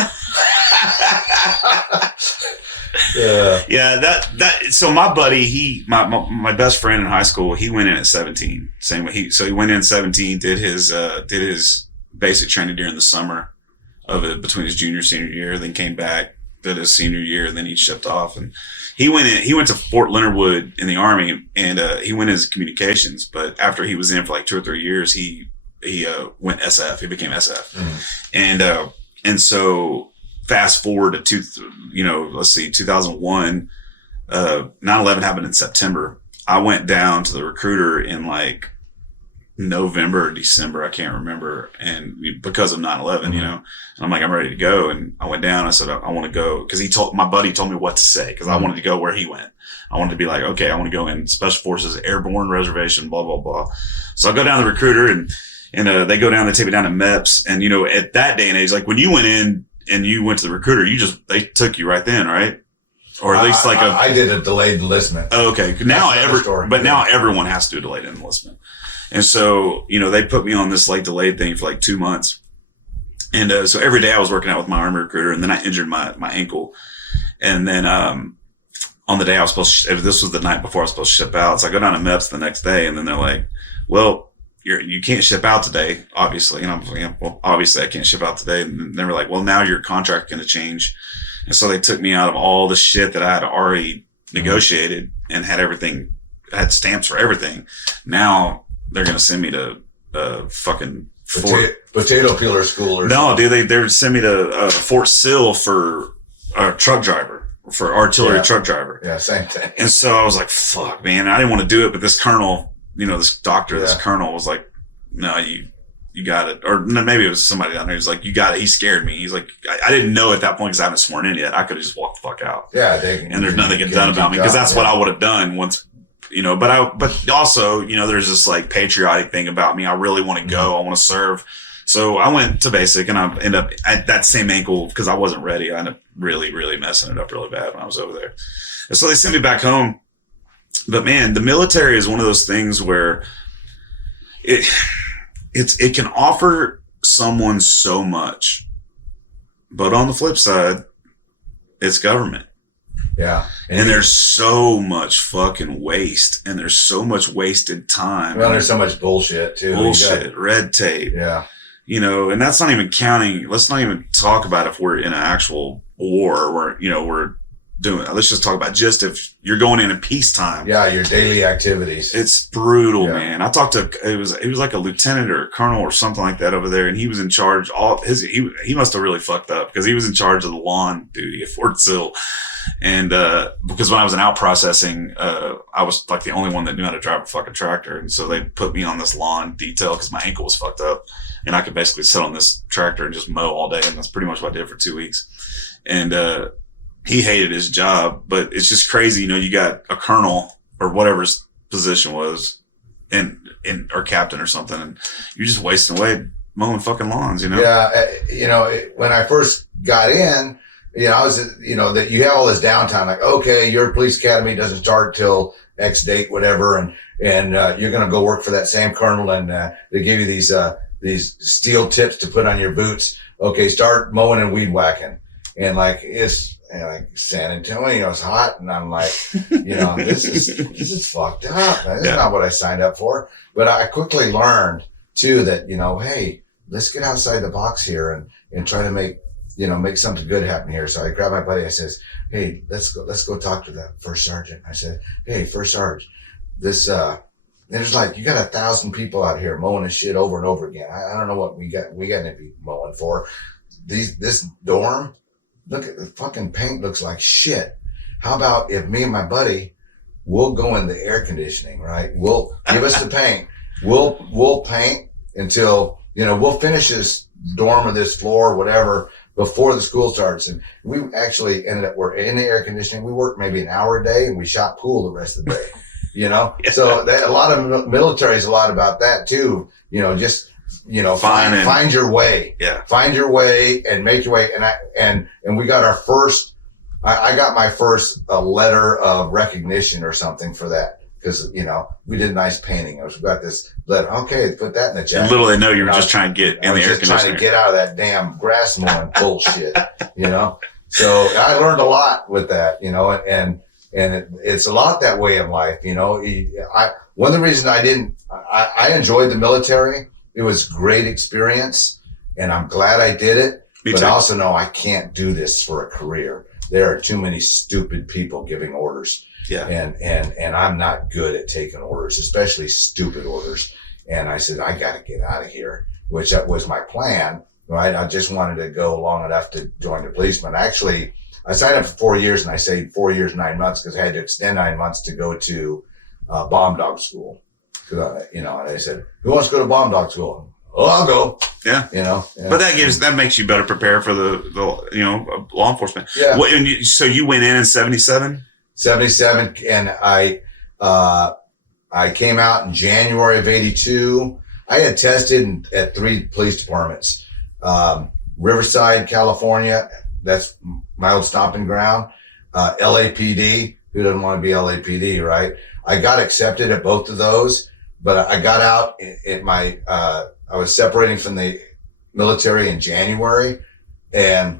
Yeah. So my buddy, my best friend in high school, he went in at 17. Same way he went in 17, did his basic training during the summer of it between his junior and senior year, then came back, did his senior year, and then he shipped off. And he went to Fort Leonard Wood in the Army, and he went as communications. But after he was in for like 2 or 3 years, he went SF. He became SF. Mm-hmm. And so fast forward to 2001, 9/11 happened in September. I went down to the recruiter in like November or December, I can't remember, and because of 9/11, mm-hmm. and I'm like, I'm ready to go. And I went down, I said, I want to go, because my buddy told me what to say, because I wanted to go where he went. I wanted to be like, okay, I want to go in Special Forces Airborne Reservation, blah, blah, blah. So I go down to the recruiter, and they go down, they take me down to MEPS. And, at that day and age, like when you went in and you went to the recruiter, they took you right then, right? or at least I did a delayed enlistment. Oh, okay. Now everyone has to do a delayed enlistment. And so, they put me on this like delayed thing for like 2 months. And so every day I was working out with my Army recruiter, and then I injured my ankle. And then on the day I was this was the night before I was supposed to ship out. So I go down to MEPS the next day, and then they're like, well, you can't ship out today, obviously. And I'm like, well, obviously I can't ship out today. And they were like, well, now your contract's going to change. And so they took me out of all the shit that I had already negotiated and had stamps for everything. Now they're going to send me to fucking potato peeler school or something. No, dude, they're send me to Fort Sill for a truck driver, for artillery truck driver. Yeah, same thing. And so I was like, fuck, man, I didn't want to do it. But this colonel, this doctor, this colonel was like, no, you got it. Or maybe it was somebody down there. He was like, you got it. He scared me. He's like, I didn't know at that point because I haven't sworn in yet. I could have just walked the fuck out. Yeah. And there's nothing get done about me because that's what I would have done once, but also, there's this like patriotic thing about me. I really want to go. I want to serve. So I went to basic, and I ended up at that same ankle because I wasn't ready. I ended up really, really messing it up really bad when I was over there. And so they sent me back home. But man, the military is one of those things where it can offer someone so much, but on the flip side, it's government. Yeah. And there's so much fucking waste, and there's so much wasted time. Well, there's so much bullshit too. Red tape. Yeah. And that's not even counting. Let's not even talk about if we're in an actual war where, we're doing it. Let's just talk about just if you're going in peacetime. Yeah, your daily activities. It's brutal, man. I talked to it was like a lieutenant or a colonel or something like that over there, and he was in charge. He must have really fucked up because he was in charge of the lawn duty at Fort Sill. And because when I was in out processing, I was like the only one that knew how to drive a fucking tractor, and so they put me on this lawn detail because my ankle was fucked up, and I could basically sit on this tractor and just mow all day, and that's pretty much what I did for 2 weeks. And he hated his job, but it's just crazy. You got a colonel or whatever his position was, and or captain or something, and you're just wasting away mowing fucking lawns. Yeah, when I first got in, I was, that you have all this downtime. Like, okay, your police academy doesn't start till X date, whatever, and you're gonna go work for that same colonel, and they give you these steel tips to put on your boots. Okay, start mowing and weed whacking, and like it's. Like San Antonio, it's hot, and I'm like, this is fucked up. This is not what I signed up for. But I quickly learned too that hey, let's get outside the box here and try to make something good happen here. So I grabbed my buddy. I says, hey, let's go talk to the first sergeant. I said, hey, first sergeant, there's like you got 1,000 people out here mowing this shit over and over again. I don't know what we got to be mowing for. This dorm. Look at the fucking paint looks like shit. How about if me and my buddy, we'll go in the air conditioning, right? We'll give us the paint. We'll paint until, we'll finish this dorm or this floor or whatever before the school starts. And we actually ended up, we're in the air conditioning. We worked maybe an hour a day, and we shot pool the rest of the day, Yeah. So a lot of military is a lot about that too. Just, find your way. Yeah. Find your way and make your way. And we got our first, I got my first letter of recognition or something for that. Cause, we did nice painting. We got this letter. Okay, put that in the jacket. And little they know you were just trying to get in the air conditioner. Trying to get out of that damn grass mowing bullshit, So I learned a lot with that, and it's a lot that way in life, one of the reasons I enjoyed the military. It was a great experience, and I'm glad I did it. But I also know I can't do this for a career. There are too many stupid people giving orders. Yeah. And I'm not good at taking orders, especially stupid orders. And I said, I got to get out of here, which that was my plan, right? I just wanted to go long enough to join the policeman. Actually, I signed up for 4 years, and I stayed 4 years, 9 months because I had to extend 9 months to go to bomb dog school. And I said, who wants to go to bomb dog school? Oh, I'll go. Yeah. But that makes you better prepare for the law enforcement. Yeah. So you went in 77? 77. And I came out in January of 82. I had tested at 3 police departments. Riverside, California. That's my old stomping ground. LAPD. Who doesn't want to be LAPD, right? I got accepted at both of those, but I got out at my, I was separating from the military in January, and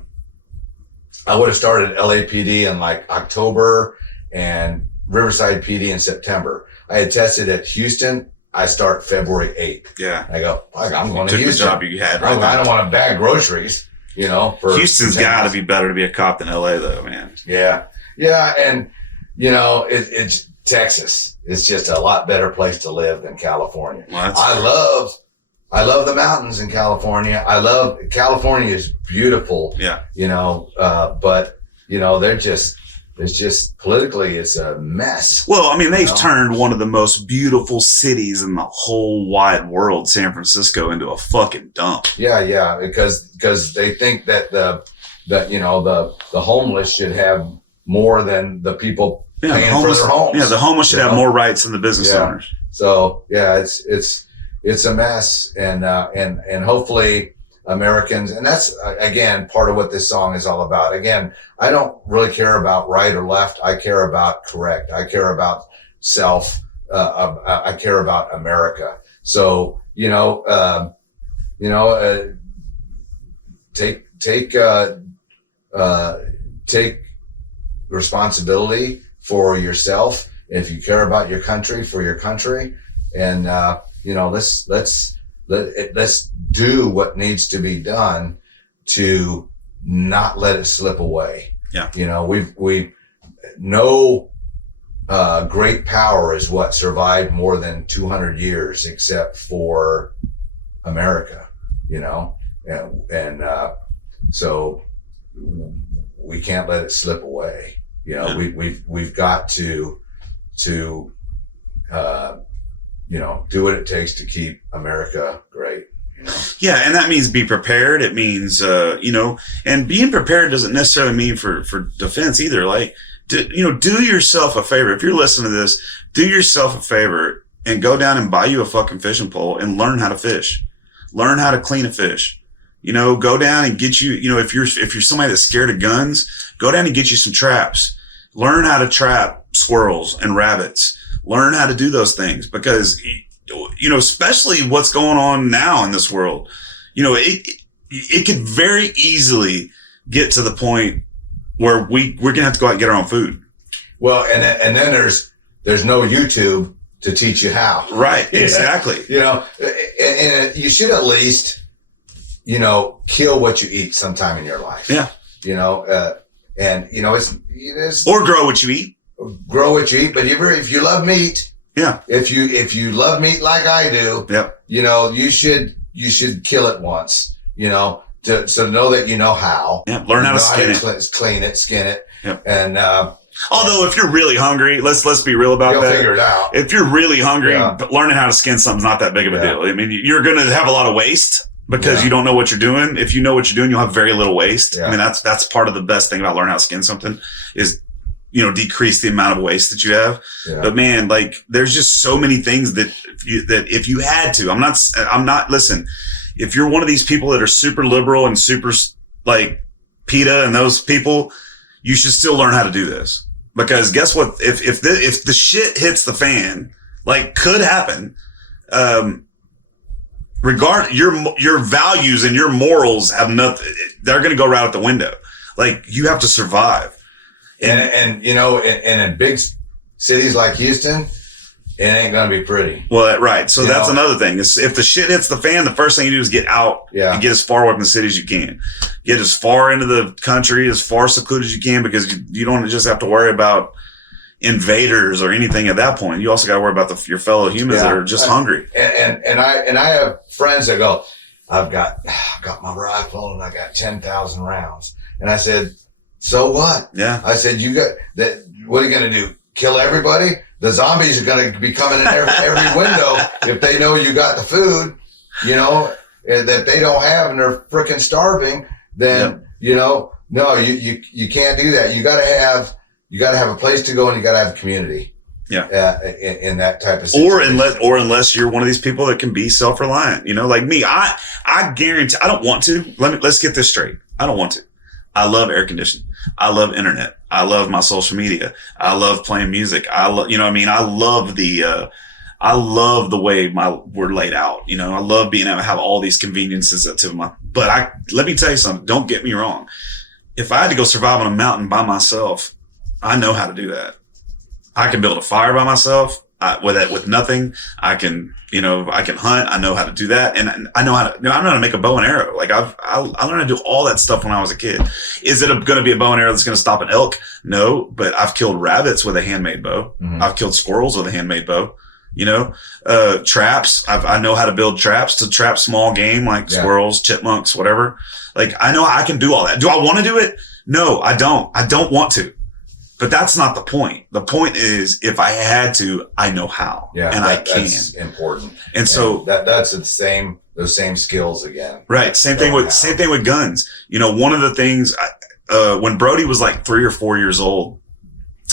I would have started LAPD in like October and Riverside PD in September. I had tested at Houston. I start February 8th. Yeah. I go, I'm going to Took Houston. the job you had. I don't want to bag groceries, for Houston's got to be better to be a cop than LA, though, man. Yeah. Yeah. And, it's Texas. It's just a lot better place to live than California. Well, I love the mountains in California. California is beautiful. Yeah. But it's just politically, it's a mess. Well, I mean, they've turned one of the most beautiful cities in the whole wide world, San Francisco, into a fucking dump. Yeah. Because they think that the homeless should have more than the people paying for their homes. Yeah, the homeless should have more rights than the business owners. So it's a mess, and hopefully Americans, and that's again part of what this song is all about. Again, I don't really care about right or left. I care about correct. I care about self. I care about America. So take responsibility for yourself. If you care about your country, for your country, and let's do what needs to be done to not let it slip away. Yeah. We've no great power is what survived more than 200 years, except for America. So we can't let it slip away. We've got to do what it takes to keep America great. Yeah, and that means be prepared. It means, and being prepared doesn't necessarily mean for defense either. Like, do yourself a favor. If you're listening to this, do yourself a favor and go down and buy you a fucking fishing pole and learn how to fish. Learn how to clean a fish. Go down and get you, if you're somebody that's scared of guns, go down and get you some traps. Learn how to trap squirrels and rabbits. Learn how to do those things, because, especially what's going on now in this world, it could very easily get to the point where we're going to have to go out and get our own food. Well, and then there's no YouTube to teach you how. Right. Exactly. And you should at least, kill what you eat sometime in your life. Yeah. It's or grow what you eat. Grow what you eat, but if you love meat, yeah. If you love meat like I do, yep. You should kill it once, so know that you know how. Yeah. Learn how to skin it. Clean it, skin it. Yep. And although if you're really hungry, let's be real about you'll that. Figure it out. If you're really hungry, learning how to skin something's not that big of a deal. I mean, you're going to have a lot of waste because you don't know what you're doing. If you know what you're doing, you'll have very little waste. Yeah. I mean, that's part of the best thing about learning how to skin something is, decrease the amount of waste that you have. Yeah. But man, like, there's just so many things that if you had to, I'm not, listen, if you're one of these people that are super liberal and super like PETA and those people, you should still learn how to do this, because guess what? If the shit hits the fan, like could happen, your values and your morals have nothing. They're going to go right out the window. Like, you have to survive. And in big cities like Houston, it ain't going to be pretty. Well, right. So that's another thing. Is if the shit hits the fan, the first thing you do is get out and get as far away from the city as you can. Get as far into the country, as far secluded as you can, because you don't just have to worry about invaders or anything at that point. You also got to worry about your fellow humans that are just hungry. And I have friends that go, I've got my rifle and I got 10,000 rounds. And I said, so what? Yeah. I said, you got that. What are you going to do? Kill everybody? The zombies are going to be coming in every window if they know you got the food, that they don't have and they're freaking starving. Then, no, you can't do that. You got to have a place to go and you got to have a community. Yeah. In that type of situation. Or unless you're one of these people that can be self-reliant, like me, I guarantee I don't want to. Let's get this straight. I don't want to. I love air conditioning. I love internet. I love my social media. I love playing music. I love, you know what I mean? I love the way we're laid out. You know, I love being able to have all these conveniences but let me tell you something. Don't get me wrong. If I had to go survive on a mountain by myself, I know how to do that. I can build a fire by myself with nothing. I can hunt. I know how to do that. And I know how to make a bow and arrow. Like I learned how to do all that stuff when I was a kid. Is it going to be a bow and arrow that's going to stop an elk? No, but I've killed rabbits with a handmade bow. Mm-hmm. I've killed squirrels with a handmade bow. You know, traps. I know how to build traps to trap small game like squirrels, chipmunks, whatever. Like I know I can do all that. Do I want to do it? No, I don't. I don't want to. But that's not the point. The point is, if I had to, I know how, and I can. That's important. And so that's those same skills again. Right. Same thing with guns. You know, one of the things when Brody was like 3 or 4 years old,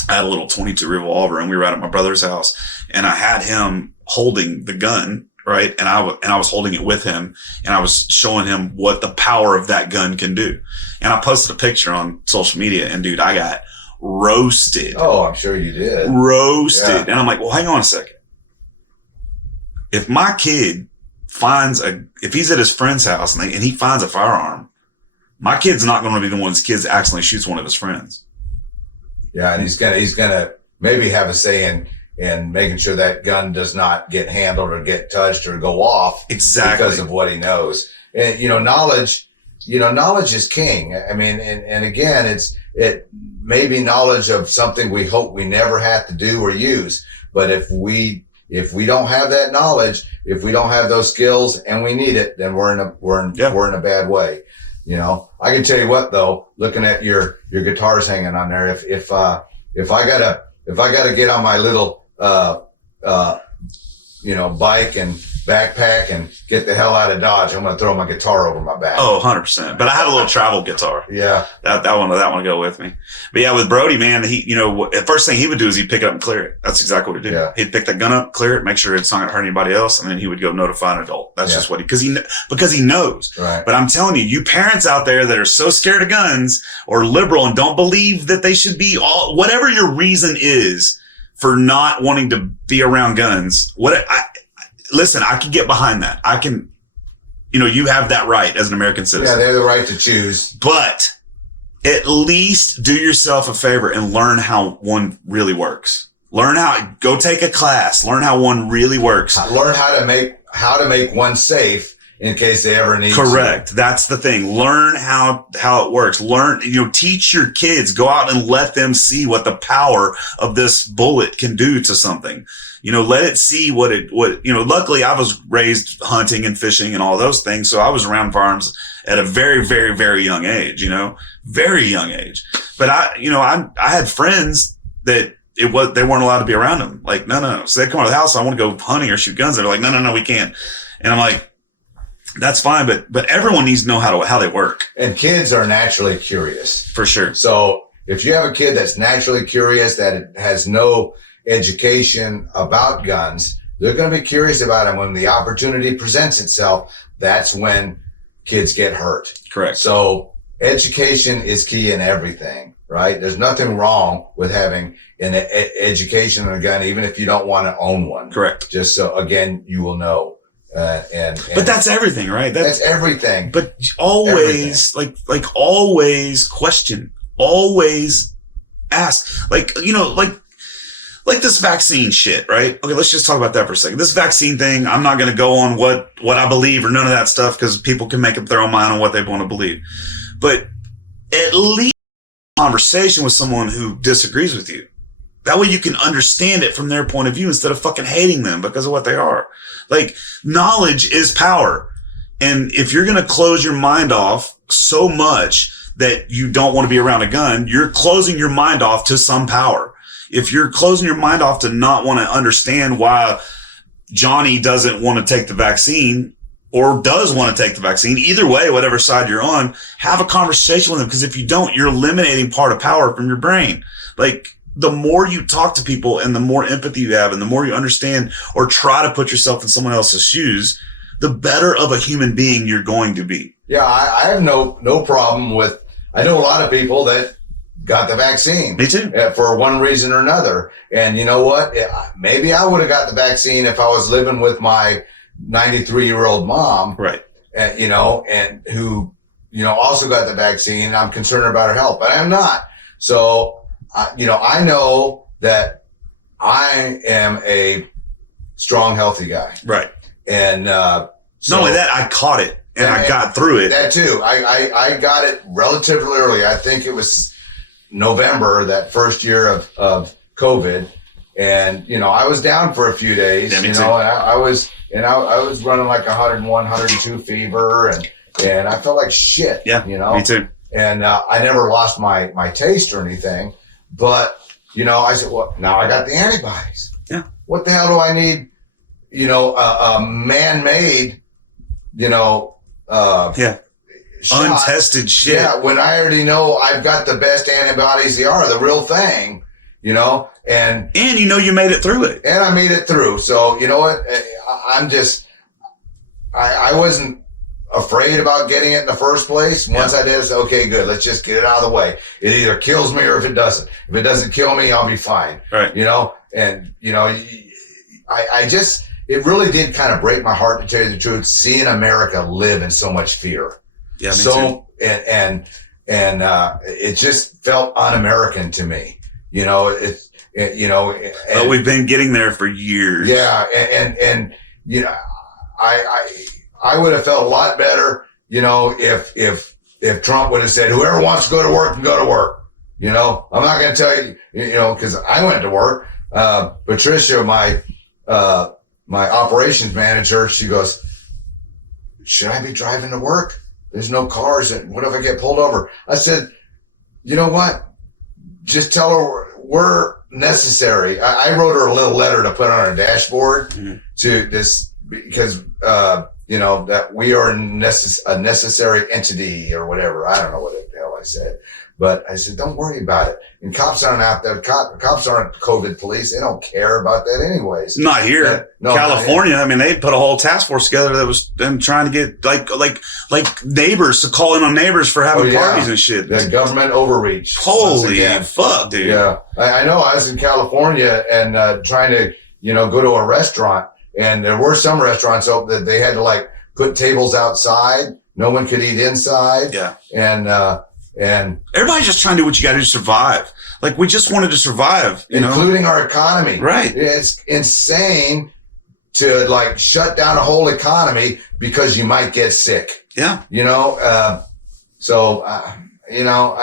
I had a little .22 revolver, and we were out at my brother's house, and I had him holding the gun. Right. And I was holding it with him, and I was showing him what the power of that gun can do. And I posted a picture on social media, and dude, I got roasted. Oh, I'm sure you did. Roasted. Yeah. And I'm like, well, hang on a second. If my kid if he's at his friend's house and he finds a firearm, my kid's not going to be the one whose kid accidentally shoots one of his friends. Yeah. And he's gonna maybe have a say in making sure that gun does not get handled or get touched or go off. Exactly. Because of what he knows. And, knowledge is king. I mean, and again, it may be knowledge of something we hope we never have to do or use. But if we don't have that knowledge, if we don't have those skills and we need it, then we're in a bad way. You know, I can tell you what though, looking at your guitars hanging on there, if I gotta get on my little, bike and backpack and get the hell out of Dodge, I'm going to throw my guitar over my back. Oh, 100%. But I have a little travel guitar. Yeah. That one will go with me. But yeah, with Brody, man, the first thing he would do is he'd pick it up and clear it. That's exactly what he'd do. Yeah. He'd pick that gun up, clear it, make sure it's not going to hurt anybody else. And then he would go notify an adult. That's just because he knows. Right. But I'm telling you parents out there that are so scared of guns or liberal and don't believe that they should be whatever your reason is for not wanting to be around guns, listen, I can get behind that. I can, you have that right as an American citizen. Yeah, they have the right to choose. But at least do yourself a favor and learn how one really works. Go take a class. Learn how one really works. Learn how to make one safe in case they ever need. Correct. That's the thing. Learn how it works. Teach your kids. Go out and let them see what the power of this bullet can do to something. Let it see luckily I was raised hunting and fishing and all those things. So I was around firearms at a very, very, very young age, very young age. But I had friends that they weren't allowed to be around them. Like, no. So they'd come out of the house. I want to go hunting or shoot guns. They're like, no, we can't. And I'm like, that's fine. But everyone needs to know how they work. And kids are naturally curious. For sure. So if you have a kid that's naturally curious, that has no education about guns, they're going to be curious about them. When the opportunity presents itself, that's when kids get hurt. Correct. So education is key in everything, right? There's nothing wrong with having an education on a gun, even if you don't want to own one. Correct. Just so, again, you will know. But that's everything, right? That's everything. But always, like always question, always ask, like this vaccine shit, right? Okay, let's just talk about that for a second. This vaccine thing, I'm not going to go on what I believe or none of that stuff, because people can make up their own mind on what they want to believe. But at least a conversation with someone who disagrees with you. That way you can understand it from their point of view instead of fucking hating them because of what they are. Like, knowledge is power. And if you're going to close your mind off so much that you don't want to be around a gun, you're closing your mind off to some power. If you're closing your mind off to not want to understand why Johnny doesn't want to take the vaccine or does want to take the vaccine, either way, whatever side you're on, have a conversation with them. Because if you don't, you're eliminating part of power from your brain. Like, the more you talk to people and the more empathy you have and the more you understand or try to put yourself in someone else's shoes, the better of a human being you're going to be. Yeah, I have no problem with, I know a lot of people that got the vaccine. Me too. For one reason or another. And you know what? Maybe I would have got the vaccine if I was living with my 93-year-old mom. Right. You know, and who, you know, also got the vaccine. I'm concerned about her health, but I'm not. So, you know, I know that I am a strong, healthy guy. Right. And, not only that, I caught it and I got through it. That too. I got it relatively early. I think it was November, that first year of COVID. And, you know, I was down for a few days, yeah, me you too. know, and I was running like 101, 102 fever and I felt like shit. Yeah. You know, me too. And, I never lost my taste or anything, but, you know, I said, well, now I got the antibodies. Yeah. What the hell do I need? You know, a man-made, you know, yeah. shot. Untested shit. Yeah, when I already know I've got the best antibodies, they are the real thing, you know, and you know you made it through it. And I made it through. So, you know what? I'm just, I wasn't afraid about getting it in the first place. Once I did, I said, okay, good. Let's just get it out of the way. It either kills me or if it doesn't. If it doesn't kill me, I'll be fine. Right. You know, and, you know, I just, it really did kind of break my heart, to tell you the truth, seeing America live in so much fear. Yeah, me too. And it just felt un-American to me. You know, you know. But we've been getting there for years. Yeah, and you know, I would have felt a lot better, you know, if Trump would have said, whoever wants to go to work can go to work. You know, I'm not going to tell you, you know, because I went to work. Patricia, my operations manager, she goes, should I be driving to work? There's no cars. And what if I get pulled over? I said, you know what? Just tell her we're necessary. I wrote her a little letter to put on her dashboard to this, because, you know, that we are a necessary entity or whatever. I don't know what the hell I said. But I said, don't worry about it. And cops aren't out there. Cops aren't COVID police. They don't care about that anyways. Not here. No, California, I mean, they put a whole task force together that was them trying to get like neighbors to call in on neighbors for having parties and shit. The government overreach. Holy fuck, dude. Yeah. I know. I was in California and trying to, you know, go to a restaurant. And there were some restaurants open that they had to like put tables outside. No one could eat inside. Yeah. And everybody's just trying to do what you got to do to survive. Like, we just wanted to survive, including our economy. Right. It's insane to like shut down a whole economy because you might get sick. Yeah. You know, you know,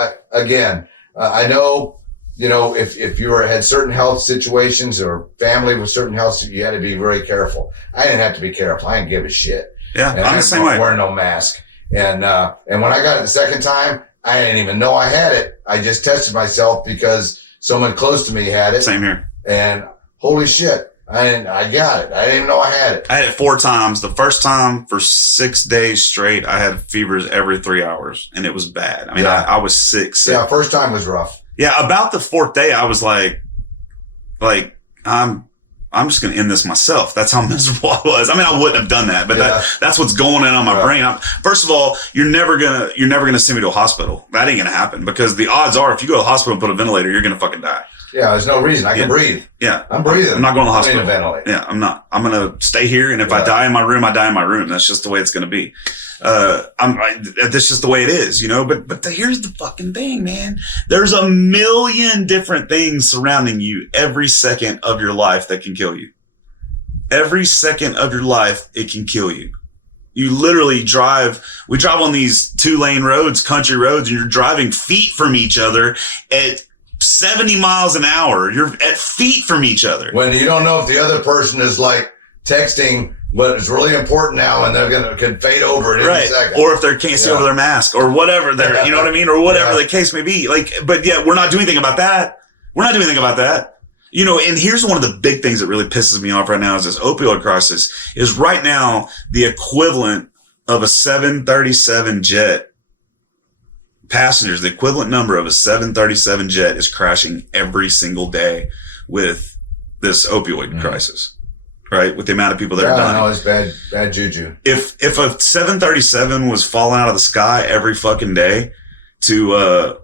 I know, you know, if you had certain health situations or family with certain health, you had to be very careful. I didn't have to be careful. I didn't give a shit. Yeah. And I'm the same way. Wearing no mask. And when I got it the second time, I didn't even know I had it. I just tested myself because someone close to me had it. Same here. And holy shit, I got it. I didn't even know I had it. I had it 4 times. The first time for 6 days straight, I had fevers every 3 hours, and it was bad. I mean, I was sick. Yeah, first time was rough. Yeah, about the 4th day, I was like, I'm just going to end this myself. That's how miserable I was. I mean, I wouldn't have done that, but that's what's going on my brain. First of all, you're never going to send me to a hospital. That ain't going to happen, because the odds are if you go to the hospital and put a ventilator, you're going to fucking die. Yeah, there's no reason. I can breathe. Yeah. I'm breathing. I'm not going to the hospital. I need a ventilator. Yeah, I'm not. I'm going to stay here, and if I die in my room, I die in my room. That's just the way it's going to be. That's just the way it is, you know, but here's the fucking thing, man. There's a million different things surrounding you every second of your life that can kill you. Every second of your life, it can kill you. You literally we drive on these 2-lane roads, country roads, and you're driving feet from each other at 70 miles an hour. You're at feet from each other. When you don't know if the other person is like texting what is really important now, and they're could fade over in any second. Or if they can't see over their mask or whatever you know what I mean? Or whatever the case may be. But yeah, we're not doing anything about that. We're not doing anything about that. You know, and here's one of the big things that really pisses me off right now is this opioid crisis. Is right now the equivalent of a 737 jet passengers, the equivalent number of a 737 jet is crashing every single day with this opioid crisis. Right, with the amount of people that are dying. No, it's bad juju. If a 737 was falling out of the sky every fucking day to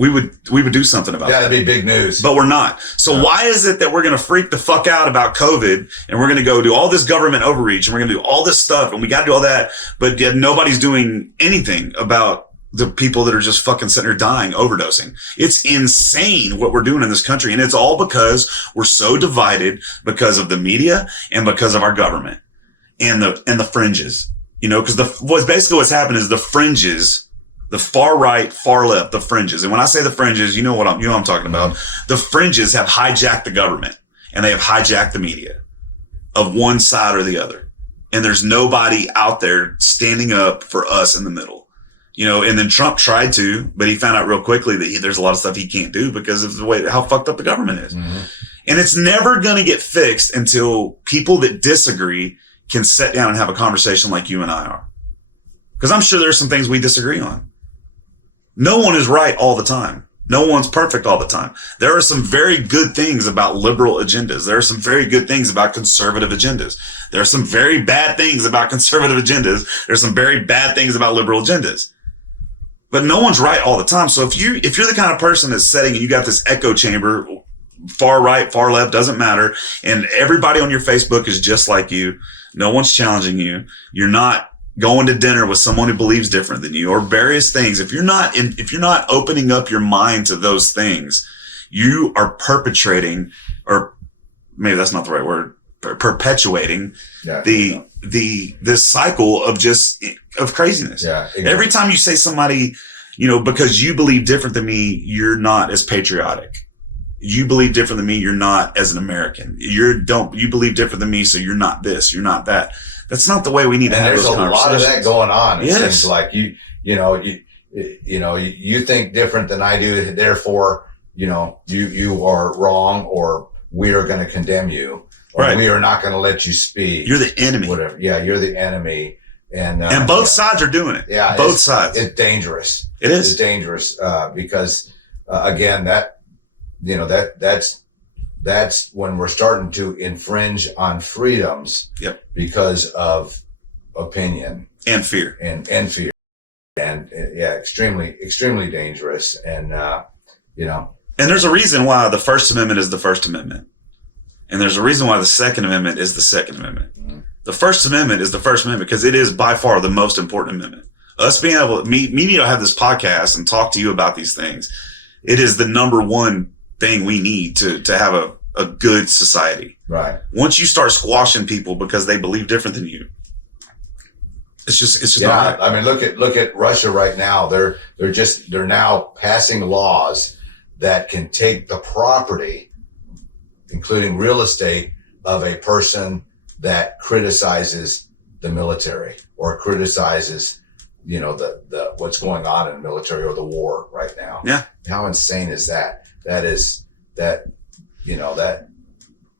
we would do something about Yeah, that. that'd be big news. But we're not. So why is it that we're going to freak the fuck out about COVID and we're going to go do all this government overreach and we're going to do all this stuff and we got to do all that, but yet nobody's doing anything about the people that are just fucking sitting there dying, overdosing? It's insane what we're doing in this country. And it's all because we're so divided because of the media and because of our government and the fringes, because what's happened is the fringes, the far right, far left, the fringes. And when I say the fringes, you know what I'm talking about. The fringes have hijacked the government and they have hijacked the media of one side or the other. And there's nobody out there standing up for us in the middle, and then Trump tried to, but he found out real quickly that there's a lot of stuff he can't do because of the way, how fucked up the government is. Mm-hmm. And it's never going to get fixed until people that disagree can sit down and have a conversation like you and I are. Because I'm sure there's some things we disagree on. No one is right all the time. No one's perfect all the time. There are some very good things about liberal agendas. There are some very good things about conservative agendas. There are some very bad things about conservative agendas. There's some very bad things about liberal agendas. But no one's right all the time. So if you're the kind of person that's sitting and you got this echo chamber, far right, far left, doesn't matter, and everybody on your Facebook is just like you, no one's challenging you, you're not going to dinner with someone who believes different than you or various things. If you're not opening up your mind to those things, you are perpetrating, or maybe that's not the right word, perpetuating this cycle of craziness. Yeah, exactly. Every time you say somebody, because you believe different than me, you're not as patriotic. You believe different than me, you're not as an American. You believe different than me, so you're not this, you're not that. That's not the way we need to have those conversations. There's a lot of that going on. It seems like you think different than I do, therefore, you are wrong, or we are going to condemn you, or we are not going to let you speak. You're the enemy. Whatever. Yeah, you're the enemy. And both sides are doing it. Yeah. Both sides. It's dangerous. It is. It's dangerous, because, again, that's when we're starting to infringe on freedoms. Yep. Because of opinion and fear and fear, and extremely, extremely dangerous. And and there's a reason why the First Amendment is the First Amendment, and there's a reason why the Second Amendment is the Second Amendment. Mm-hmm. The First Amendment is the First Amendment because it is by far the most important amendment. Us being able to have this podcast and talk to you about these things, it is the number one thing we need to have a good society. Right. Once you start squashing people because they believe different than you, it's just not right. I mean, look at Russia right now. They're now passing laws that can take the property, including real estate, of a person that criticizes the military or criticizes, the what's going on in the military or the war right now. Yeah. How insane is that?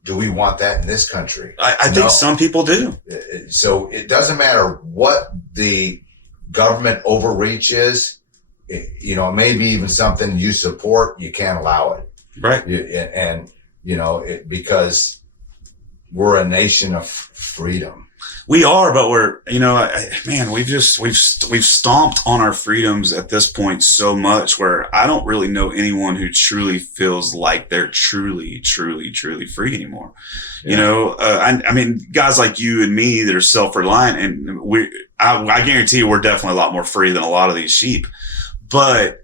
Do we want that in this country? I think some people do. So it doesn't matter what the government overreach is. It may be even something you support, you can't allow it. Right. Because we're a nation of freedom. We are, but we've stomped on our freedoms at this point so much where I don't really know anyone who truly feels like they're truly, truly, truly free anymore. Yeah. I mean, guys like you and me that are self-reliant, and I guarantee you we're definitely a lot more free than a lot of these sheep. But,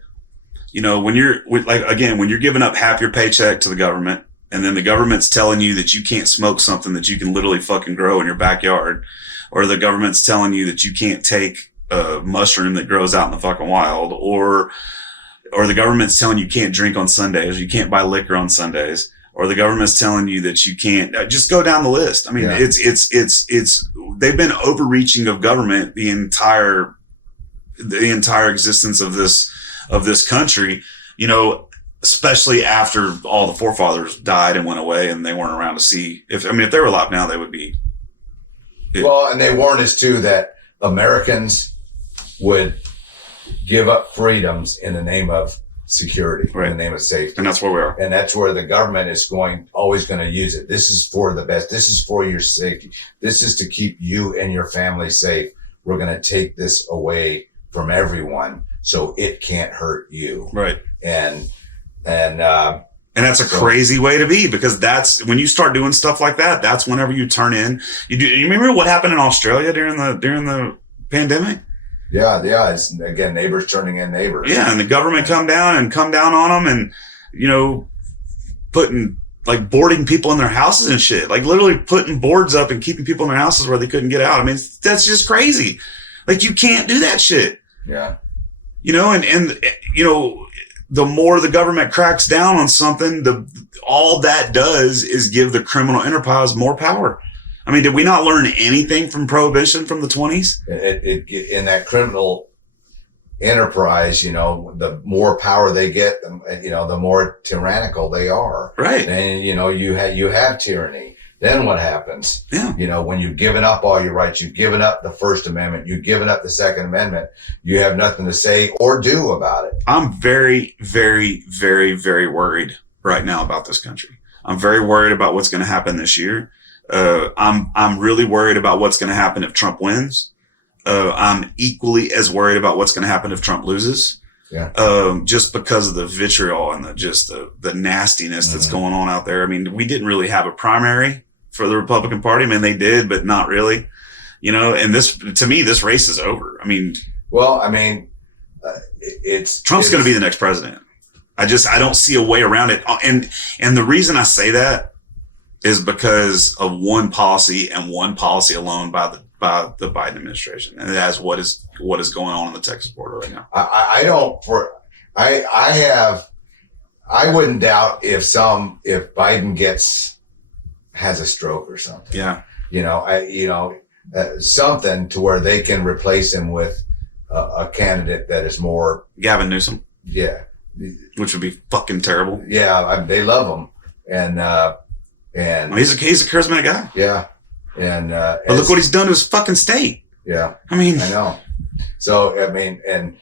when you're giving up half your paycheck to the government, and then the government's telling you that you can't smoke something that you can literally fucking grow in your backyard, or the government's telling you that you can't take a mushroom that grows out in the fucking wild, or the government's telling you can't drink on Sundays, or you can't buy liquor on Sundays, or the government's telling you that you can't, just go down the list. I mean, it's they've been overreaching of government the entire existence of this country, especially after all the forefathers died and went away and they weren't around to see if they were alive now, they would be. Well, and they warned us too that Americans would give up freedoms in the name of security, right, in the name of safety. And that's where we are. And that's where the government is always going to use it. This is for the best. This is for your safety. This is to keep you and your family safe. We're going to take this away from everyone so it can't hurt you. Right. And that's a crazy way to be, because that's when you start doing stuff like that. That's whenever you turn in. You remember what happened in Australia during the pandemic? Yeah. It's again neighbors turning in neighbors. Yeah, and the government come down on them, and putting like boarding people in their houses and shit, like literally putting boards up and keeping people in their houses where they couldn't get out. I mean, that's just crazy. Like you can't do that shit. Yeah. And the more the government cracks down on something, all that does is give the criminal enterprise more power. I mean, did we not learn anything from Prohibition from the 20s? In that criminal enterprise, the more power they get, the more tyrannical they are. Right. And, you have tyranny. Then what happens? Yeah. When you've given up all your rights, you've given up the First Amendment, you've given up the Second Amendment, you have nothing to say or do about it. I'm very, very, very, very worried right now about this country. I'm very worried about what's going to happen this year. I'm really worried about what's going to happen if Trump wins. I'm equally as worried about what's going to happen if Trump loses. Yeah. Just because of the vitriol and the nastiness that's going on out there. I mean, we didn't really have a primary for the Republican Party. I mean, they did, but not really, and to me, this race is over. I mean, Trump's going to be the next president. I don't see a way around it. And the reason I say that is because of one policy and one policy alone by the Biden administration, and that's what is going on the Texas border right now. I wouldn't doubt if Biden has a stroke or something. Yeah. Something to where they can replace him with a candidate that is more Gavin Newsom. Yeah. Which would be fucking terrible. Yeah. They love him. And he's a charismatic guy. Yeah. But look what he's done to his fucking state. Yeah. I mean, I know. So, and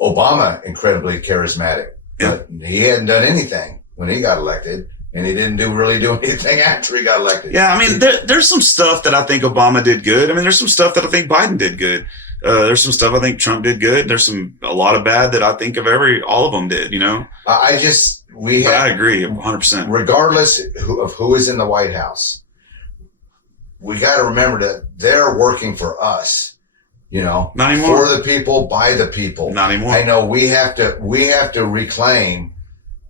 Obama, incredibly charismatic. Yeah. But he hadn't done anything when he got elected, and he didn't really do anything after he got elected. Yeah. I mean, there's some stuff that I think Obama did good. I mean, there's some stuff that I think Biden did good. There's some stuff I think Trump did good. There's a lot of bad that I think all of them did, I agree 100%. Regardless of who is in the White House, we got to remember that they're working for us, Not anymore. For the people, by the people. Not anymore. I know we have to reclaim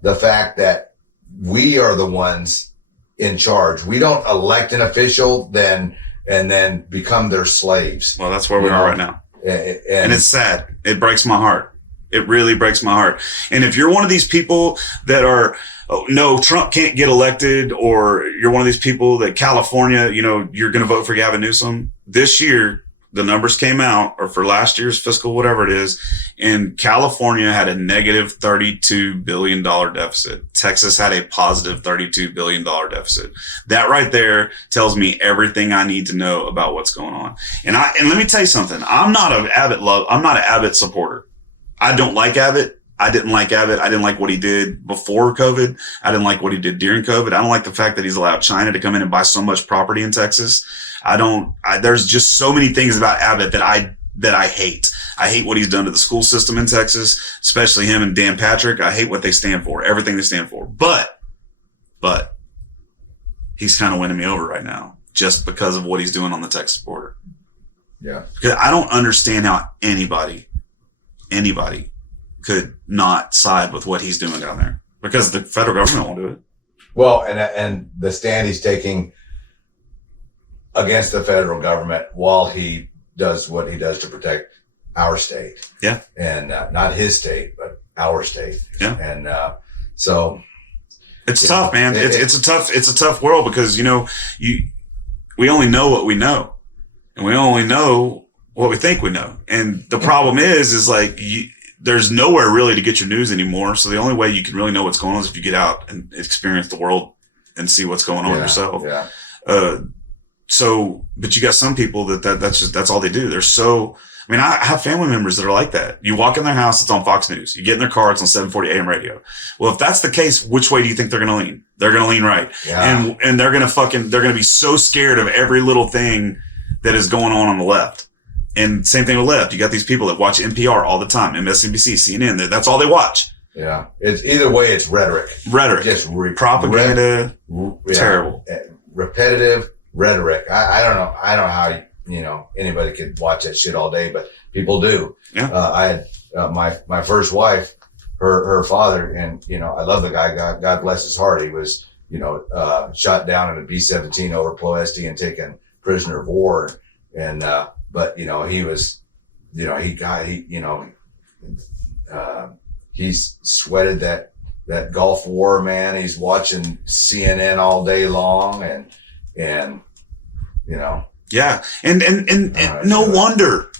the fact that we are the ones in charge. We don't elect an official and then become their slaves. Well, that's where we are right now. And it's sad. It breaks my heart. It really breaks my heart. And if you're one of these people that are, oh, no, Trump can't get elected, or you're one of these people that California, you're going to vote for Gavin Newsom. This year, the numbers came out, or for last year's fiscal, whatever it is, and California had a negative $32 billion deficit. Texas had a positive $32 billion deficit. That right there tells me everything I need to know about what's going on. And let me tell you something. I'm not an Abbott supporter. I don't like Abbott. I didn't like Abbott. I didn't like what he did before COVID. I didn't like what he did during COVID. I don't like the fact that he's allowed China to come in and buy so much property in Texas. There's just so many things about Abbott that I hate. I hate what he's done to the school system in Texas, especially him and Dan Patrick. I hate what they stand for, everything they stand for. But he's kind of winning me over right now just because of what he's doing on the Texas border. Yeah. Because I don't understand how anybody could not side with what he's doing down there, because the federal government won't do it. Well, and the stand he's taking against the federal government while he does what he does to protect our state. Yeah. And not his state, but our state. Yeah. And so it's tough, man. It's a tough world, because we only know what we know, and we only know what we think we know. And the problem is like there's nowhere really to get your news anymore. So the only way you can really know what's going on is if you get out and experience the world and see what's going on yourself. Yeah. But you got some people that's all they do. I have family members that are like that. You walk in their house, it's on Fox News. You get in their car, it's on 740 AM radio. Well, if that's the case, which way do you think they're going to lean? They're going to lean right. Yeah. And they're going to be so scared of every little thing that is going on the left. And same thing with left. You got these people that watch NPR all the time, MSNBC, CNN. That's all they watch. Yeah. It's either way, it's rhetoric. Just propaganda. Terrible. Repetitive rhetoric. I don't know. I don't know how, anybody could watch that shit all day, but people do. Yeah. I had, my first wife, her father, and, I love the guy. God bless his heart. He was, shot down in a B-17 over Ploesti and taken prisoner of war. And, but, he was, he's sweated that Gulf War, man. He's watching CNN all day long and Yeah. And no wonder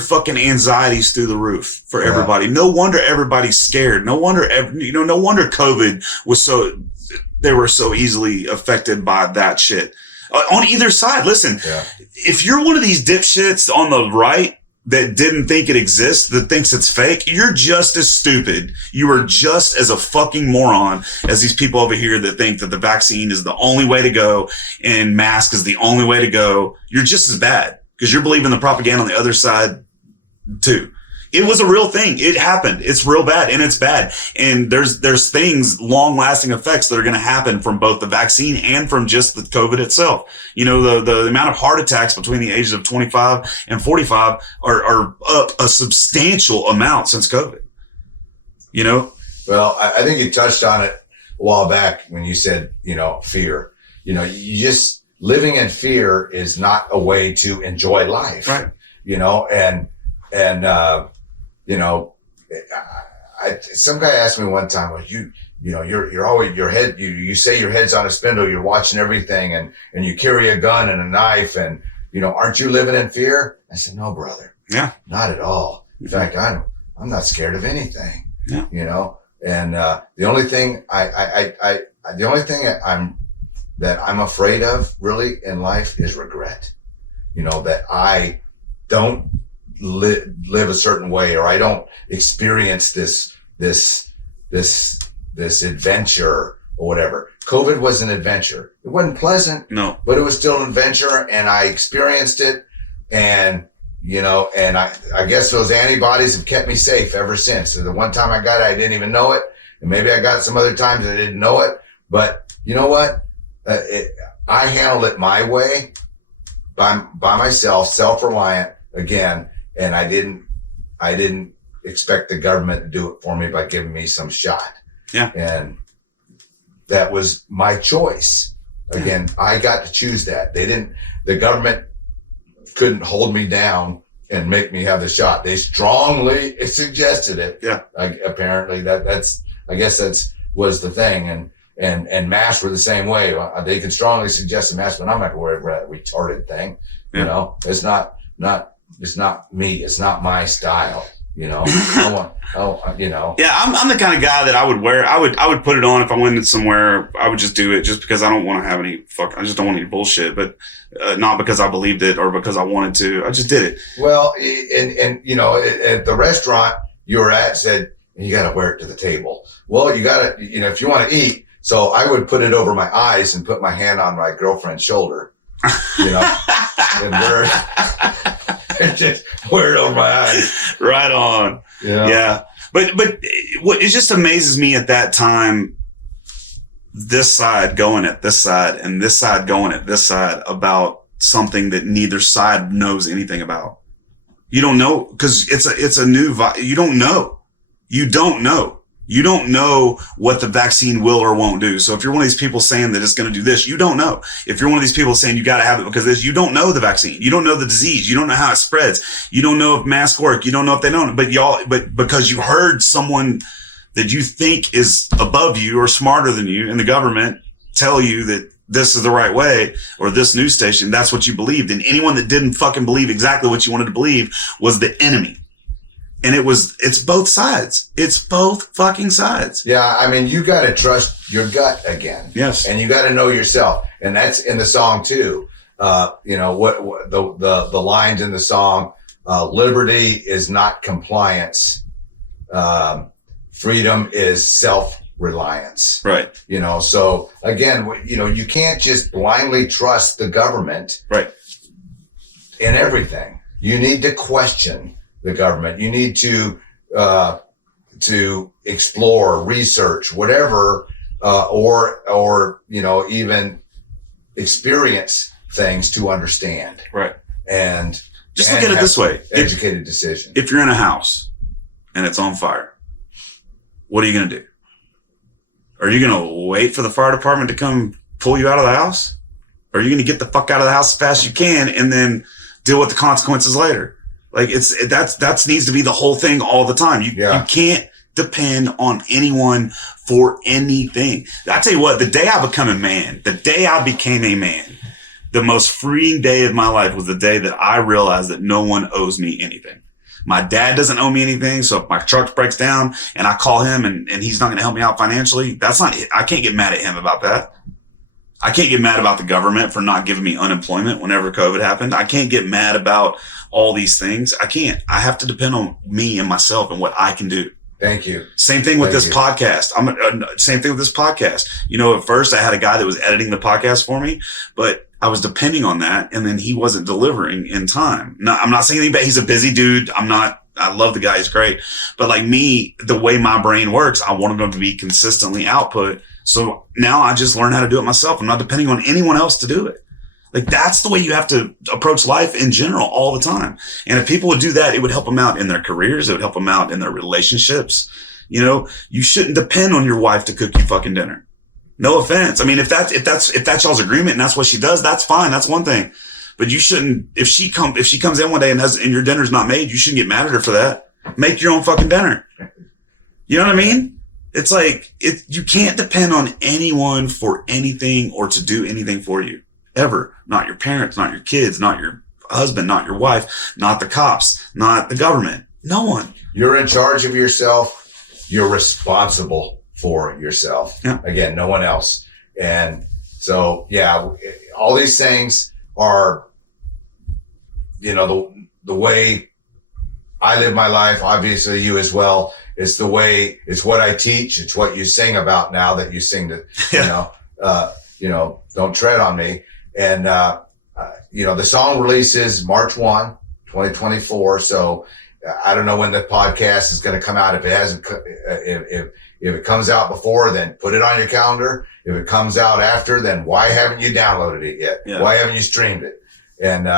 fucking anxiety's through the roof for everybody. No wonder everybody's scared. No wonder, no wonder COVID they were so easily affected by that shit. On either side, listen, if you're one of these dipshits on the right that didn't think it exists, that thinks it's fake, you're just as stupid. You are just as a fucking moron as these people over here that think that the vaccine is the only way to go and mask is the only way to go. You're just as bad because you're believing the propaganda on the other side too. It was a real thing. It happened. It's real bad and it's bad. And there's things, long lasting effects that are going to happen from both the vaccine and from just the COVID itself. The amount of heart attacks between the ages of 25 and 45 are up a substantial amount since COVID. Well, I think you touched on it a while back when you said, fear. You just living in fear is not a way to enjoy life. Right. Some guy asked me one time, well, you're always your head, you say your head's on a spindle, you're watching everything and you carry a gun and a knife and, aren't you living in fear? I said, no, brother. Yeah. Not at all. In fact, I'm not scared of anything, Yeah. and, the only thing that I'm afraid of really in life is regret, that I don't live a certain way, or I don't experience this adventure or whatever. COVID was an adventure. It wasn't pleasant, no, but it was still an adventure, and I experienced it. And and I guess those antibodies have kept me safe ever since. So the one time I got it, I didn't even know it, and maybe I got some other times I didn't know it. But you know what? I handled it my way, by myself, self-reliant again. And I didn't expect the government to do it for me by giving me some shot. Yeah. And that was my choice. Again, I got to choose that. The government couldn't hold me down and make me have the shot. They strongly suggested it. Yeah. Apparently I guess was the thing. And masks were the same way. They can strongly suggest a mask, but I'm not going to worry about that retarded thing. Yeah. It's not me. It's not my style. Yeah, I'm the kind of guy that I would wear. I would put it on if I went somewhere. I would just do it just because I don't want to have any I just don't want any bullshit. But not because I believed it or because I wanted to. I just did it. Well, and at the restaurant you were at said you got to wear it to the table. Well, you got to if you want to eat. So I would put it over my eyes and put my hand on my girlfriend's shoulder. And just wear it over my eyes. Right on. Yeah. But it just amazes me at that time, this side going at this side and this side going at this side about something that neither side knows anything about. You don't know because it's a new you don't know. You don't know. You don't know what the vaccine will or won't do. So if you're one of these people saying that it's going to do this, you don't know. If you're one of these people saying you got to have it because of this, you don't know the vaccine. You don't know the disease. You don't know how it spreads. You don't know if masks work. You don't know if they don't. But because you heard someone that you think is above you or smarter than you in the government tell you that this is the right way, or this news station, that's what you believed. And anyone that didn't fucking believe exactly what you wanted to believe was the enemy. And it's both sides. It's both fucking sides. Yeah. I mean, you got to trust your gut again. Yes. And you got to know yourself. And that's in the song too. What the lines in the song, liberty is not compliance. Freedom is self-reliance. Right. So again, you can't just blindly trust the government. Right. In everything. You need to question the government. You need to explore, research, whatever, or even experience things to understand. Right. And just look at it this way: educated decision. If you're in a house and it's on fire, what are you going to do? Are you going to wait for the fire department to come pull you out of the house? Or are you going to get the fuck out of the house as fast as you can and then deal with the consequences later? Like that needs to be the whole thing all the time. You can't depend on anyone for anything. I tell you what, the day I became a man, the most freeing day of my life was the day that I realized that no one owes me anything. My dad doesn't owe me anything. So if my truck breaks down and I call him and he's not going to help me out financially, I can't get mad at him about that. I can't get mad about the government for not giving me unemployment whenever COVID happened. I can't get mad about all these things. I can't. I have to depend on me and myself and what I can do. Thank you. Same thing with this podcast. Same thing with this podcast. At first I had a guy that was editing the podcast for me, but I was depending on that, and then he wasn't delivering in time. No, I'm not saying anything, he's a busy dude. I love the guy. He's great. But like me, the way my brain works, I want him to be consistently output. So now I just learn how to do it myself. I'm not depending on anyone else to do it. Like that's the way you have to approach life in general all the time. And if people would do that, it would help them out in their careers. It would help them out in their relationships. You shouldn't depend on your wife to cook you fucking dinner. No offense. I mean, if that's y'all's agreement and that's what she does, that's fine. That's one thing. But you shouldn't, if she comes in one day and your dinner's not made, you shouldn't get mad at her for that. Make your own fucking dinner. You know what I mean? It's like, you can't depend on anyone for anything or to do anything for you. Ever. Not your parents, not your kids, not your husband, not your wife, not the cops, not the government. No one. You're in charge of yourself. You're responsible for yourself. Yeah. Again, no one else. And so, all these things are, the way I live my life, obviously you as well. It's what I teach. It's what you sing about now that you sing to, don't tread on me. And, the song releases March 1, 2024. So I don't know when the podcast is going to come out. If it hasn't, if it comes out before, then put it on your calendar. If it comes out after, then why haven't you downloaded it yet? Yeah. Why haven't you streamed it? And,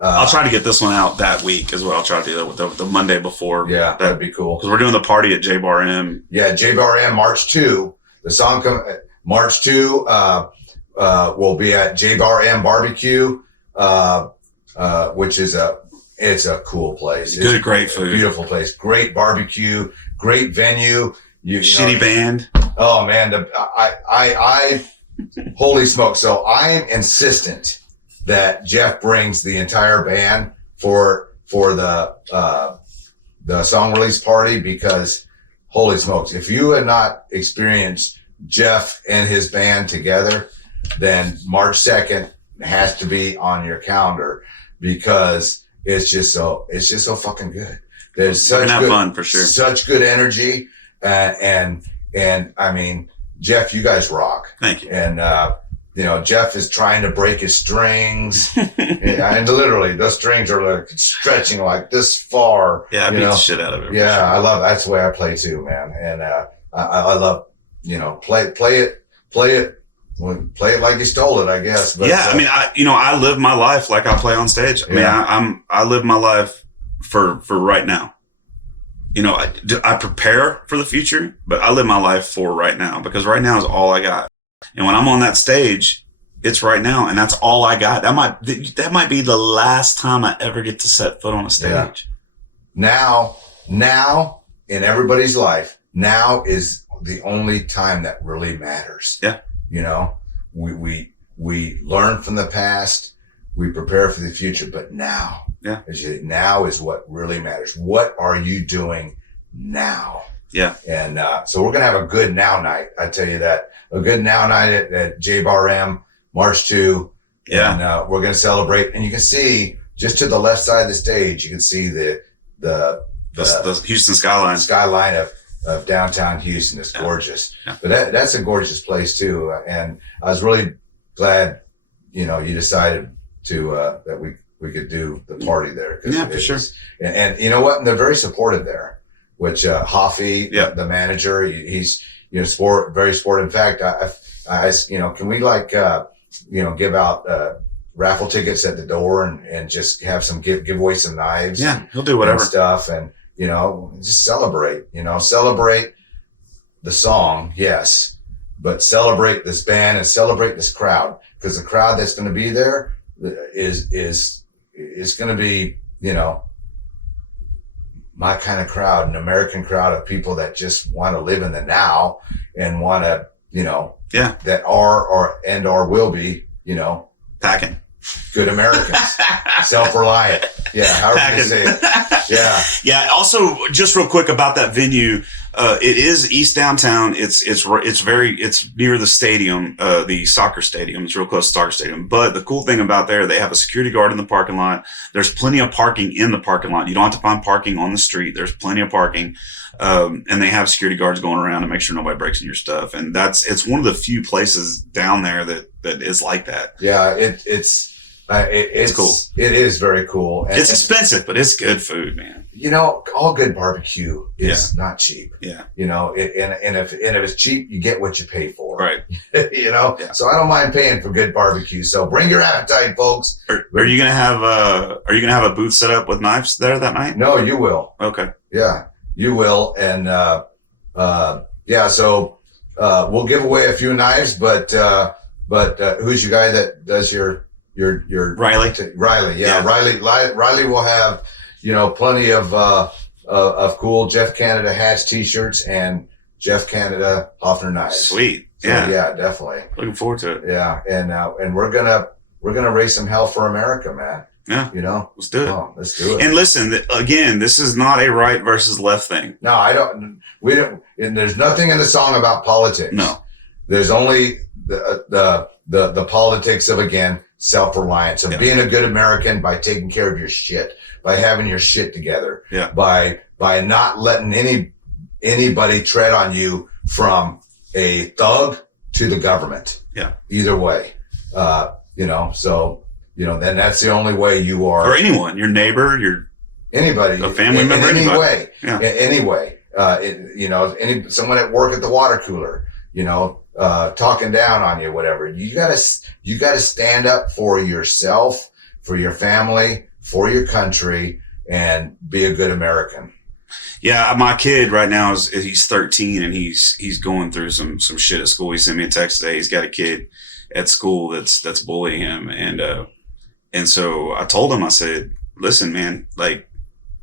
I'll try to get this one out that week as well. I'll try to do that with the Monday before. Yeah, that'd be cool. Because we're doing the party at J Bar M. Yeah, J Bar M, March 2. The song March 2, will be at J Bar M Barbecue, which is it's a cool place. Good, great food. Beautiful place. Great barbecue. Great venue. Shitty band. Oh man, I holy smoke. So I am insistent that Jeff brings the entire band for the song release party, because holy smokes, if you had not experienced Jeff and his band together, then March 2nd has to be on your calendar, because it's just so fucking good. There's such have fun for sure. Such good energy. And I mean, Jeff, you guys rock. Thank you. And, Jeff is trying to break his strings, and literally those strings are like stretching like this far. Yeah, I beat the shit out of it. Yeah, sure. I love, that's the way I play too, man. And, I love, play it like you stole it, I guess. But, yeah. I mean, I live my life like I play on stage. I mean, I live my life for right now. I prepare for the future, but I live my life for right now, because right now is all I got. And when I'm on that stage, it's right now, and that's all I got. That might be the last time I ever get to set foot on a stage. Yeah. Now in everybody's life, now is the only time that really matters. Yeah. We learn from the past, we prepare for the future, but now, now is what really matters. What are you doing now? Yeah. And, so we're going to have a good now night. I tell you that. A good now night at J Bar M, March 2. Yeah. And, we're going to celebrate. And you can see just to the left side of the stage, you can see the Houston skyline. Skyline of downtown Houston. It's gorgeous. Yeah. But that's a gorgeous place too. And I was really glad, you decided to, that we could do the party there. Yeah, for sure. And you know what? And they're very supportive there, which, Hoffy, Yeah. the manager, he's, you know, very sport. In fact, I, you know, can we like, you know, give out, raffle tickets at the door and just have some give away some knives. Yeah. He'll do whatever and stuff. And, you know, just celebrate the song. Yes. But celebrate this band and celebrate this crowd, because the crowd that's going to be there is going to be, you know, my kind of crowd, an American crowd of people that just want to live in the now and want to, you know, that are or will be, you know, packing good Americans, self-reliant. Yeah. However you say it. Yeah. Yeah. Also, just real quick about that venue. It is East Downtown. It's near the stadium, the soccer stadium. It's real close to soccer stadium. But the cool thing about there, they have a security guard in the parking lot. There's plenty of parking in the parking lot. You don't have to find parking on the street. There's plenty of parking. And they have security guards going around to make sure nobody breaks in your stuff. And it's one of the few places down there that is like that. Yeah. It's cool. It is very cool. And it's expensive, but it's good food, man. You know, all good barbecue is not cheap. Yeah. You know, and if it's cheap, you get what you pay for. Right. You know, so I don't mind paying for good barbecue. So bring your appetite, folks. Are you gonna have a booth set up with knives there that night? No, you will. Okay. Yeah, you will. And so we'll give away a few knives, but who's your guy that does your Riley? Riley, yeah. Riley will have, you know, plenty of cool Jeff Canada hats, t-shirts, and Jeff Canada Hoffner knives. Sweet. So, yeah. Yeah, definitely. Looking forward to it. Yeah. And we're gonna raise some hell for America, man. Yeah. You know? Let's do it. Oh, let's do it. And listen, again, this is not a right versus left thing. No, we don't, and there's nothing in the song about politics. No. There's only the politics of, again, self-reliance, of being a good American by taking care of your shit, by having your shit together, by not letting anybody tread on you, from a thug to the government. Yeah. Either way. You know, so, you know, then that's the only way you are. Or anyone, your neighbor, anybody, a family member, in any anybody. way. Yeah. In any way. You know, someone at work at the water cooler, you know, talking down on you, whatever. You gotta stand up for yourself, for your family, for your country, and be a good American. Yeah, my kid right now he's 13 and he's going through some shit at school. He sent me a text today. He's got a kid at school that's bullying him, and so I told him, I said, listen, man, like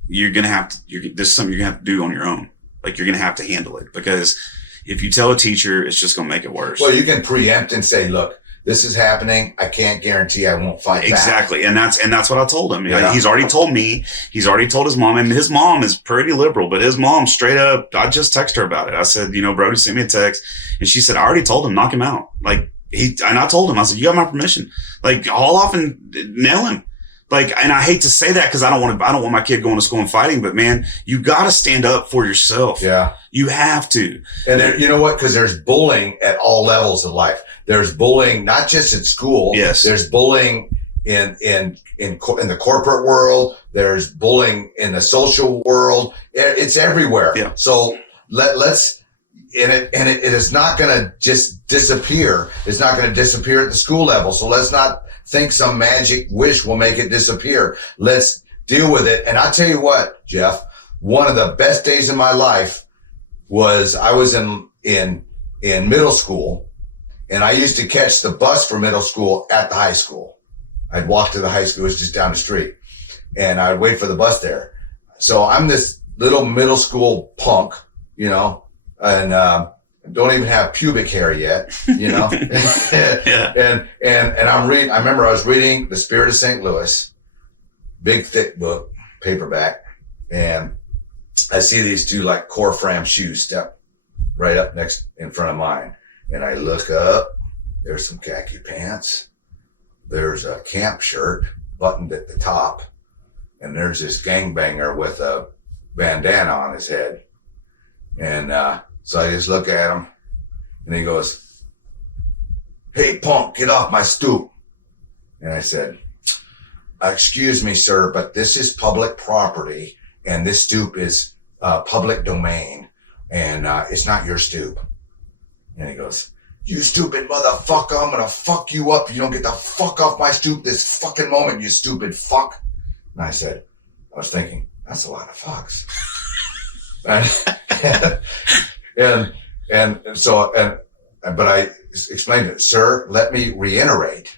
this is something you're gonna have to do on your own. Like you're gonna have to handle it, because if you tell a teacher, it's just going to make it worse. Well, you can preempt and say, look, this is happening. I can't guarantee I won't fight back. Exactly. And that's what I told him. Yeah. He's already told me. He's already told his mom. And his mom is pretty liberal, but his mom straight up, I just texted her about it. I said, you know, Brody sent me a text. And she said, I already told him, knock him out. Like and I told him, I said, you got my permission. Like haul off and nail him. Like, and I hate to say that because I don't want my kid going to school and fighting, but man, you got to stand up for yourself. Yeah. You have to. And there, you know what? Because there's bullying at all levels of life. There's bullying, not just at school. Yes. There's bullying in the corporate world. There's bullying in the social world. It's everywhere. Yeah. So let's, it is not going to just disappear. It's not going to disappear at the school level. So let's not think some magic wish will make it disappear. Let's deal with it. And I'll tell you what, Jeff, one of the best days of my life was I was in middle school, and I used to catch the bus for middle school at the high school. I'd walk to the high school, it was just down the street, and I'd wait for the bus there. So I'm this little middle school punk, you know, and don't even have pubic hair yet, you know. Yeah. And I'm reading. I remember I was reading The Spirit of St. Louis, big thick book, paperback, and I see these two like core frame shoes step right up next in front of mine, and I look up. There's some khaki pants. There's a camp shirt buttoned at the top, and there's this gangbanger with a bandana on his head, and so I just look at him, and he goes, "Hey, punk, get off my stoop." And I said, excuse me, sir, but this is public property and this stoop is public domain and it's not your stoop. And he goes, you stupid motherfucker, I'm gonna fuck you up. You don't get the fuck off my stoop this fucking moment, you stupid fuck. And I was thinking, that's a lot of fucks. But I explained it, sir, let me reiterate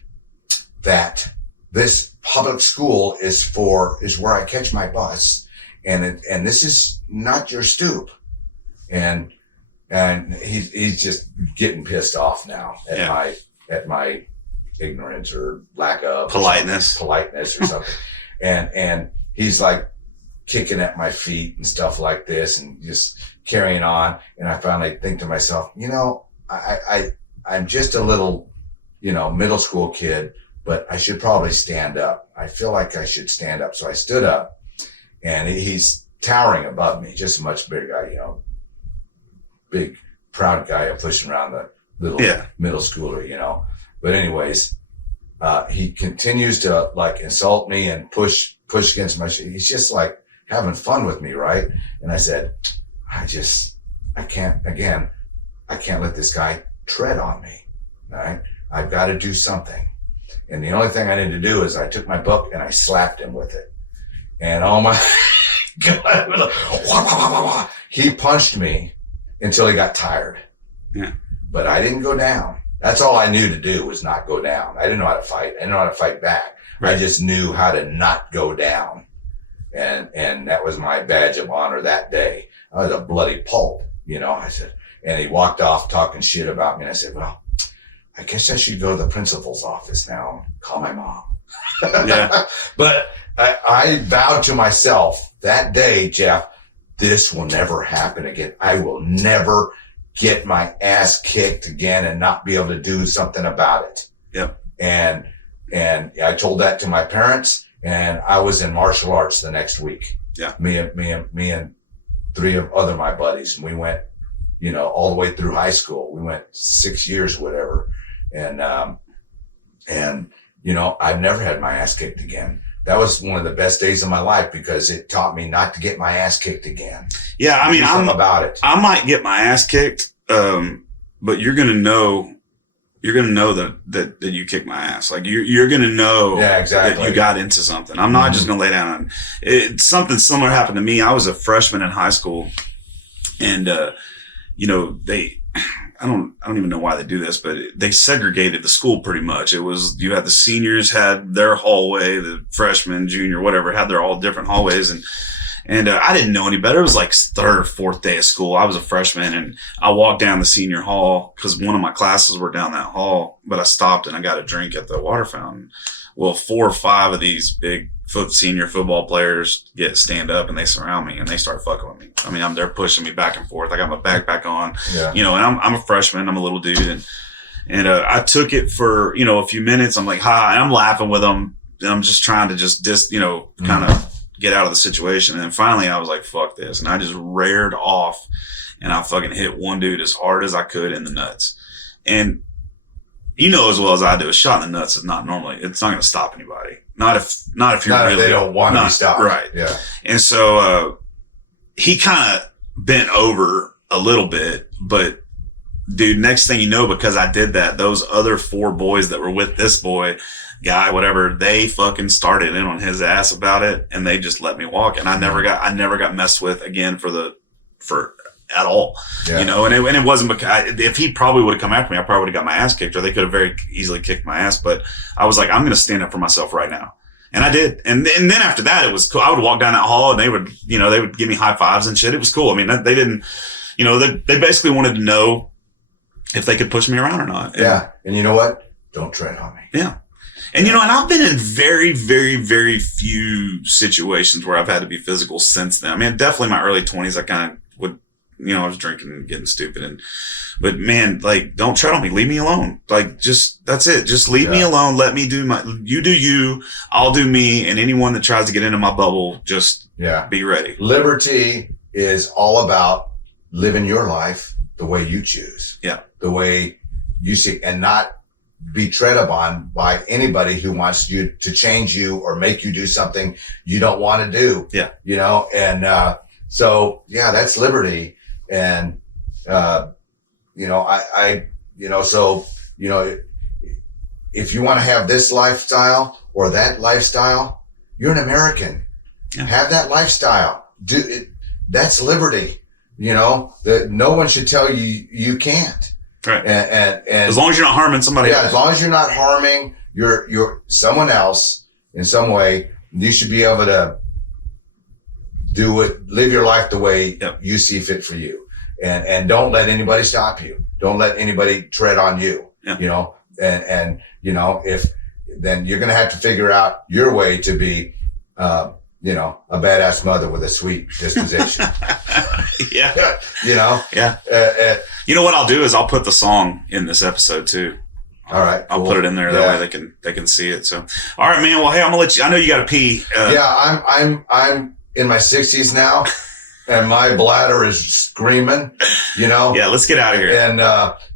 that this public school is where I catch my bus, and this is not your stoop. And he's just getting pissed off now at my ignorance or lack of politeness or something. and he's like kicking at my feet and stuff like this and just carrying on. And I finally think to myself, I'm just a little, middle school kid, but I should probably stand up. I feel like I should stand up. So I stood up, and he's towering above me, just a much bigger guy, big, proud guy pushing around the little middle schooler, But anyways, he continues to like insult me and push against my shit. He's just like having fun with me, right? And I said, I can't let this guy tread on me, all right? I've got to do something. And the only thing I need to do is I took my book and I slapped him with it. And oh my God, he punched me until he got tired. Yeah. But I didn't go down. That's all I knew to do was not go down. I didn't know how to fight. I didn't know how to fight back. Right. I just knew how to not go down. And that was my badge of honor that day. I was a bloody pulp, I said, and he walked off talking shit about me. And I said, well, I guess I should go to the principal's office now and call my mom. Yeah. But I vowed to myself that day, Jeff, this will never happen again. I will never get my ass kicked again and not be able to do something about it. Yep. And I told that to my parents, and I was in martial arts the next week. Yeah. Me and three of other my buddies, and we went, all the way through high school. We went 6 years, whatever. And I've never had my ass kicked again. That was one of the best days of my life because it taught me not to get my ass kicked again. Yeah. I mean, I'm about it. I might get my ass kicked. But you're going to know that you kicked my ass. Like you're going to know that you got into something. I'm not just going to lay down on it. Something similar happened to me. I was a freshman in high school, and, I don't even know why they do this, but they segregated the school pretty much. It was, you had the seniors had their hallway, the freshmen, junior, whatever, had their all different hallways. And I didn't know any better. It was like third or fourth day of school. I was a freshman, and I walked down the senior hall because one of my classes were down that hall, but I stopped and I got a drink at the water fountain. Well, 4 or 5 of these big senior football players stand up and they surround me and they start fucking with me. I mean, they're pushing me back and forth. I got my backpack on, and I'm a freshman. I'm a little dude. And I took it for, a few minutes. I'm like, hi, and I'm laughing with them. And I'm just trying to kind of get out of the situation. And then finally I was like, fuck this. And I just reared off and I fucking hit one dude as hard as I could in the nuts. And as well as I do, a shot in the nuts is it's not going to stop anybody. Not if they don't want to be stopped. Right. Yeah. And so, he kind of bent over a little bit, but dude, next thing you know, because I did that, those other 4 boys that were with this guy, whatever, they fucking started in on his ass about it, and they just let me walk. And I never got messed with again for at all, and it wasn't because if he probably would have come after me, I probably would have got my ass kicked, or they could have very easily kicked my ass. But I was like, I'm going to stand up for myself right now. And I did. And then after that, it was cool. I would walk down that hall and they would give me high fives and shit. It was cool. I mean, they didn't, they basically wanted to know if they could push me around or not. Yeah. And you know what? Don't tread on me. Yeah. And and I've been in very, very, very few situations where I've had to be physical since then. I mean, definitely my early 20s, I kind of would, I was drinking and getting stupid. But man, like, don't tread on me. Leave me alone. Like, that's it. Just leave me alone. Let me do you do you, I'll do me. And anyone that tries to get into my bubble, just be ready. Liberty is all about living your life the way you choose. Yeah. The way you see, and not be tread upon by anybody who wants you to change you or make you do something you don't want to do. Yeah. You know, and, so yeah, that's liberty. And, you know, if you want to have this lifestyle or that lifestyle, you're an American. Yeah. Have that lifestyle. Do it. That's liberty. You know, that no one should tell you you can't. Right. And as long as you're not harming somebody else. As long as you're not harming your someone else in some way, you should be able to live your life the way you see fit for you. And don't let anybody stop you. Don't let anybody tread on you. Yeah. You know, and you know, then you're going to have to figure out your way to be, you know, a badass mother with a sweet disposition. Yeah. You know? Yeah. You know what I'll do is I'll put the song in this episode too. All right. I'll put it in there. That way they can see it. So, all right, man. Well, hey, I'm gonna let you, I know you got to pee. Yeah. I'm in my 60s now and my bladder is screaming, you know? Yeah. Let's get out of here. And,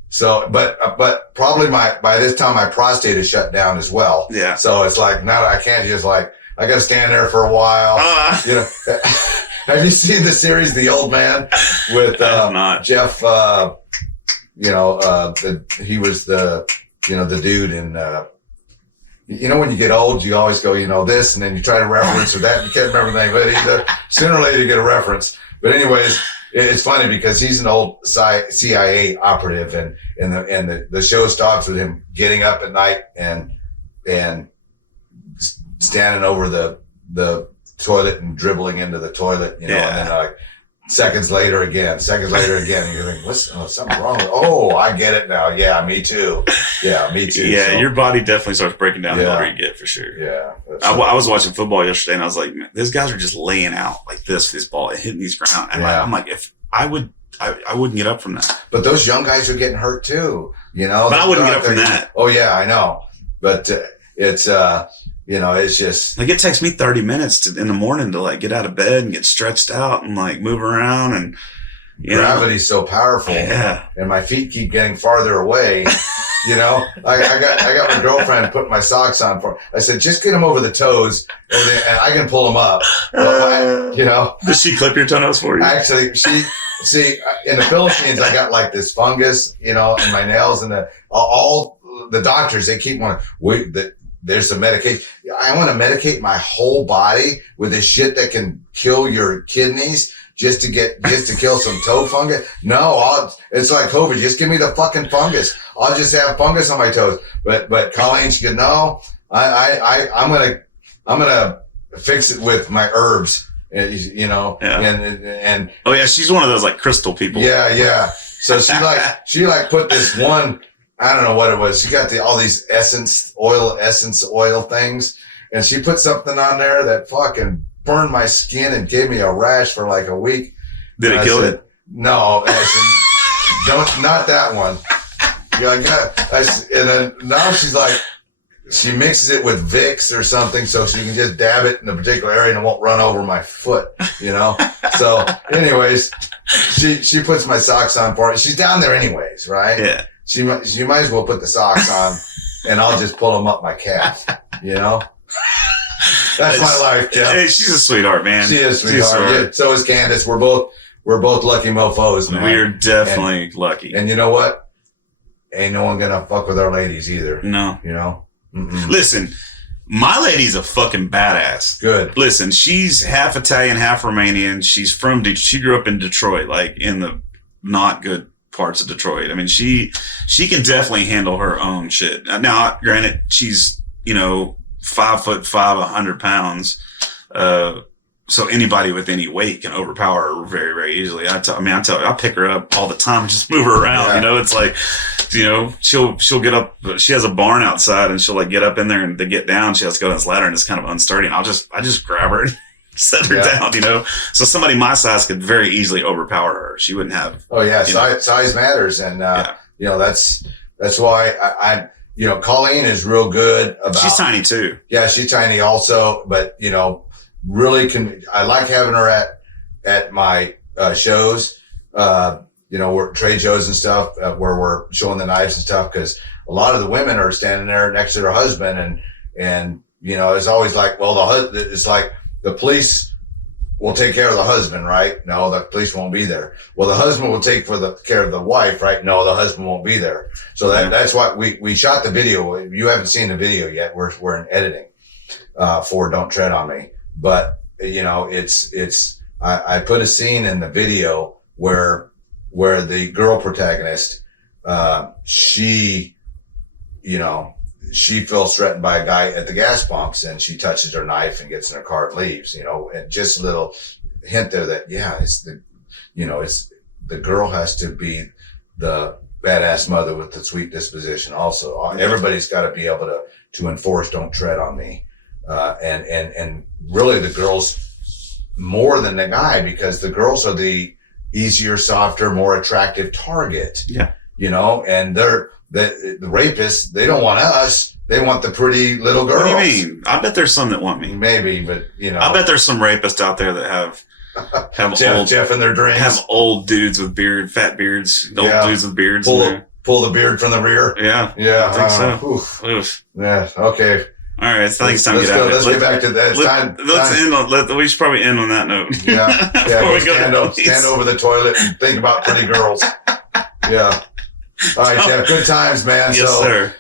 so, but probably by this time my prostate is shut down as well. Yeah. So it's like, now I can't just like, I got to stand there for a while. You know, have you seen the series, The Old Man with, Jeff, you know, he was the dude in, you know, when you get old, you always go, you know, this, and then you try to reference or that. And you can't remember the name, but either sooner or later you get a reference. But anyways, it's funny because he's an old CIA operative, and the show starts with him getting up at night and standing over the toilet and dribbling into the toilet, you know, and then like seconds later again, and you're like, something's wrong with, I get it now. Yeah, me too. Yeah, me too. Yeah, so, your body definitely starts breaking down the older you get, for sure. Yeah. I was watching football yesterday and I was like, man, these guys are just laying out like this ball and hitting these ground. And I'm like, if I wouldn't get up from that. But those young guys are getting hurt too, you know. But I wouldn't get up from that. Oh yeah, I know. But it's you know, it's just like it takes me 30 minutes in the morning to like get out of bed and get stretched out and like move around, and gravity's so powerful. Yeah. And my feet keep getting farther away. You know, I got my girlfriend putting my socks on for. I said, just get them over the toes, and I can pull them up. You know, does she clip your toenails for you? Actually, see in the Philippines, I got like this fungus, you know, in my nails, and all the doctors, they keep wanting there's some medication. I want to medicate my whole body with this shit that can kill your kidneys just to kill some toe fungus. No, it's like COVID. Just give me the fucking fungus. I'll just have fungus on my toes. But Colleen, she goes, no, I'm gonna fix it with my herbs. You know, and oh yeah, she's one of those like crystal people. Yeah. So she put this one. I don't know what it was. She got all these essence oil things, and she put something on there that fucking burned my skin and gave me a rash for like a week. Did it kill it? No, not that one. And then now she's like, she mixes it with Vicks or something so she can just dab it in a particular area and it won't run over my foot, you know? So anyways, she puts my socks on for it. She's down there anyways, right? Yeah. She might as well put the socks on and I'll just pull them up my calf, you know? That's my life, Jeff. Hey, she's a sweetheart, man. She is a sweetheart. Yeah, so is Candace. We're both lucky mofos, man. We're definitely lucky. And you know what? Ain't no one gonna fuck with our ladies either. No. You know? Mm-mm. Listen, my lady's a fucking badass. Good. Listen, she's half Italian, half Romanian. She grew up in Detroit, like in the not good parts of Detroit. I mean, she can definitely handle her own shit. Now, granted, she's, 5'5", 100 pounds. So anybody with any weight can overpower her very, very easily. I pick her up all the time, just move her around. Yeah. It's like, she'll get up. She has a barn outside, and she'll like get up in there, and to get down, she has to go down this ladder, and it's kind of unsturdy. And I just grab her and set her down. So somebody my size could very easily overpower her. She wouldn't have. Oh yeah, size matters, and that's why I Colleen is real good about. She's tiny too. Yeah, she's tiny also, but really I like having her at my shows. we're trade shows and stuff where we're showing the knives and stuff, because a lot of the women are standing there next to their husband, and it's always like, well, it's like the police will take care of the husband, right? No, the police won't be there. Well, the husband will take care of the wife, right? No, the husband won't be there. So that's why we shot the video. You haven't seen the video yet. We're in editing for Don't Tread on Me. But I put a scene in the video where the girl protagonist, she feels threatened by a guy at the gas pumps, and she touches her knife and gets in her car and leaves, and just a little hint there that, it's the girl has to be the badass mother with the sweet disposition also. Everybody's got to be able to enforce Don't Tread on Me. And really the girls more than the guy, because the girls are the easier, softer, more attractive target. Yeah. And the rapists, they don't want us. They want the pretty little girls. What do you mean? I bet there's some that want me. Maybe, but I bet there's some rapists out there that have Jeff in their dreams. Have old dudes with fat beards. Old dudes with beards. Pull the beard from the rear. Yeah. Yeah. I think so. Oof. Yeah. Okay. All right. I think it's time to get out of it. Let's get back to that. Let's end on. We should probably end on that note. Yeah. Before we go stand over the toilet and think about pretty girls. Yeah. All right, Jeff. Good times, man. Yes, sir.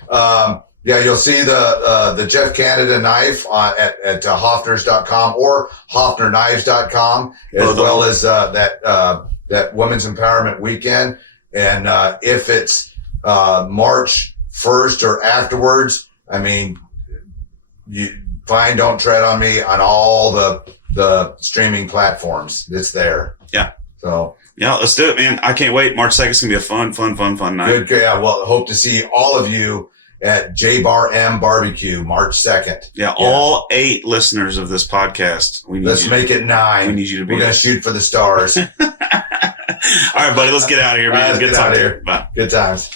You'll see the Jeff Canada knife at Hoffners.com or HoffnerKnives.com, as well as that Women's Empowerment Weekend. And if it's March 1st or afterwards, you find Don't Tread on Me on all the streaming platforms. It's there. Yeah. So. Yeah, let's do it, man. I can't wait. March 2nd is going to be a fun night. Good. Yeah, well, hope to see all of you at J Bar M Barbecue, March 2nd. Yeah, all 8 listeners of this podcast. Let's make it 9. We need you to be We're going to shoot for the stars. All right, buddy, let's get out of here, man. Let's get out of here. Bye. Good times.